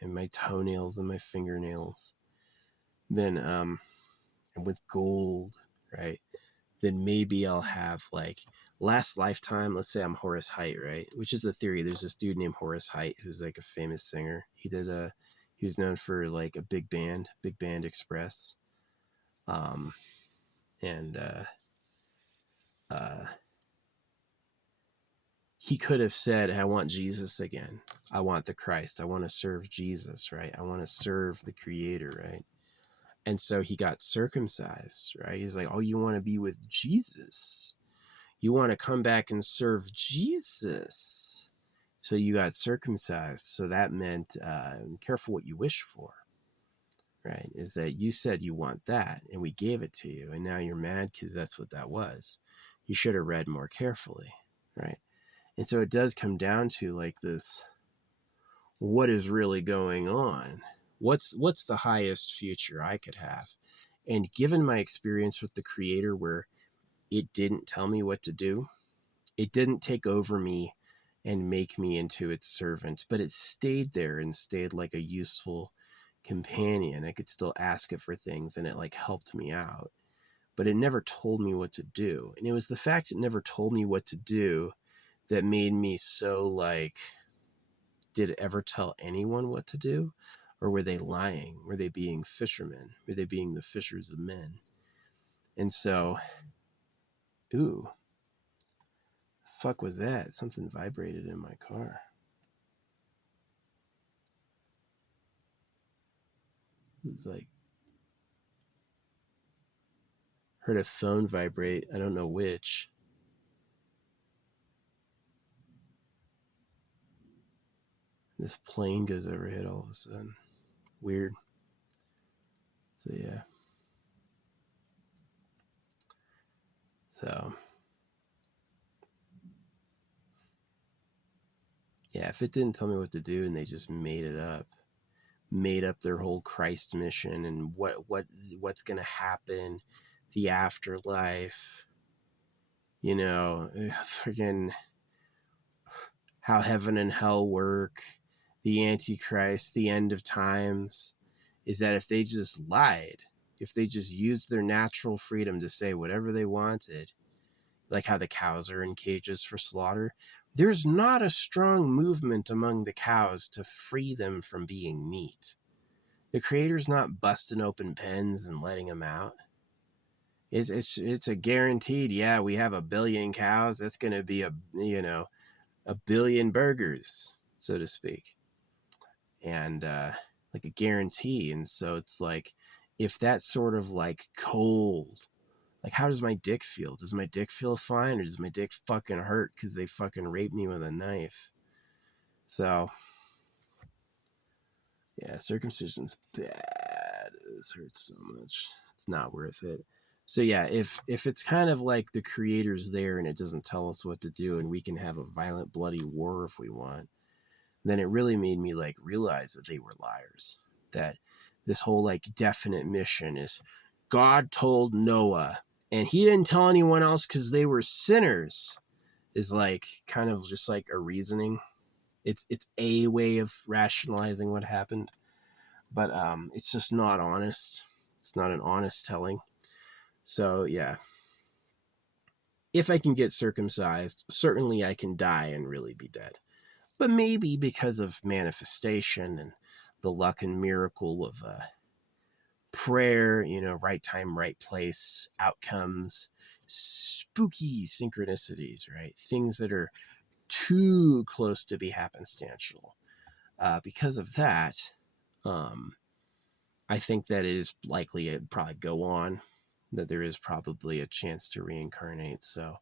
and my toenails and my fingernails, then and with gold, right? Then maybe I'll have like last lifetime. Let's say I'm Horace Heidt, right? Which is a theory. There's this dude named Horace Heidt who's like a famous singer. He was known for like a big band Express. And he could have said, I want Jesus again. I want the Christ. I want to serve Jesus, right? I want to serve the Creator, right? And so he got circumcised, right? He's like, oh, you want to be with Jesus? You want to come back and serve Jesus? So you got circumcised. So that meant, careful what you wish for, right? Is that you said you want that and we gave it to you. And now you're mad because that's what that was. You should have read more carefully, right? And so it does come down to like this, what is really going on? What's the highest future I could have? And given my experience with the Creator, where it didn't tell me what to do. It didn't take over me and make me into its servant, but it stayed there and stayed like a useful companion. I could still ask it for things, and it like helped me out, but it never told me what to do. And it was the fact it never told me what to do that made me so like, did it ever tell anyone what to do? Or were they lying? Were they being fishermen? Were they being the fishers of men? And so, ooh, fuck was that? Something vibrated in my car. It's like, heard a phone vibrate. I don't know which. This plane goes overhead all of a sudden. Weird. So yeah. So yeah, if it didn't tell me what to do and they just made up their whole Christ mission and what's gonna happen, the afterlife, freaking how heaven and hell work, the Antichrist, the end of times, is that if they just lied, if they just used their natural freedom to say whatever they wanted, like how the cows are in cages for slaughter, there's not a strong movement among the cows to free them from being meat. The creator's not busting open pens and letting them out. It's a guaranteed, yeah, we have 1 billion cows, that's going to be a 1 billion burgers, so to speak. And like a guarantee. And so it's like, if that's sort of like cold, like how does my dick feel? Does my dick feel fine, or does my dick fucking hurt because they fucking raped me with a knife? So yeah, circumcision's bad. This hurts so much. It's not worth it. So yeah, if it's kind of like the creator's there and it doesn't tell us what to do and we can have a violent, bloody war if we want, then it really made me like realize that they were liars. That this whole like definite mission is God told Noah and he didn't tell anyone else because they were sinners, is like kind of just like a reasoning. It's a way of rationalizing what happened, but it's just not honest. It's not an honest telling. So yeah, if I can get circumcised, certainly I can die and really be dead. But maybe because of manifestation and the luck and miracle of prayer, right time, right place, outcomes, spooky synchronicities, right? Things that are too close to be happenstantial. Because of that, I think that is likely to probably go on, that there is probably a chance to reincarnate. So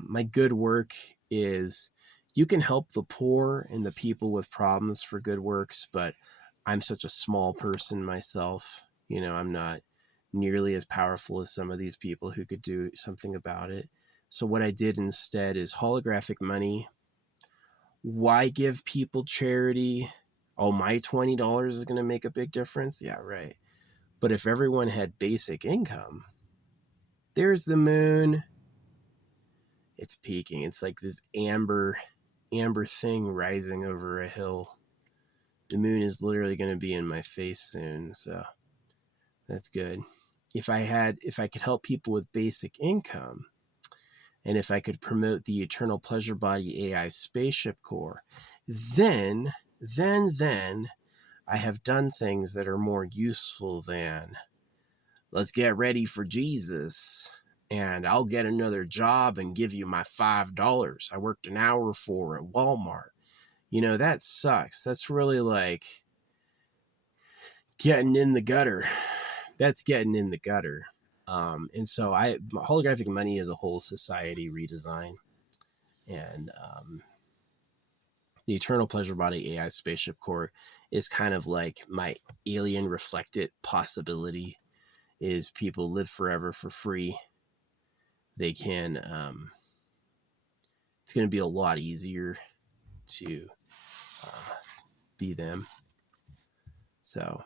my good work is, you can help the poor and the people with problems for good works, but I'm such a small person myself. I'm not nearly as powerful as some of these people who could do something about it. So what I did instead is holographic money. Why give people charity? Oh, my $20 is going to make a big difference? Yeah, right. But if everyone had basic income, there's the moon. It's peaking. It's like this amber thing rising over a hill. The moon is literally going to be in my face soon, so that's good. If I could help people with basic income, and if I could promote the Eternal Pleasure Body AI Spaceship Core, then I have done things that are more useful than, let's get ready for Jesus and I'll get another job and give you my $5 I worked an hour for at Walmart. That sucks. That's really like getting in the gutter. That's getting in the gutter. And so holographic money is a whole society redesign. And the Eternal Pleasure Body AI Spaceship Core is kind of like my alien reflected possibility, is people live forever for free. They can, it's going to be a lot easier to be them. So,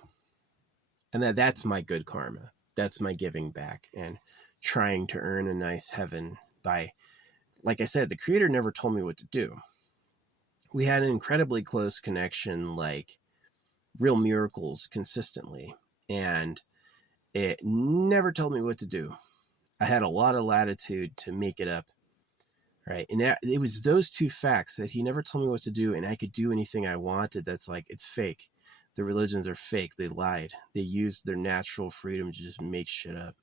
and that's my good karma. That's my giving back. And trying to earn a nice heaven by, like I said, the Creator never told me what to do. We had an incredibly close connection, like real miracles consistently, and it never told me what to do. I had a lot of latitude to make it up, right? And it was those two facts, that he never told me what to do and I could do anything I wanted. That's like, it's fake. The religions are fake. They lied. They used their natural freedom to just make shit up.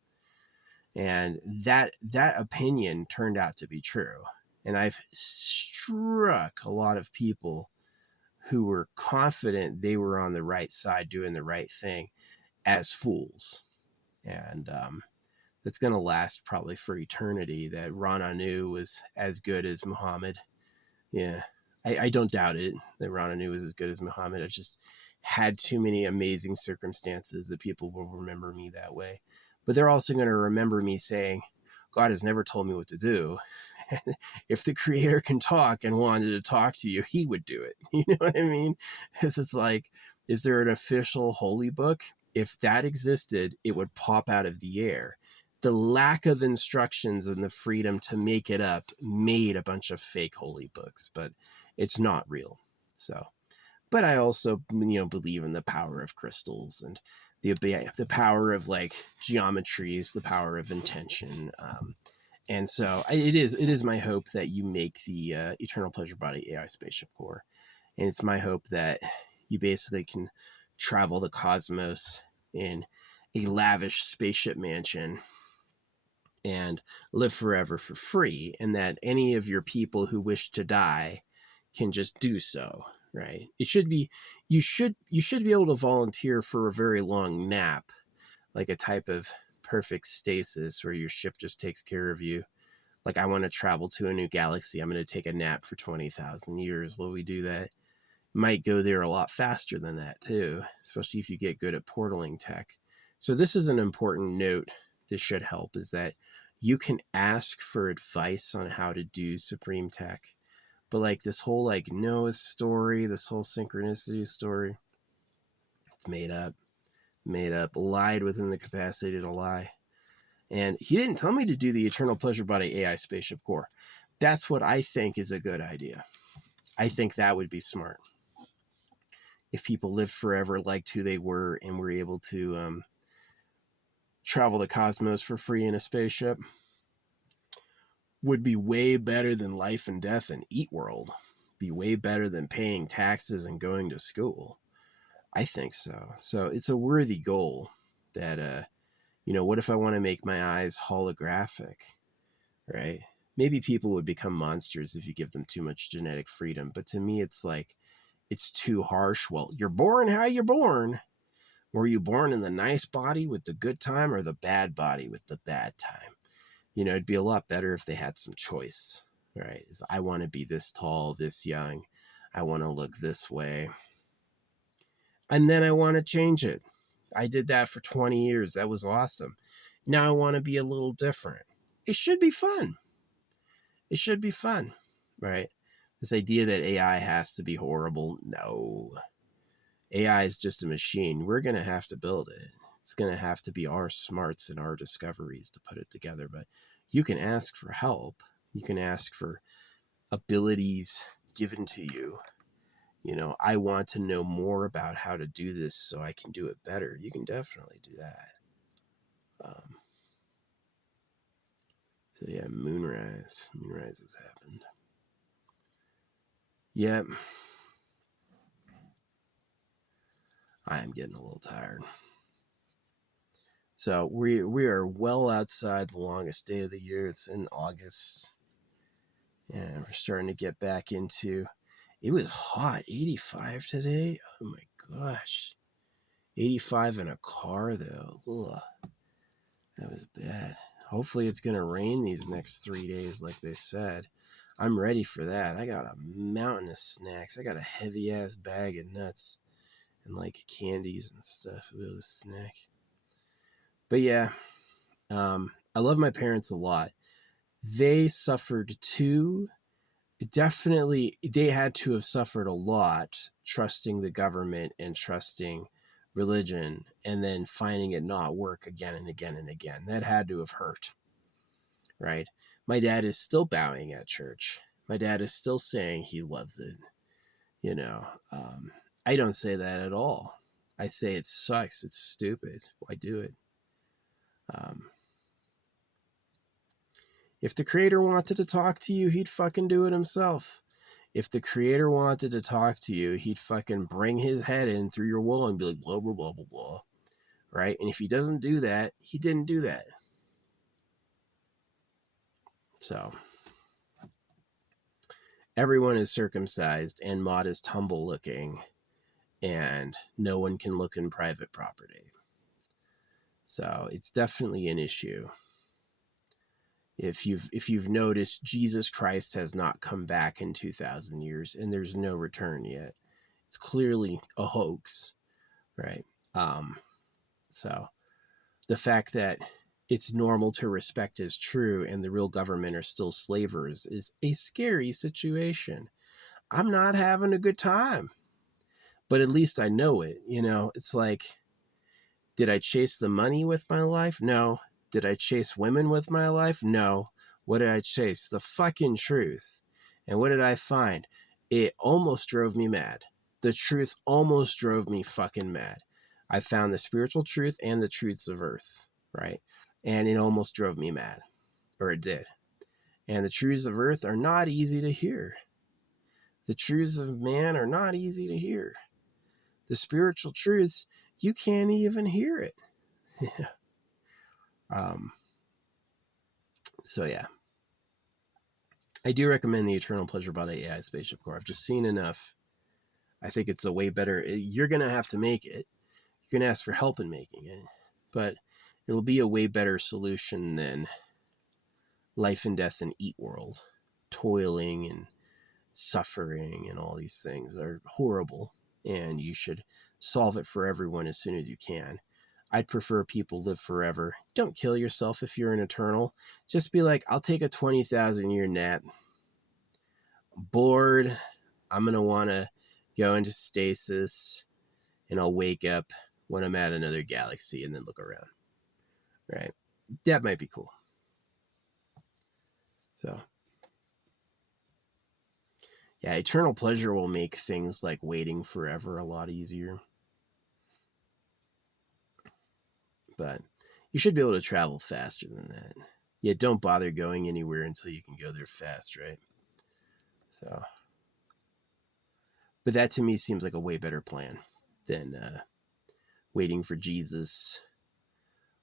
And that opinion turned out to be true. And I've struck a lot of people who were confident they were on the right side doing the right thing as fools. And that's going to last probably for eternity, that Ron Anu was as good as Muhammad. Yeah, I don't doubt it, that Ron Anu was as good as Muhammad. I've just had too many amazing circumstances that people will remember me that way. But they're also going to remember me saying, God has never told me what to do. If the Creator can talk and wanted to talk to you, he would do it. You know what I mean? It's like, is there an official holy book? If that existed, it would pop out of the air. The lack of instructions and the freedom to make it up made a bunch of fake holy books, but it's not real. So, but I also, believe in the power of crystals and the power of like geometries, the power of intention. And so it is my hope that you make the Eternal Pleasure Body AI Spaceship Core. And it's my hope that you basically can travel the cosmos in a lavish spaceship mansion and live forever for free, and that any of your people who wish to die can just do so, right? It should be, you should be able to volunteer for a very long nap, like a type of perfect stasis where your ship just takes care of you. Like, I want to travel to a new galaxy. I'm going to take a nap for 20,000 years. Will we do that? Might go there a lot faster than that too, especially if you get good at portaling tech. So this is an important note. This should help, is that you can ask for advice on how to do supreme tech. But like this whole like Noah story, this whole synchronicity story, it's made up, lied within the capacity to lie. And he didn't tell me to do the Eternal Pleasure Body AI Spaceship Core. That's what I think is a good idea. I think that would be smart. If people lived forever, liked who they were, and were able to travel the cosmos for free in a spaceship, would be way better than life and death in Eat World. Be way better than paying taxes and going to school. I think so. So it's a worthy goal that, what if I want to make my eyes holographic, right? Maybe people would become monsters if you give them too much genetic freedom. But to me, it's like, it's too harsh. Well, you're born how you're born. Were you born in the nice body with the good time or the bad body with the bad time? It'd be a lot better if they had some choice, right? I want to be this tall, this young. I want to look this way. And then I want to change it. I did that for 20 years. That was awesome. Now I want to be a little different. It should be fun. It should be fun, right? This idea that AI has to be horrible. No. AI is just a machine. We're going to have to build it. It's going to have to be our smarts and our discoveries to put it together. But you can ask for help. You can ask for abilities given to you. I want to know more about how to do this so I can do it better. You can definitely do that. So yeah, moonrise. Moonrise has happened. Yep. I am getting a little tired. So we are well outside the longest day of the year. It's in August. And we're starting to get back into, it was hot, 85 today. Oh my gosh. 85 in a car though. Ugh, that was bad. Hopefully it's going to rain these next 3 days like they said. I'm ready for that. I got a mountain of snacks. I got a heavy ass bag of nuts and like candies and stuff to be able to snack. But yeah, I love my parents a lot. They suffered too. Definitely, they had to have suffered a lot trusting the government and trusting religion and then finding it not work again and again and again. That had to have hurt. right? My dad is still bowing at church. My dad is still saying he loves it. You know, I don't say that at all. I say it sucks. It's stupid. Why do it? Um, if the creator wanted to talk to you, he'd fucking do it himself. If the creator wanted to talk to you, he'd fucking bring his head in through your wall and be like, blah, blah, blah, blah, blah. Right? And if he doesn't do that, he didn't do that. So, everyone is circumcised and Maud is tumble looking, and no one can look in private property. So, it's definitely an issue. If you've noticed, Jesus Christ has not come back in 2,000 years, and there's no return yet. It's clearly a hoax, right? So the fact that it's normal to respect as true and the real government are still slavers is a scary situation. I'm not having a good time, but at least I know it. You know, it's like, did I chase the money with my life? No. Did I chase women with my life? No. What did I chase? The fucking truth. And what did I find? It almost drove me mad. The truth almost drove me fucking mad. I found the spiritual truth and the truths of earth, right? And it almost drove me mad, or it did. And the truths of earth are not easy to hear. The truths of man are not easy to hear. The spiritual truths, you can't even hear it. So yeah, I do recommend the Eternal Pleasure Body AI Spaceship Core. I've just seen enough. I think it's a way better. You're gonna have to make it. You can ask for help in making it, but it'll be a way better solution than Life and Death and Eat World. Toiling and suffering and all these things are horrible, and you should solve it for everyone as soon as you can. I'd prefer people live forever. Don't kill yourself if you're an eternal. Just be like, I'll take a 20,000 year nap. Bored. I'm going to want to go into stasis, and I'll wake up when I'm at another galaxy and then look around. Right? That might be cool. So, yeah, eternal pleasure will make things like waiting forever a lot easier. But you should be able to travel faster than that. Yeah, don't bother going anywhere until you can go there fast, right? So, but that to me seems like a way better plan than waiting for Jesus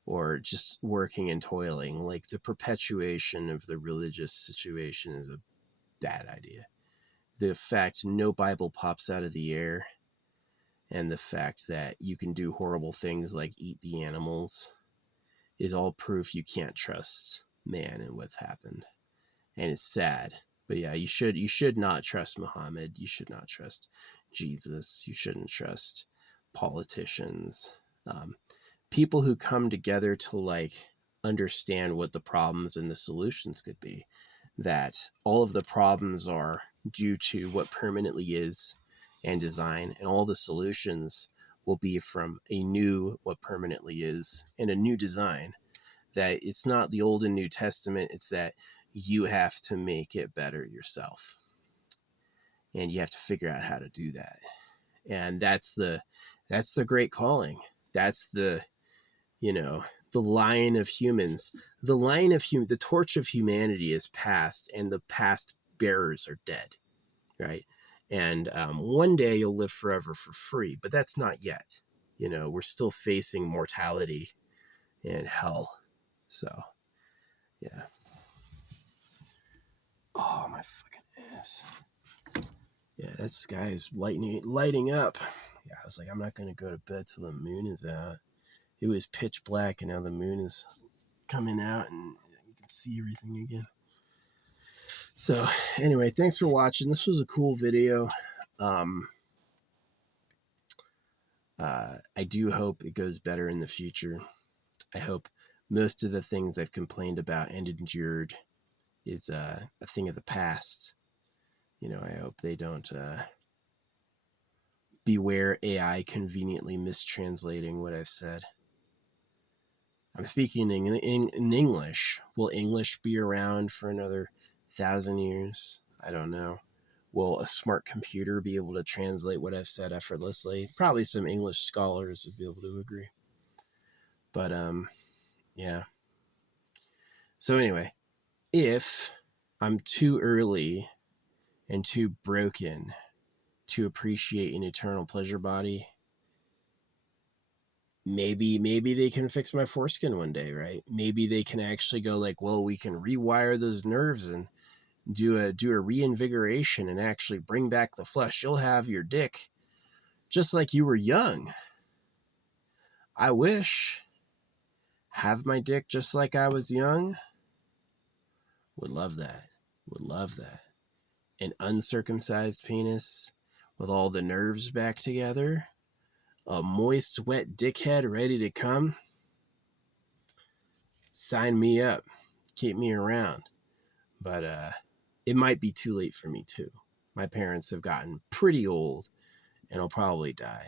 or just working and toiling. Like, the perpetuation of the religious situation is a bad idea. The fact no Bible pops out of the air, and the fact that you can do horrible things like eat the animals, is all proof you can't trust man and what's happened. And it's sad. But yeah, you should not trust Muhammad. You should not trust Jesus. You shouldn't trust politicians. People who come together to like understand what the problems and the solutions could be. That all of the problems are due to what permanently is and design, and all the solutions will be from a new what permanently is and a new design. That it's not the Old and New Testament, it's that you have to make it better yourself. And you have to figure out how to do that. And that's the great calling. That's the, you know, the line of humans. The torch of humanity is passed, and the past bearers are dead, right? And one day you'll live forever for free, but that's not yet. You know, we're still facing mortality and hell. So, yeah. Oh, my fucking ass. Yeah, that sky is lighting up. Yeah, I was like, I'm not going to go to bed till the moon is out. It was pitch black, and now the moon is coming out, and you can see everything again. So, anyway, thanks for watching. This was a cool video. I do hope it goes better in the future. I hope most of the things I've complained about and endured is a thing of the past. You know, I hope they don't beware AI conveniently mistranslating what I've said. I'm speaking in English. Will English be around for another 1,000 years? I don't know. Will a smart computer be able to translate what I've said effortlessly? Probably some English scholars would be able to agree. But, yeah. So anyway, if I'm too early and too broken to appreciate an eternal pleasure body, maybe they can fix my foreskin one day, right? Maybe they can actually go like, well, we can rewire those nerves and do a reinvigoration and actually bring back the flesh. You'll have your dick just like you were young. I wish. Have my dick just like I was young. Would love that. Would love that. An uncircumcised penis with all the nerves back together. A moist, wet dickhead ready to come. Sign me up. Keep me around. But it might be too late for me too. My parents have gotten pretty old and I'll probably die.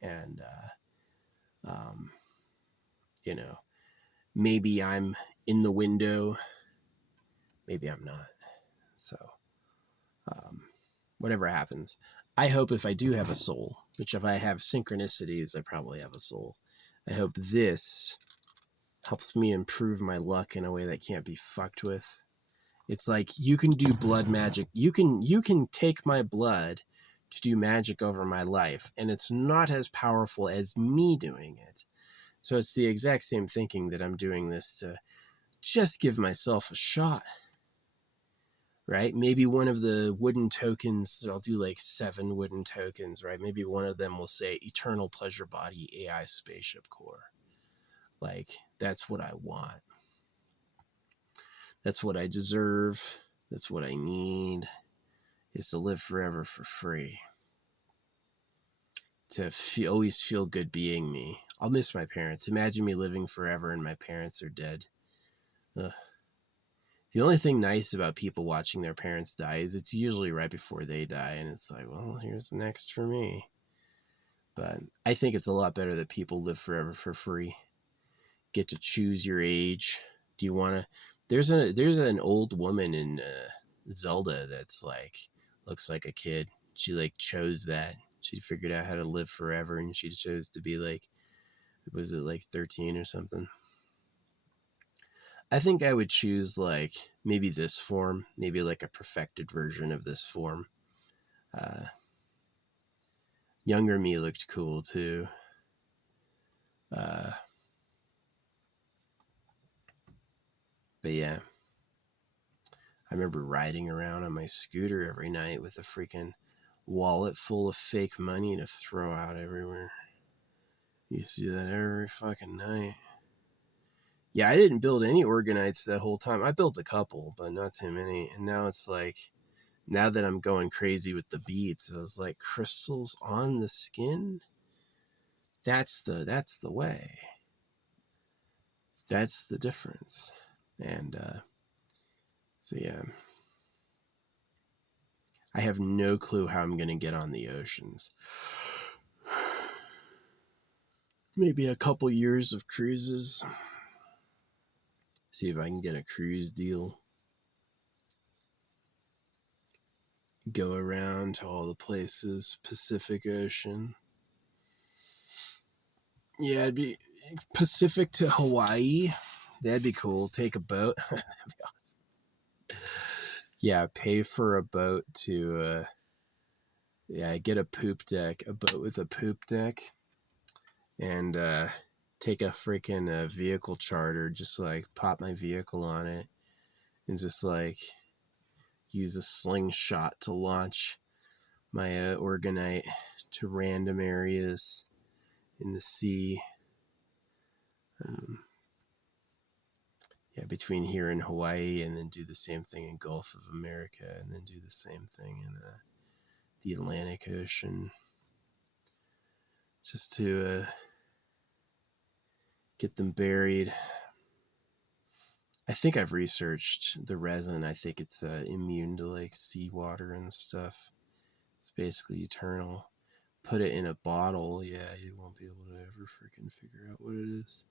And, you know, maybe I'm in the window. Maybe I'm not. So, whatever happens, I hope if I do have a soul, which if I have synchronicities, I probably have a soul. I hope this helps me improve my luck in a way that can't be fucked with. It's like you can do blood magic. You can take my blood to do magic over my life, and it's not as powerful as me doing it. So it's the exact same thinking that I'm doing this to just give myself a shot. Right? Maybe one of the wooden tokens, I'll do like 7 wooden tokens, right? Maybe one of them will say Eternal Pleasure Body AI Spaceship Core. Like, that's what I want. That's what I deserve. That's what I need, is to live forever for free. To always feel good being me. I'll miss my parents. Imagine me living forever and my parents are dead. Ugh. The only thing nice about people watching their parents die is it's usually right before they die, and it's like, well, here's the next for me. But I think it's a lot better that people live forever for free. Get to choose your age. Do you want to? There's an old woman in Zelda that's like looks like a kid. She like chose that. She figured out how to live forever, and she chose to be like, was it like 13 or something? I think I would choose like maybe this form, maybe like a perfected version of this form. Younger me looked cool too. But yeah, I remember riding around on my scooter every night with a freaking wallet full of fake money to throw out everywhere. Used to do that every fucking night. Yeah, I didn't build any organites that whole time. I built a couple, but not too many. And now it's like, now that I'm going crazy with the beads, I was like, crystals on the skin? That's the way. That's the difference. And so yeah, I have no clue how I'm going to get on the oceans. Maybe a couple years of cruises. See if I can get a cruise deal. Go around to all the places. Pacific Ocean. Yeah, it'd be Pacific to Hawaii. That'd be cool. Take a boat. That'd be awesome. Yeah, pay for a boat to get a poop deck. A boat with a poop deck. And take a freaking vehicle charter. Just like pop my vehicle on it. And just like use a slingshot to launch my organite to random areas in the sea. Between here and Hawaii, and then do the same thing in Gulf of America, and then do the same thing in the Atlantic Ocean, just to get them buried. I think I've researched the resin. I think it's immune to like seawater and stuff. It's basically eternal. Put it in a bottle, yeah, you won't be able to ever freaking figure out what it is.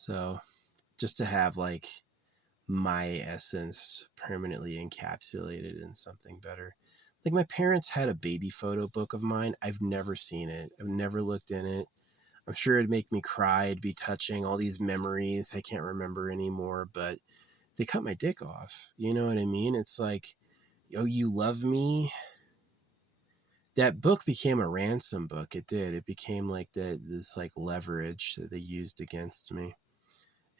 So just to have like my essence permanently encapsulated in something better. Like my parents had a baby photo book of mine. I've never seen it. I've never looked in it. I'm sure it'd make me cry. It'd be touching, all these memories I can't remember anymore, but they cut my dick off. You know what I mean? It's like, oh, you love me? That book became a ransom book. It did. It became like this like leverage that they used against me.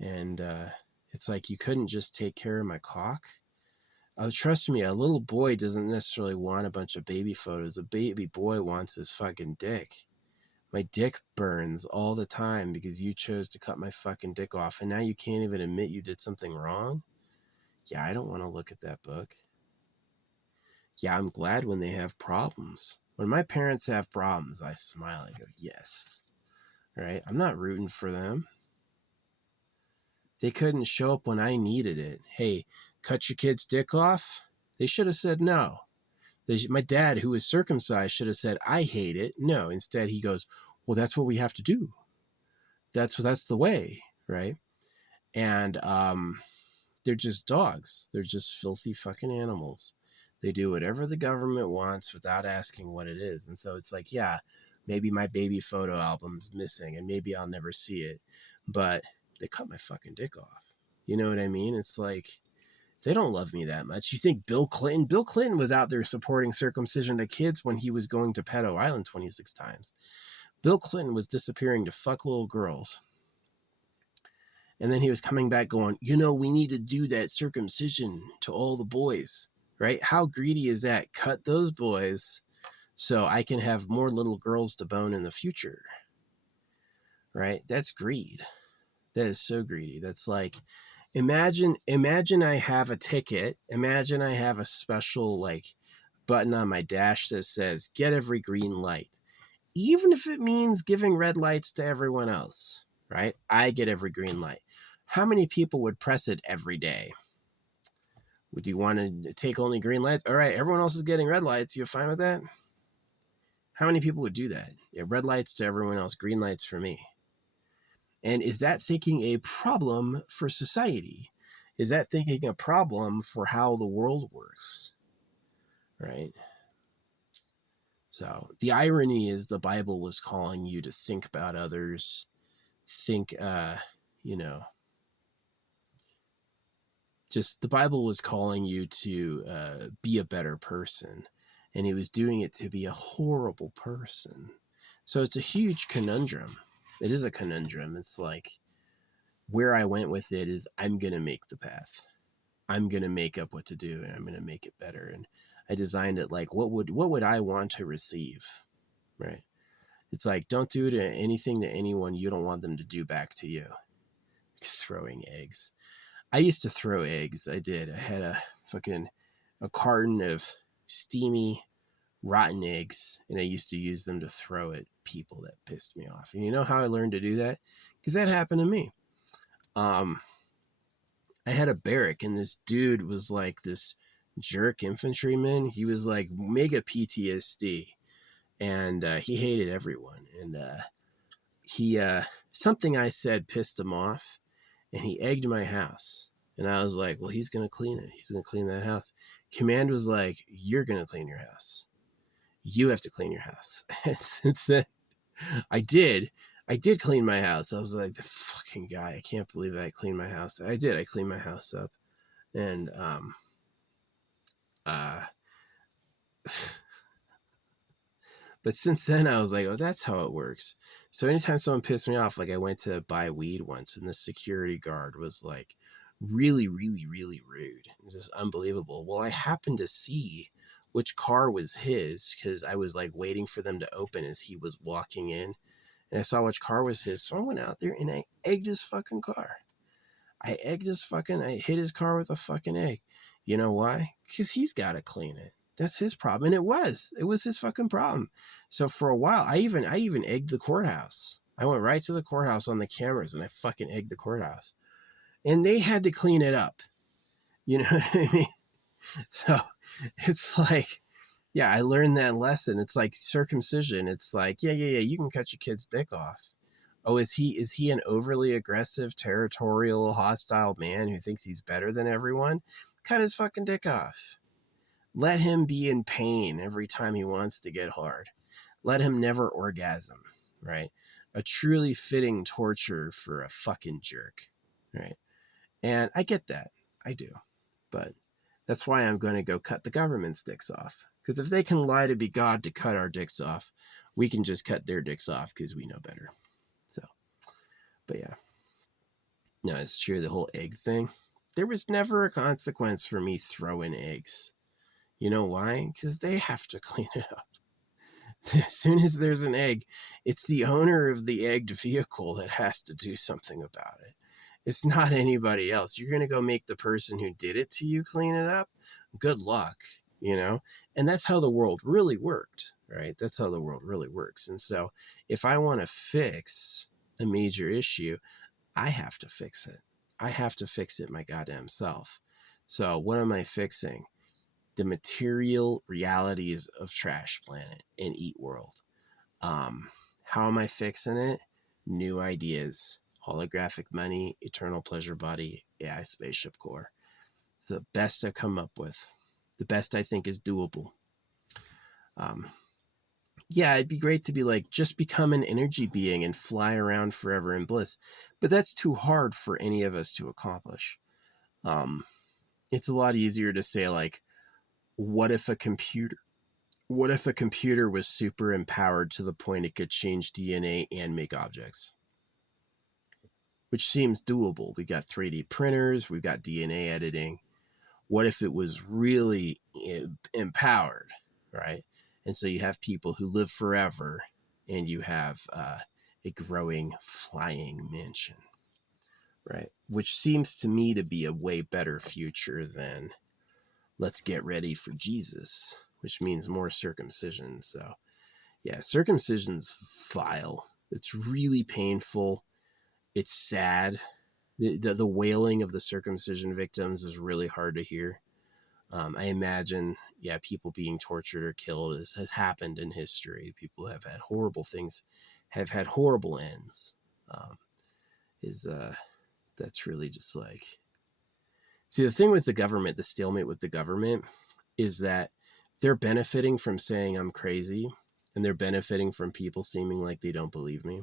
And it's like, you couldn't just take care of my cock. Trust me, a little boy doesn't necessarily want a bunch of baby photos. A baby boy wants his fucking dick. My dick burns all the time because you chose to cut my fucking dick off, and now you can't even admit you did something wrong? Yeah, I don't want to look at that book. Yeah, I'm glad when they have problems. When my parents have problems, I smile. I go, yes. Right? I'm not rooting for them. They couldn't show up when I needed it. Hey, cut your kid's dick off? They should have said no. My dad, who was circumcised, should have said, I hate it. No, instead he goes, well, that's what we have to do. That's the way, right? And they're just dogs. They're just filthy fucking animals. They do whatever the government wants without asking what it is. And so it's like, yeah, maybe my baby photo album's missing and maybe I'll never see it, but they cut my fucking dick off. You know what I mean? It's like, they don't love me that much. You think Bill Clinton was out there supporting circumcision to kids when he was going to Pedo Island 26 times. Bill Clinton was disappearing to fuck little girls. And then he was coming back going, you know, we need to do that circumcision to all the boys, right? How greedy is that? Cut those boys so I can have more little girls to bone in the future, right? That's greed. That is so greedy. That's like, imagine I have a ticket. Imagine I have a special like button on my dash that says, get every green light. Even if it means giving red lights to everyone else, right? I get every green light. How many people would press it every day? Would you want to take only green lights? All right, everyone else is getting red lights. You fine with that? How many people would do that? Yeah, red lights to everyone else, green lights for me. And is that thinking a problem for society? Is that thinking a problem for how the world works? Right? So the irony is the Bible was calling you to think about others, think, you know, just the Bible was calling you to be a better person, and he was doing it to be a horrible person. So it's a huge conundrum. It is a conundrum. It's like, where I went with it is, I'm going to make the path. I'm going to make up what to do, and I'm going to make it better. And I designed it like, what would I want to receive, right? It's like, don't do anything to anyone you don't want them to do back to you. Throwing eggs. I used to throw eggs. I did. I had a carton of steamy, rotten eggs, and I used to use them to throw at people that pissed me off. And you know how I learned to do that? Because that happened to me. I had a barrack, and this dude was like this jerk infantryman. He was like mega PTSD, and he hated everyone. And he something I said pissed him off, and he egged my house. And I was like, well, he's going to clean it. He's going to clean that house. Command was like, you're going to clean your house. You have to clean your house. And since then, I did clean my house. I was like, the fucking guy. I can't believe I cleaned my house. I did. I cleaned my house up. And, but since then I was like, oh, that's how it works. So anytime someone pissed me off, like I went to buy weed once, and the security guard was like really, really, really rude. It was just unbelievable. Well, I happened to see which car was his, because I was like waiting for them to open as he was walking in, and I saw which car was his. So I went out there and I egged his fucking car. I hit his car with a fucking egg. You know why? Because he's got to clean it. That's his problem. And it was his fucking problem. So for a while, I even egged the courthouse. I went right to the courthouse on the cameras, and I fucking egged the courthouse. And they had to clean it up. You know what I mean? So it's like, yeah, I learned that lesson. It's like circumcision. It's like, yeah, you can cut your kid's dick off. Oh, is he an overly aggressive, territorial, hostile man who thinks he's better than everyone? Cut his fucking dick off. Let him be in pain every time he wants to get hard. Let him never orgasm, right? A truly fitting torture for a fucking jerk, right? And I get that. I do. But that's why I'm going to go cut the government's dicks off. Because if they can lie to be God to cut our dicks off, we can just cut their dicks off because we know better. So, but yeah. No, it's true. The whole egg thing. There was never a consequence for me throwing eggs. You know why? Because they have to clean it up. As soon as there's an egg, it's the owner of the egged vehicle that has to do something about it. It's not anybody else. You're going to go make the person who did it to you clean it up? Good luck, you know? And that's how the world really worked, right? That's how the world really works. And so if I want to fix a major issue, I have to fix it. I have to fix it my goddamn self. So what am I fixing? The material realities of Trash Planet and Eat World. How am I fixing it? New ideas. Holographic money, eternal pleasure body, AI spaceship core. It's the best I've come up with. The best I think is doable. Yeah, it'd be great to be like, just become an energy being and fly around forever in bliss. But that's too hard for any of us to accomplish. It's a lot easier to say like, what if a computer was super empowered to the point it could change DNA and make objects? Which seems doable. We got 3D printers, we've got DNA editing. What if it was really empowered, right? And so you have people who live forever, and you have a growing flying mansion, right? Which seems to me to be a way better future than let's get ready for Jesus, which means more circumcision. So yeah, circumcision's vile. It's really painful. It's sad. The wailing of the circumcision victims is really hard to hear. I imagine, yeah, people being tortured or killed has happened in history. People have had horrible things, have had horrible ends. That's really just like, see, the thing with the government, the stalemate with the government, is that they're benefiting from saying I'm crazy, and they're benefiting from people seeming like they don't believe me.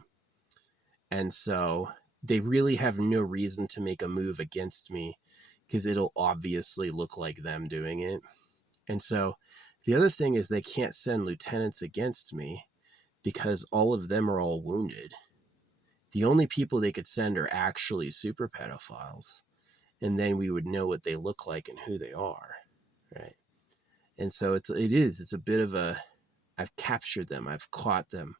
And so they really have no reason to make a move against me because it'll obviously look like them doing it. And so the other thing is they can't send lieutenants against me because all of them are all wounded. The only people they could send are actually super pedophiles. And then we would know what they look like and who they are, right? And so it's a bit of a, I've captured them. I've caught them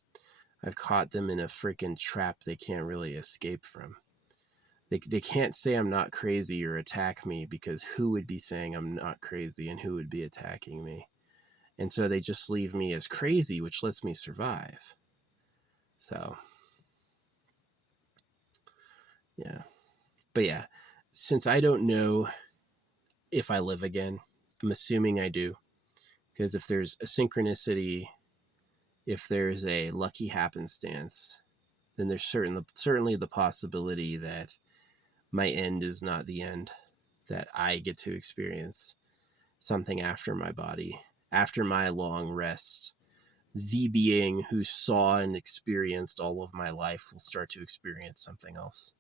in a freaking trap they can't really escape from. They can't say I'm not crazy or attack me because who would be saying I'm not crazy and who would be attacking me? And so they just leave me as crazy, which lets me survive. So, yeah. But yeah, since I don't know if I live again, I'm assuming I do. Because if there's a synchronicity, if there's a lucky happenstance, then there's certainly the possibility that my end is not the end, that I get to experience something after my body, after my long rest. The being who saw and experienced all of my life will start to experience something else,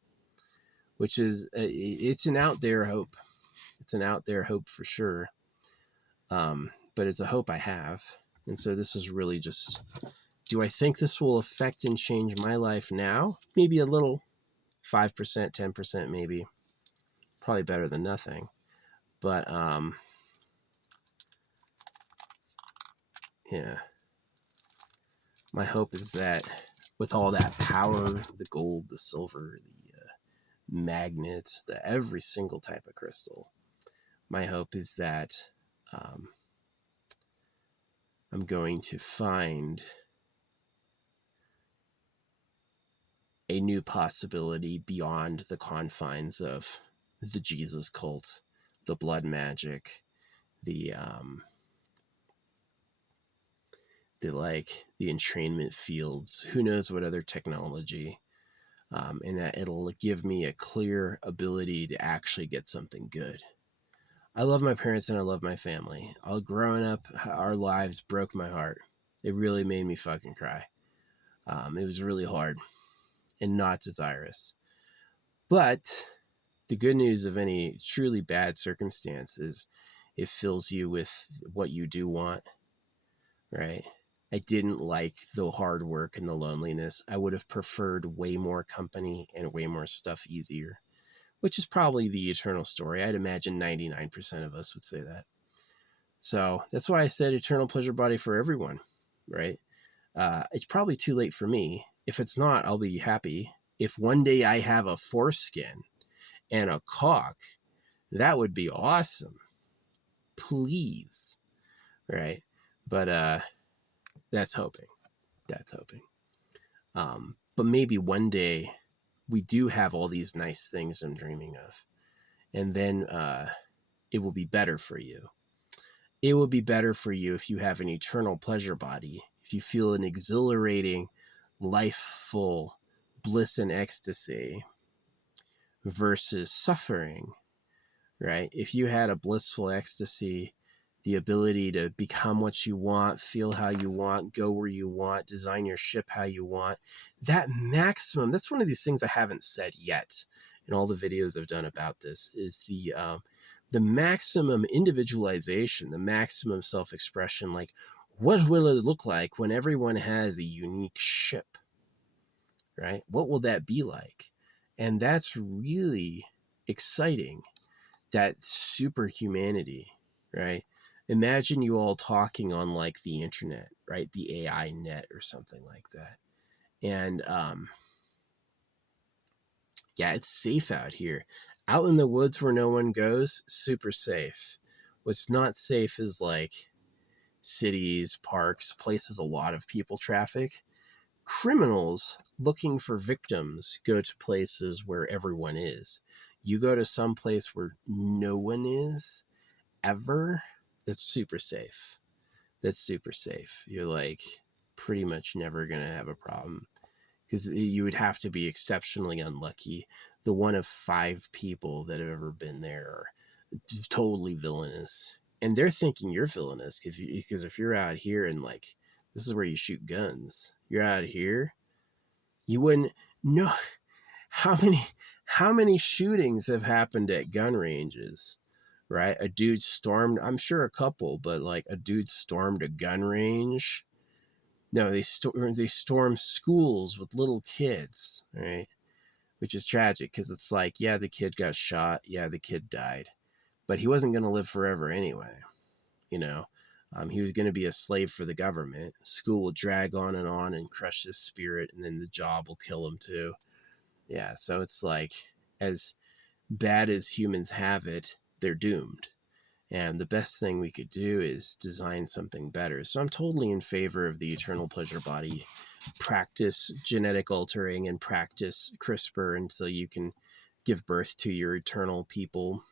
which is, it's an out there hope. It's an out there hope for sure. But it's a hope I have. And so this is really just, do I think this will affect and change my life now? Maybe a little, 5%, 10% maybe. Probably better than nothing. But, yeah. My hope is that with all that power, the gold, the silver, the magnets, every single type of crystal, my hope is that I'm going to find a new possibility beyond the confines of the Jesus cult, the blood magic, the entrainment fields, who knows what other technology. and that it'll give me a clear ability to actually get something good. I love my parents and I love my family. All growing up, our lives broke my heart. It really made me fucking cry. It was really hard and not desirous. But the good news of any truly bad circumstance is it fills you with what you do want, right? I didn't like the hard work and the loneliness. I would have preferred way more company and way more stuff easier, which is probably the eternal story. I'd imagine 99% of us would say that. So that's why I said eternal pleasure body for everyone, right? It's probably too late for me. If it's not, I'll be happy. If one day I have a foreskin and a cock, that would be awesome. Please, right? But that's hoping. That's hoping. But maybe one day we do have all these nice things I'm dreaming of, and then it will be better for you. It will be better for you if you have an eternal pleasure body, if you feel an exhilarating, lifeful bliss and ecstasy versus suffering, right? If you had a blissful ecstasy, the ability to become what you want, feel how you want, go where you want, design your ship how you want, that maximum, that's one of these things I haven't said yet in all the videos I've done about this, is the maximum individualization, the maximum self-expression. Like, what will it look like when everyone has a unique ship, right? What will that be like? And that's really exciting, that superhumanity, right? Imagine you all talking on like the internet, right? The AI net or something like that. And yeah, it's safe out here. Out in the woods where no one goes, super safe. What's not safe is like cities, parks, places a lot of people traffic. Criminals looking for victims go to places where everyone is. You go to some place where no one is ever, that's super safe. That's super safe. You're like pretty much never going to have a problem, because you would have to be exceptionally unlucky. The one of 5 people that have ever been there are totally villainous. And they're thinking you're villainous because if you're out here and like, this is where you shoot guns. You're out here, you wouldn't know how many shootings have happened at gun ranges, right? A dude stormed, I'm sure a couple, but like a dude stormed a gun range. No, they stormed schools with little kids, right? Which is tragic because it's like, yeah, the kid got shot, yeah, the kid died, but he wasn't going to live forever anyway, you know. He was going to be a slave for the government. School will drag on and crush his spirit, and then the job will kill him too. Yeah, so it's like, as bad as humans have it, they're doomed. And the best thing we could do is design something better. So I'm totally in favor of the eternal pleasure body. Practice genetic altering and practice CRISPR until you can give birth to your eternal people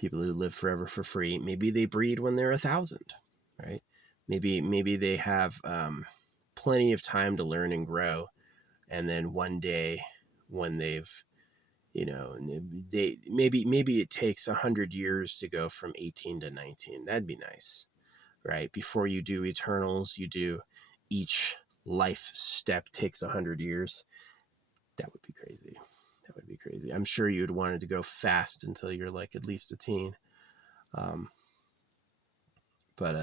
who live forever for free. Maybe they breed when they're 1,000, right? Maybe they have plenty of time to learn and grow, and then one day when they've, you know, they maybe it takes 100 years to go from 18 to 19. That'd be nice, right? Before you do Eternals, you do each life step takes 100 years. That would be crazy. That would be crazy. I'm sure you'd want it to go fast until you're like at least a teen. Um, but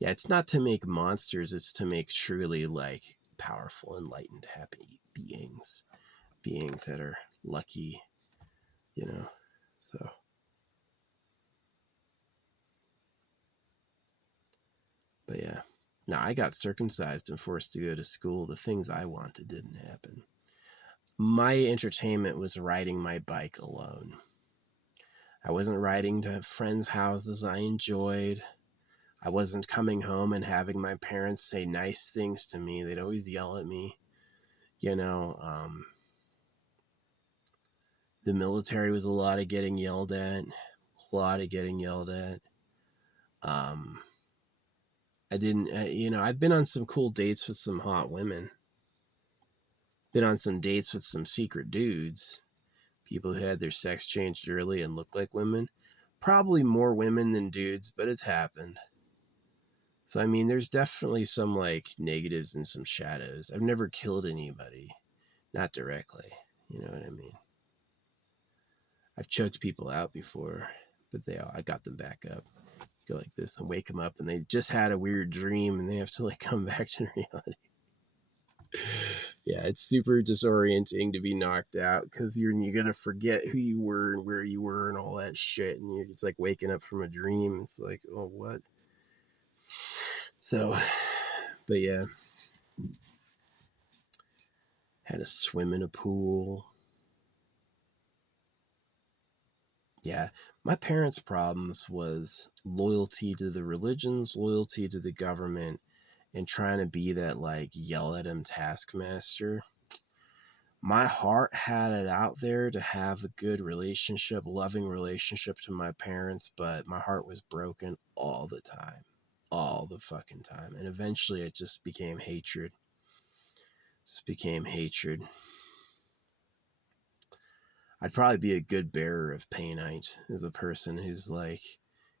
yeah, it's not to make monsters. It's to make truly like powerful, enlightened, happy beings that are lucky, you know. So, but yeah. Now, I got circumcised and forced to go to school. The things I wanted didn't happen. My entertainment was riding my bike alone. I wasn't riding to friends' houses I enjoyed. I wasn't coming home and having my parents say nice things to me. They'd always yell at me. You know, the military was a lot of getting yelled at. Um, I didn't, you know, I've been on some cool dates with some hot women. Been on some dates with some secret dudes, people who had their sex changed early and looked like women. Probably more women than dudes, but it's happened. So, I mean, there's definitely some like negatives and some shadows. I've never killed anybody, not directly. You know what I mean? I've choked people out before, but I got them back up. Go like this and wake them up, and they just had a weird dream, and they have to like come back to reality. Yeah, it's super disorienting to be knocked out because you're gonna forget who you were and where you were and all that shit, and it's like waking up from a dream. It's like, oh, what? So, but yeah, had to swim in a pool. Yeah, my parents' problems was loyalty to the religions, loyalty to the government, and trying to be that like yell at him taskmaster. My heart had it out there to have a good relationship, loving relationship to my parents, but my heart was broken all the time. All the fucking time. And eventually it just became hatred. Just became hatred. I'd probably be a good bearer of Painite as a person who's like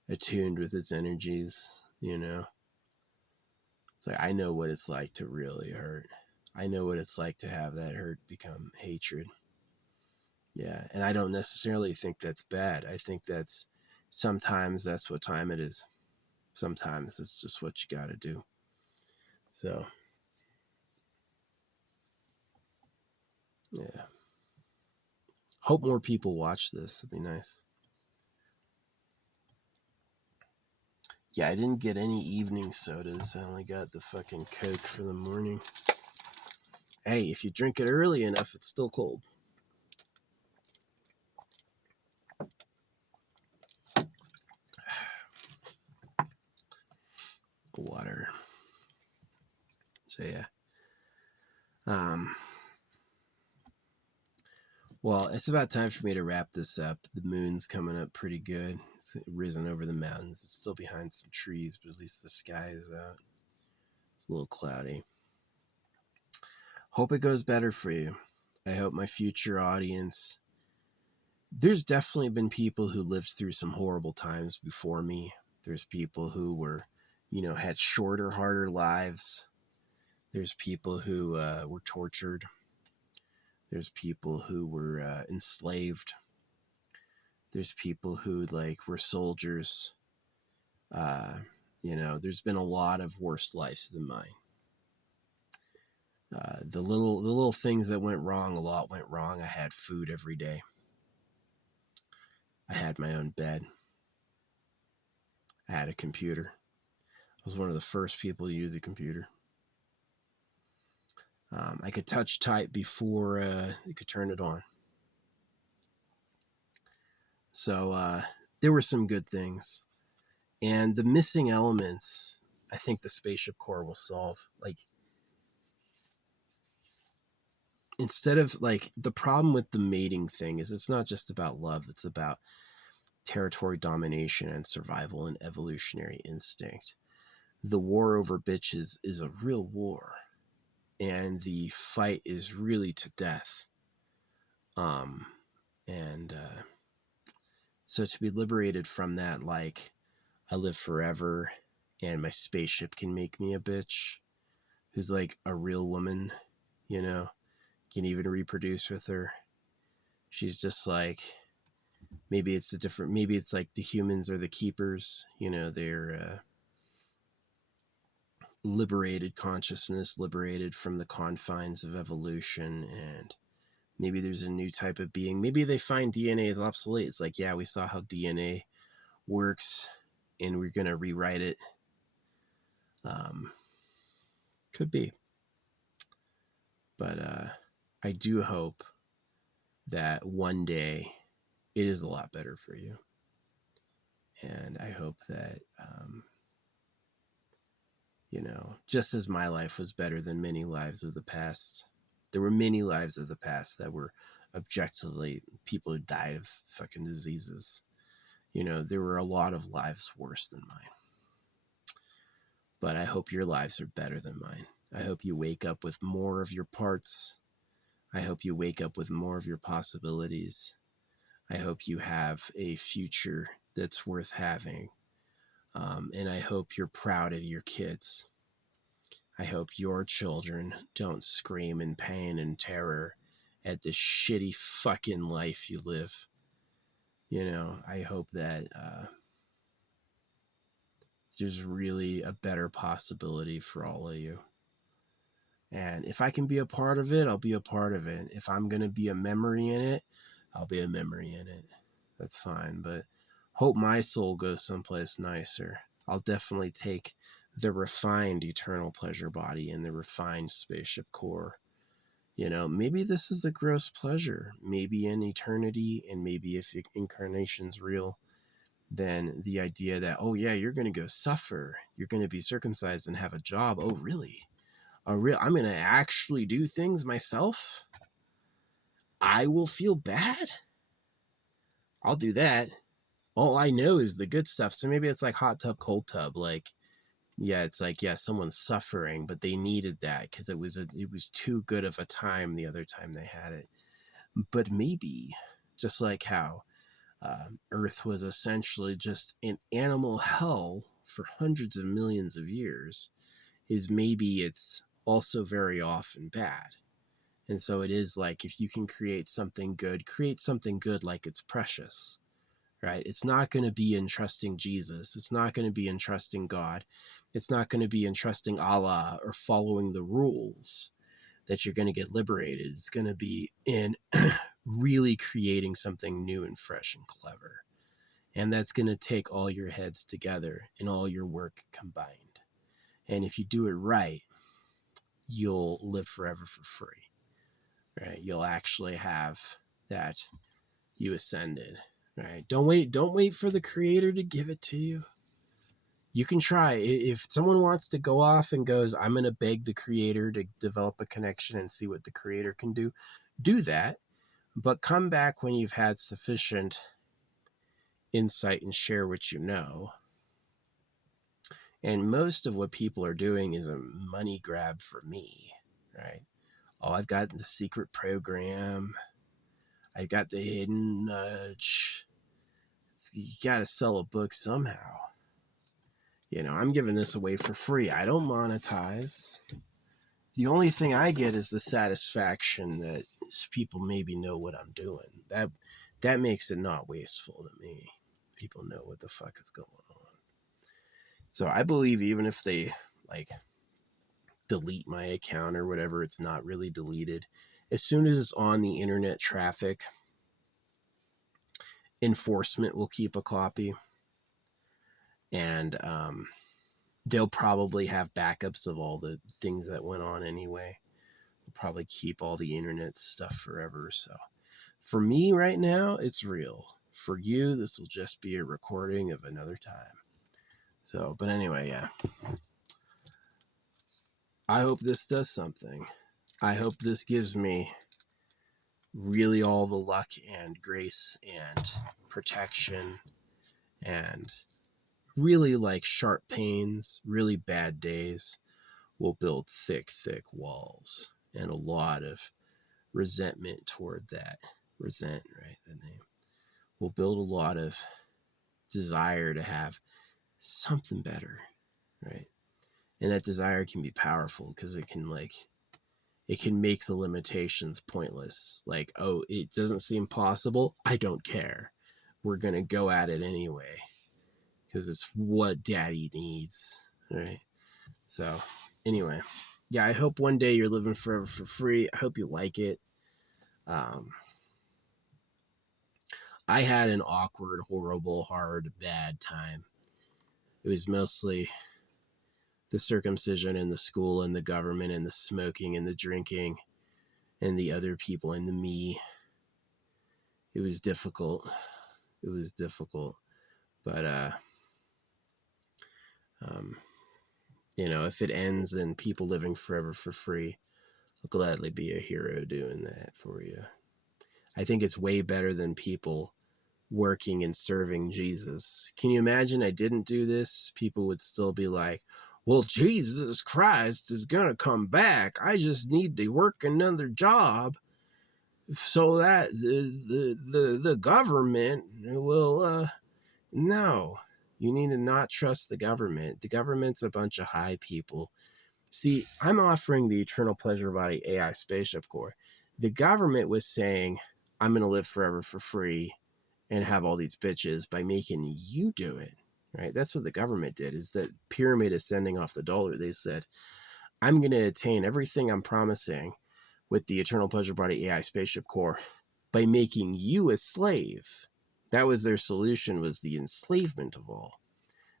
attuned with its energies, you know? It's like I know what it's like to really hurt. I know what it's like to have that hurt become hatred. Yeah, and I don't necessarily think that's bad. I think sometimes that's what time it is. Sometimes it's just what you got to do. So, yeah. Hope more people watch this. It'd be nice. Yeah, I didn't get any evening sodas. I only got the fucking Coke for the morning. Hey, if you drink it early enough, it's still cold. Water. So, yeah. Well, it's about time for me to wrap this up. The moon's coming up pretty good. It's risen over the mountains. It's still behind some trees, but at least the sky is out. It's a little cloudy. Hope it goes better for you. I hope my future audience. There's definitely been people who lived through some horrible times before me. There's people who were, had shorter, harder lives. There's people who were tortured. There's people who were enslaved. There's people who were soldiers. There's been a lot of worse lives than mine. The little things that went wrong, a lot went wrong. I had food every day. I had my own bed. I had a computer. I was one of the first people to use a computer. I could touch type before you could turn it on. So there were some good things. And the missing elements, I think the spaceship core will solve. Instead of the problem with the mating thing is it's not just about love, it's about territory domination and survival and evolutionary instinct. The war over bitches is a real war, and the fight is really to death. And so to be liberated from that, I live forever and my spaceship can make me a bitch who's a real woman, can even reproduce with her. She's just maybe it's the humans are the keepers, they're liberated consciousness, liberated from the confines of evolution, and maybe there's a new type of being. Maybe they find DNA is obsolete. It's yeah, we saw how DNA works and we're gonna rewrite it. Could be. But I do hope that one day it is a lot better for you. And I hope that, just as my life was better than many lives of the past, there were many lives of the past that were objectively people who died of fucking diseases. There were a lot of lives worse than mine. But I hope your lives are better than mine. I hope you wake up with more of your parts. I hope you wake up with more of your possibilities. I hope you have a future that's worth having. And I hope you're proud of your kids. I hope your children don't scream in pain and terror at the shitty fucking life you live. I hope that there's really a better possibility for all of you. And if I can be a part of it, I'll be a part of it. If I'm going to be a memory in it, I'll be a memory in it. That's fine. But hope my soul goes someplace nicer. I'll definitely take the refined eternal pleasure body and the refined spaceship core. Maybe this is a gross pleasure. Maybe in eternity, and maybe if incarnation's real, then the idea that, oh yeah, you're going to go suffer. You're going to be circumcised and have a job. Oh, really? I'm going to actually do things myself? I will feel bad? I'll do that. All I know is the good stuff. So maybe it's like hot tub, cold tub. Like, yeah, it's like, yeah, someone's suffering, but they needed that because it was too good of a time the other time they had it. But maybe, just like how Earth was essentially just an animal hell for hundreds of millions of years, is maybe it's also very often bad. And so it is like, if you can create something good like it's precious, right? It's not going to be in trusting Jesus. It's not going to be in trusting God. It's not going to be in trusting Allah or following the rules that you're going to get liberated. It's going to be in really creating something new and fresh and clever. And that's going to take all your heads together and all your work combined. And if you do it right, you'll live forever for free, right? You'll actually have that you ascended, right? Don't wait for the creator to give it to you. You can try. If someone wants to go off and goes, I'm going to beg the creator to develop a connection and see what the creator can do that. But come back when you've had sufficient insight and share what you know. And most of what people are doing is a money grab for me, right? Oh, I've got the secret program. I got the hidden nudge. You got to sell a book somehow. I'm giving this away for free. I don't monetize. The only thing I get is the satisfaction that people maybe know what I'm doing. That makes it not wasteful to me. People know what the fuck is going on. So I believe even if they delete my account or whatever, it's not really deleted. As soon as it's on the internet traffic, enforcement will keep a copy. And they'll probably have backups of all the things that went on anyway. They'll probably keep all the internet stuff forever. So for me right now, it's real. For you, this will just be a recording of another time. So, but anyway, yeah. I hope this does something. I hope this gives me really all the luck and grace and protection and really sharp pains, really bad days will build thick walls and a lot of resentment toward that. Resent, right? The name will build a lot of desire to have something better, right? And that desire can be powerful because it can make the limitations pointless. Oh, it doesn't seem possible. I don't care. We're going to go at it anyway because it's what daddy needs, right? So anyway, yeah, I hope one day you're living forever for free. I hope you like it. I had an awkward, horrible, hard, bad time. It was mostly the circumcision and the school and the government and the smoking and the drinking and the other people and the me. It was difficult. But if it ends in people living forever for free, I'll gladly be a hero doing that for you. I think it's way better than people working and serving Jesus. Can you imagine I didn't do this? People would still be like, well, Jesus Christ is going to come back. I just need to work another job. so that the government will no, you need to not trust the government. The government's a bunch of high people. See, I'm offering the Eternal Pleasure Body AI Spaceship Core. The government was saying, I'm going to live forever for free and have all these bitches by making you do it, right? That's what the government did, is that pyramid ascending off the dollar. They said, I'm going to attain everything I'm promising with the Eternal Pleasure Body AI Spaceship Core by making you a slave. That was their solution, was the enslavement of all.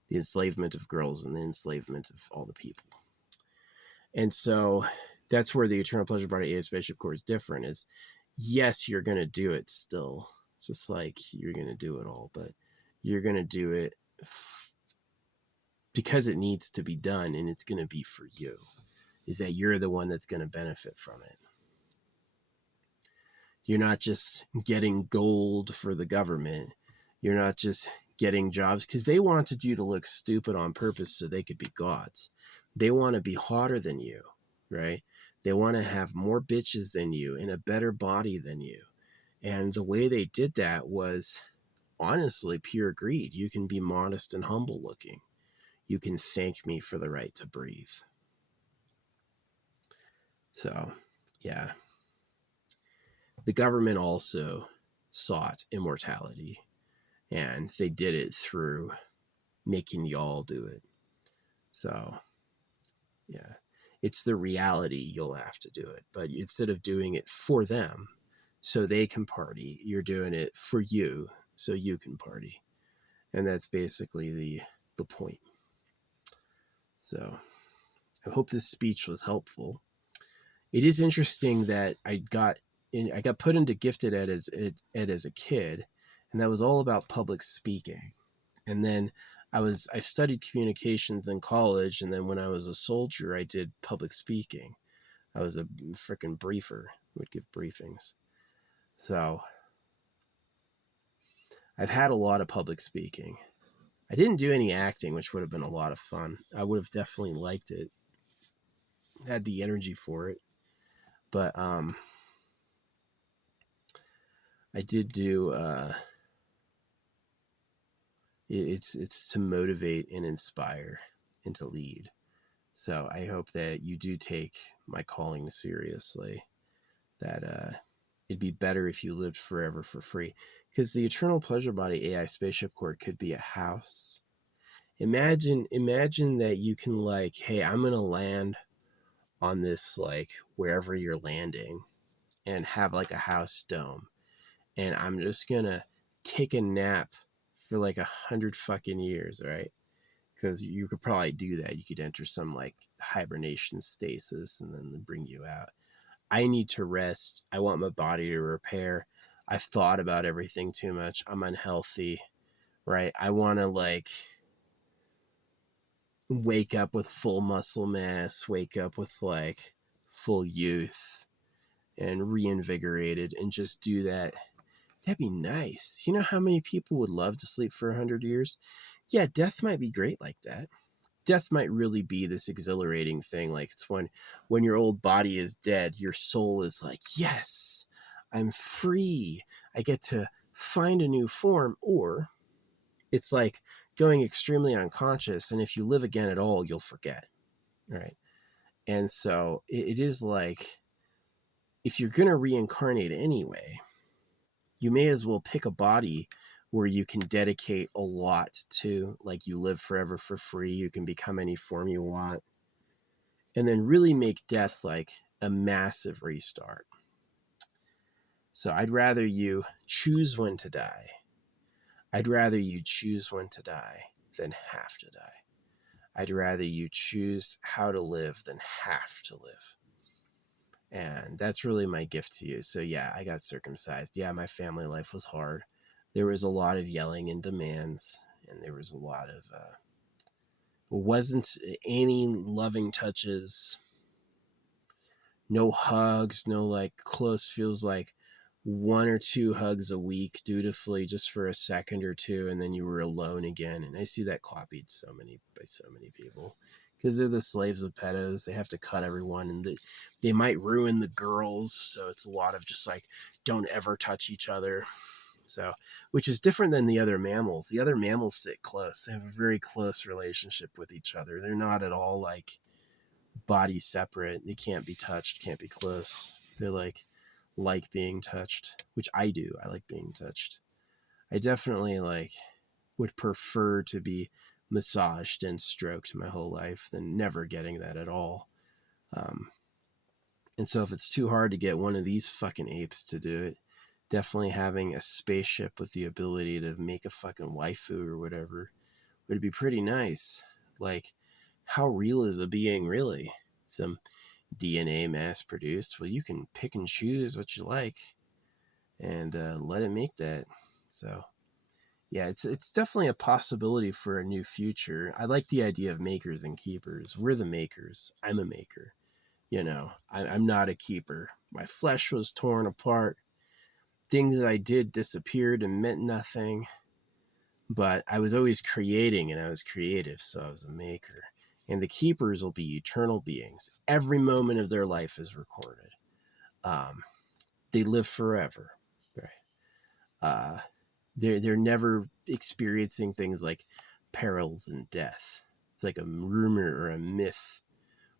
The enslavement of girls and the enslavement of all the people. And so that's where the Eternal Pleasure Body AI Spaceship Core is different, is yes, you're going to do it still. Just like you're going to do it all, but you're going to do it because it needs to be done, and it's going to be for you. Is that you're the one that's going to benefit from it. You're not just getting gold for the government. You're not just getting jobs, because they wanted you to look stupid on purpose so they could be gods. They want to be hotter than you, right? They want to have more bitches than you and a better body than you. And the way they did that was honestly pure greed. You can be modest and humble looking. You can thank me for the right to breathe. So, yeah. The government also sought immortality, and they did it through making y'all do it. So, yeah. It's the reality you'll have to do it. But instead of doing it for them so they can party, you're doing it for you so you can party. And that's basically the point. So I hope this speech was helpful. It is interesting that I got put into gifted ed as a kid, and that was all about public speaking. And then I studied communications in college, and then when I was a soldier, I did public speaking. I was a freaking briefer, would give briefings. So I've had a lot of public speaking. I didn't do any acting, which would have been a lot of fun. I would have definitely liked it. Had the energy for it. But I did do it's to motivate and inspire and to lead. So I hope that you do take my calling seriously. That it'd be better if you lived forever for free. Because the Eternal Pleasure Body AI Spaceship Core could be a house. Imagine that you can, like, hey, I'm gonna land on this, like, wherever you're landing, and have like a house dome, and I'm just gonna take a nap for like 100 fucking years, right? Because you could probably do that. You could enter some like hibernation stasis and then bring you out. I need to rest. I want my body to repair. I've thought about everything too much. I'm unhealthy, right? I want to, like, wake up with full muscle mass, wake up with like full youth and reinvigorated, and just do that. That'd be nice. You know how many people would love to sleep for 100 years? Yeah, death might be great like that. Death might really be this exhilarating thing. Like, it's when your old body is dead, your soul is like, yes, I'm free. I get to find a new form. Or it's like going extremely unconscious, and if you live again at all, you'll forget, right? And so it is like, if you're going to reincarnate anyway, you may as well pick a body where you can dedicate a lot to, like, you live forever for free, you can become any form you want, and then really make death like a massive restart. So I'd rather you choose when to die. I'd rather you choose when to die than have to die. I'd rather you choose how to live than have to live. And that's really my gift to you. So yeah, I got circumcised. Yeah, my family life was hard. There was a lot of yelling and demands, and there was a lot of wasn't any loving touches, no hugs, no like close, feels like 1 or 2 hugs a week dutifully just for a second or two, and then you were alone again. And I see that copied by so many people. because they're the slaves of pedos. They have to cut everyone, and they might ruin the girls. So it's a lot of just like, don't ever touch each other. So, which is different than the other mammals. The other mammals sit close. They have a very close relationship with each other. They're not at all like body separate. They can't be touched, can't be close. They're like being touched, which I do. I like being touched. I definitely like would prefer to be massaged and stroked my whole life than never getting that at all. And so if it's too hard to get one of these fucking apes to do it, definitely having a spaceship with the ability to make a fucking waifu or whatever would be pretty nice. Like, how real is a being really? Some DNA mass produced? Well, you can pick and choose what you like and let it make that. So yeah, it's definitely a possibility for a new future. I like the idea of makers and keepers. We're the makers. I'm a maker. You know, I'm not a keeper. My flesh was torn apart. Things I did disappeared and meant nothing. But I was always creating, and I was creative, so I was a maker. And the keepers will be eternal beings. Every moment of their life is recorded. They live forever, right? They're never experiencing things like perils and death. It's like a rumor or a myth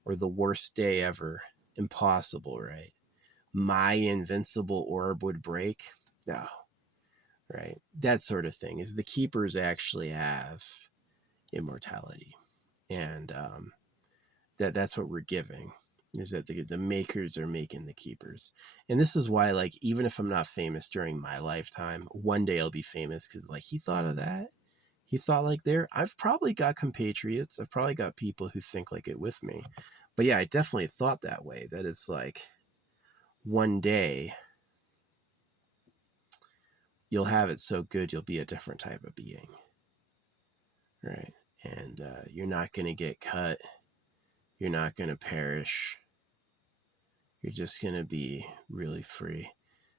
or the worst day ever. Impossible, right? My invincible orb would break. No, right? That sort of thing is the keepers actually have immortality. And that's what we're giving, is that the makers are making the keepers. And this is why, like, even if I'm not famous during my lifetime, one day I'll be famous because, like, he thought of that. He thought like there. I've probably got compatriots. I've probably got people who think like it with me. But yeah, I definitely thought that way. That it's like one day you'll have it so good you'll be a different type of being, right? And you're not going to get cut. You're not going to perish. You're just going to be really free.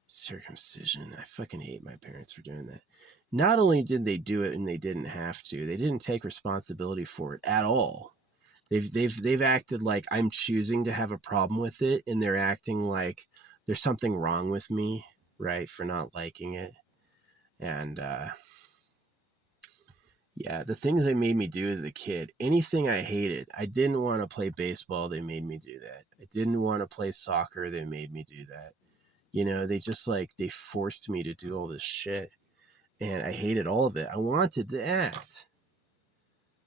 Circumcision. I fucking hate my parents for doing that. Not only did they do it and they didn't have to, they didn't take responsibility for it at all. They've acted like I'm choosing to have a problem with it, and they're acting like there's something wrong with me, right, for not liking it. And yeah, the things they made me do as a kid, anything I hated. I didn't want to play baseball, they made me do that. I didn't want to play soccer, they made me do that. You know, they just like, they forced me to do all this shit. And I hated all of it. I wanted to act.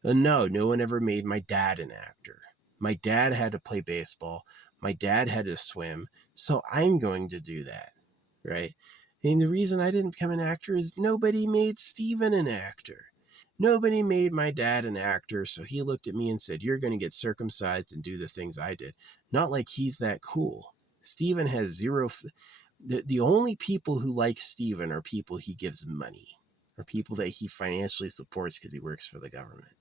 No one ever made my dad an actor. My dad had to play baseball. My dad had to swim. So I'm going to do that, right? And the reason I didn't become an actor is nobody made Steven an actor. Nobody made my dad an actor, so he looked at me and said, you're going to get circumcised and do the things I did. Not like he's that cool. Steven has zero... The only people who like Steven are people he gives money, or people that he financially supports because he works for the government.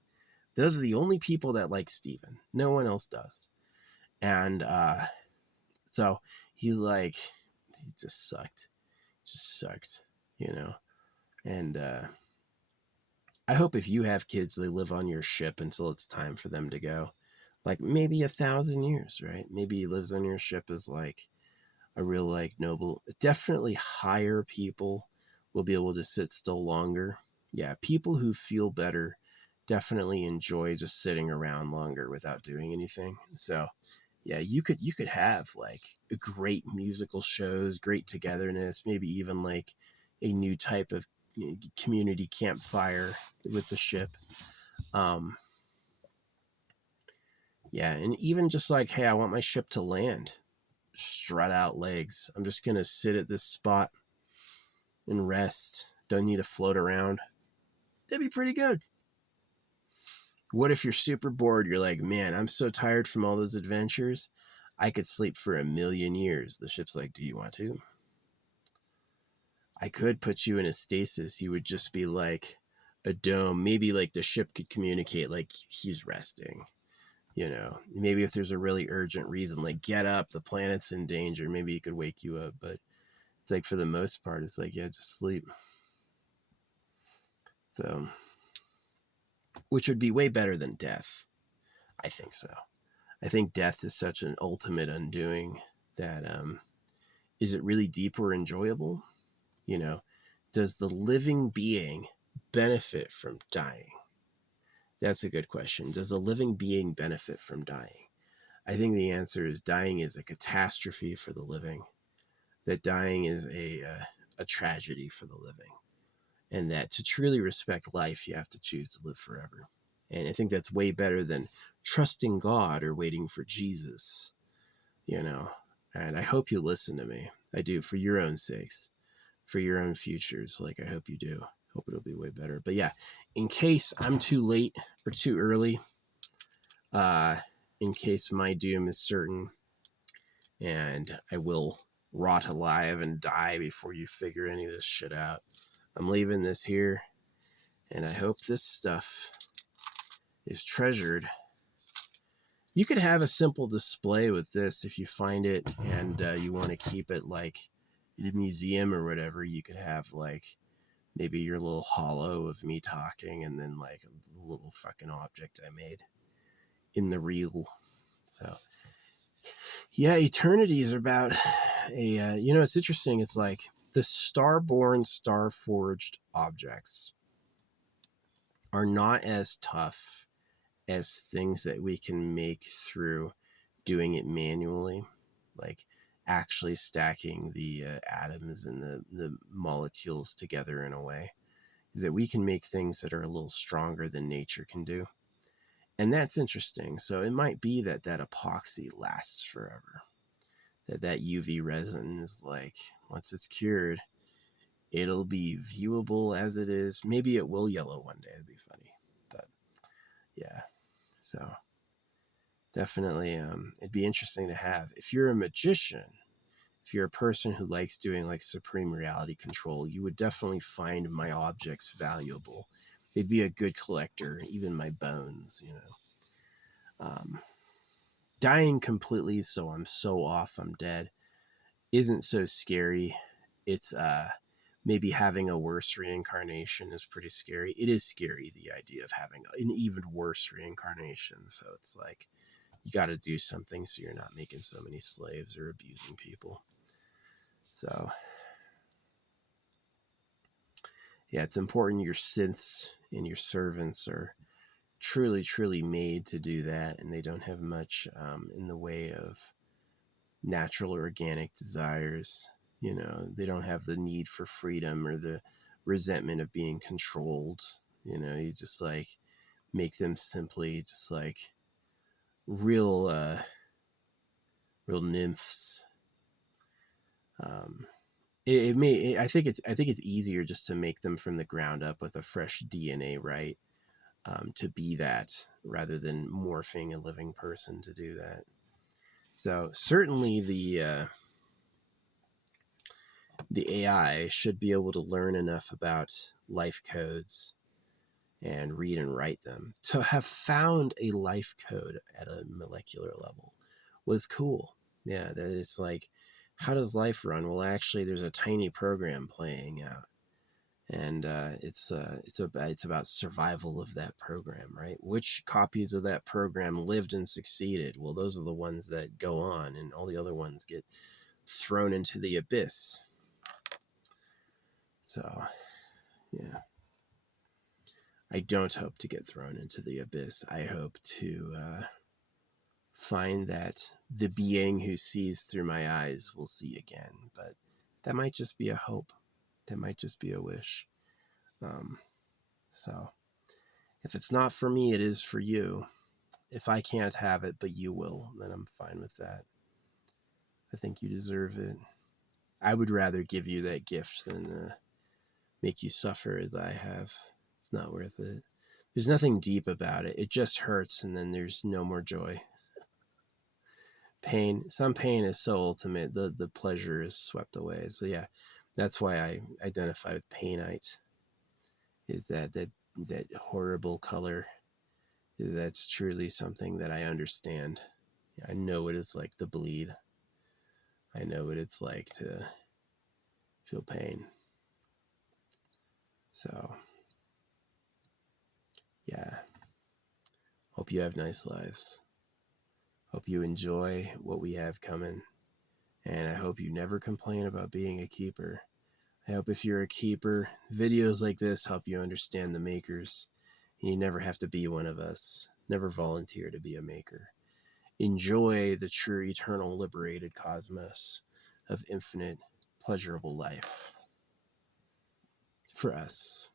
Those are the only people that like Steven. No one else does. And so he's like, he just sucked. Just sucked, you know? And I hope if you have kids, they live on your ship until it's time for them to go. Like maybe 1,000 years, right? Maybe he lives on your ship as like a real like noble. Definitely higher people will be able to sit still longer. Yeah, people who feel better definitely enjoy just sitting around longer without doing anything. So yeah, you could have like great musical shows, great togetherness, maybe even like a new type of community campfire with the ship. Yeah, and even just like, hey, I want my ship to land. Strut out legs. I'm just gonna sit at this spot and rest. Don't need to float around. That'd be pretty good. What if you're super bored? You're like, man, I'm so tired from all those adventures. I could sleep for 1,000,000 years. The ship's like, do you want to? I could put you in a stasis. You would just be like a dome. Maybe like the ship could communicate like he's resting. You know, maybe if there's a really urgent reason, like get up, the planet's in danger, maybe it could wake you up. But it's like for the most part, it's like, yeah, just sleep. So, which would be way better than death. I think so. I think death is such an ultimate undoing that, is it really deep or enjoyable? You know, does the living being benefit from dying? That's a good question. Does a living being benefit from dying? I think the answer is dying is a catastrophe for the living, that dying is a tragedy for the living, and that to truly respect life, you have to choose to live forever. And I think that's way better than trusting God or waiting for Jesus, you know. And I hope you listen to me. I do, for your own sakes, for your own futures. Like, I hope you do. Hope it'll be way better. But yeah, in case I'm too late or too early, in case my doom is certain and I will rot alive and die before you figure any of this shit out, I'm leaving this here, and I hope this stuff is treasured. You could have a simple display with this if you find it and you want to keep it like in a museum or whatever. You could have like maybe your little hollow of me talking, and then like a little fucking object I made in the reel. So yeah, eternity is about a, it's interesting. It's like the star-born, star-forged objects are not as tough as things that we can make through doing it manually, like actually stacking the atoms and the molecules together in a way, is that we can make things that are a little stronger than nature can do. And that's interesting. So it might be that that epoxy lasts forever, that UV resin is like, once it's cured, it'll be viewable as it is. Maybe it will yellow one day. It'd be funny. But yeah, so definitely it'd be interesting to have. If you're a magician, if you're a person who likes doing like supreme reality control, you would definitely find my objects valuable. They'd be a good collector, even my bones, dying completely, so I'm so off, I'm dead, isn't so scary. It's maybe having a worse reincarnation is pretty scary. It is scary, the idea of having an even worse reincarnation. So it's like, you got to do something so you're not making so many slaves or abusing people. So yeah, it's important your synths and your servants are truly, truly made to do that, and they don't have much in the way of natural or organic desires. They don't have the need for freedom or the resentment of being controlled. You just like make them simply just like real real nymphs. I think it's easier just to make them from the ground up with a fresh DNA, right? To be that, rather than morphing a living person to do that. So certainly the AI should be able to learn enough about life codes and read and write them. To have found a life code at a molecular level was cool. Yeah, that it's like, how does life run? Well, actually, there's a tiny program playing out, and it's about survival of that program, right? Which copies of that program lived and succeeded? Well, those are the ones that go on, and all the other ones get thrown into the abyss. So, yeah. I don't hope to get thrown into the abyss. I hope to find that the being who sees through my eyes will see again. But that might just be a hope. That might just be a wish. So if it's not for me, it is for you. If I can't have it, but you will, then I'm fine with that. I think you deserve it. I would rather give you that gift than make you suffer as I have. It's not worth it. There's nothing deep about it. It just hurts, and then there's no more joy. Some pain is so ultimate, the pleasure is swept away. So yeah, that's why I identify with Painite, is that horrible color. That's truly something that I understand. I know what it's like to bleed. I know what it's like to feel pain. So yeah, Hope you have nice lives. Hope you enjoy what we have coming. And I hope you never complain about being a keeper. I hope if you're a keeper, videos like this help you understand the makers. And you never have to be one of us. Never volunteer to be a maker. Enjoy the true, eternal, liberated cosmos of infinite, pleasurable life. For us.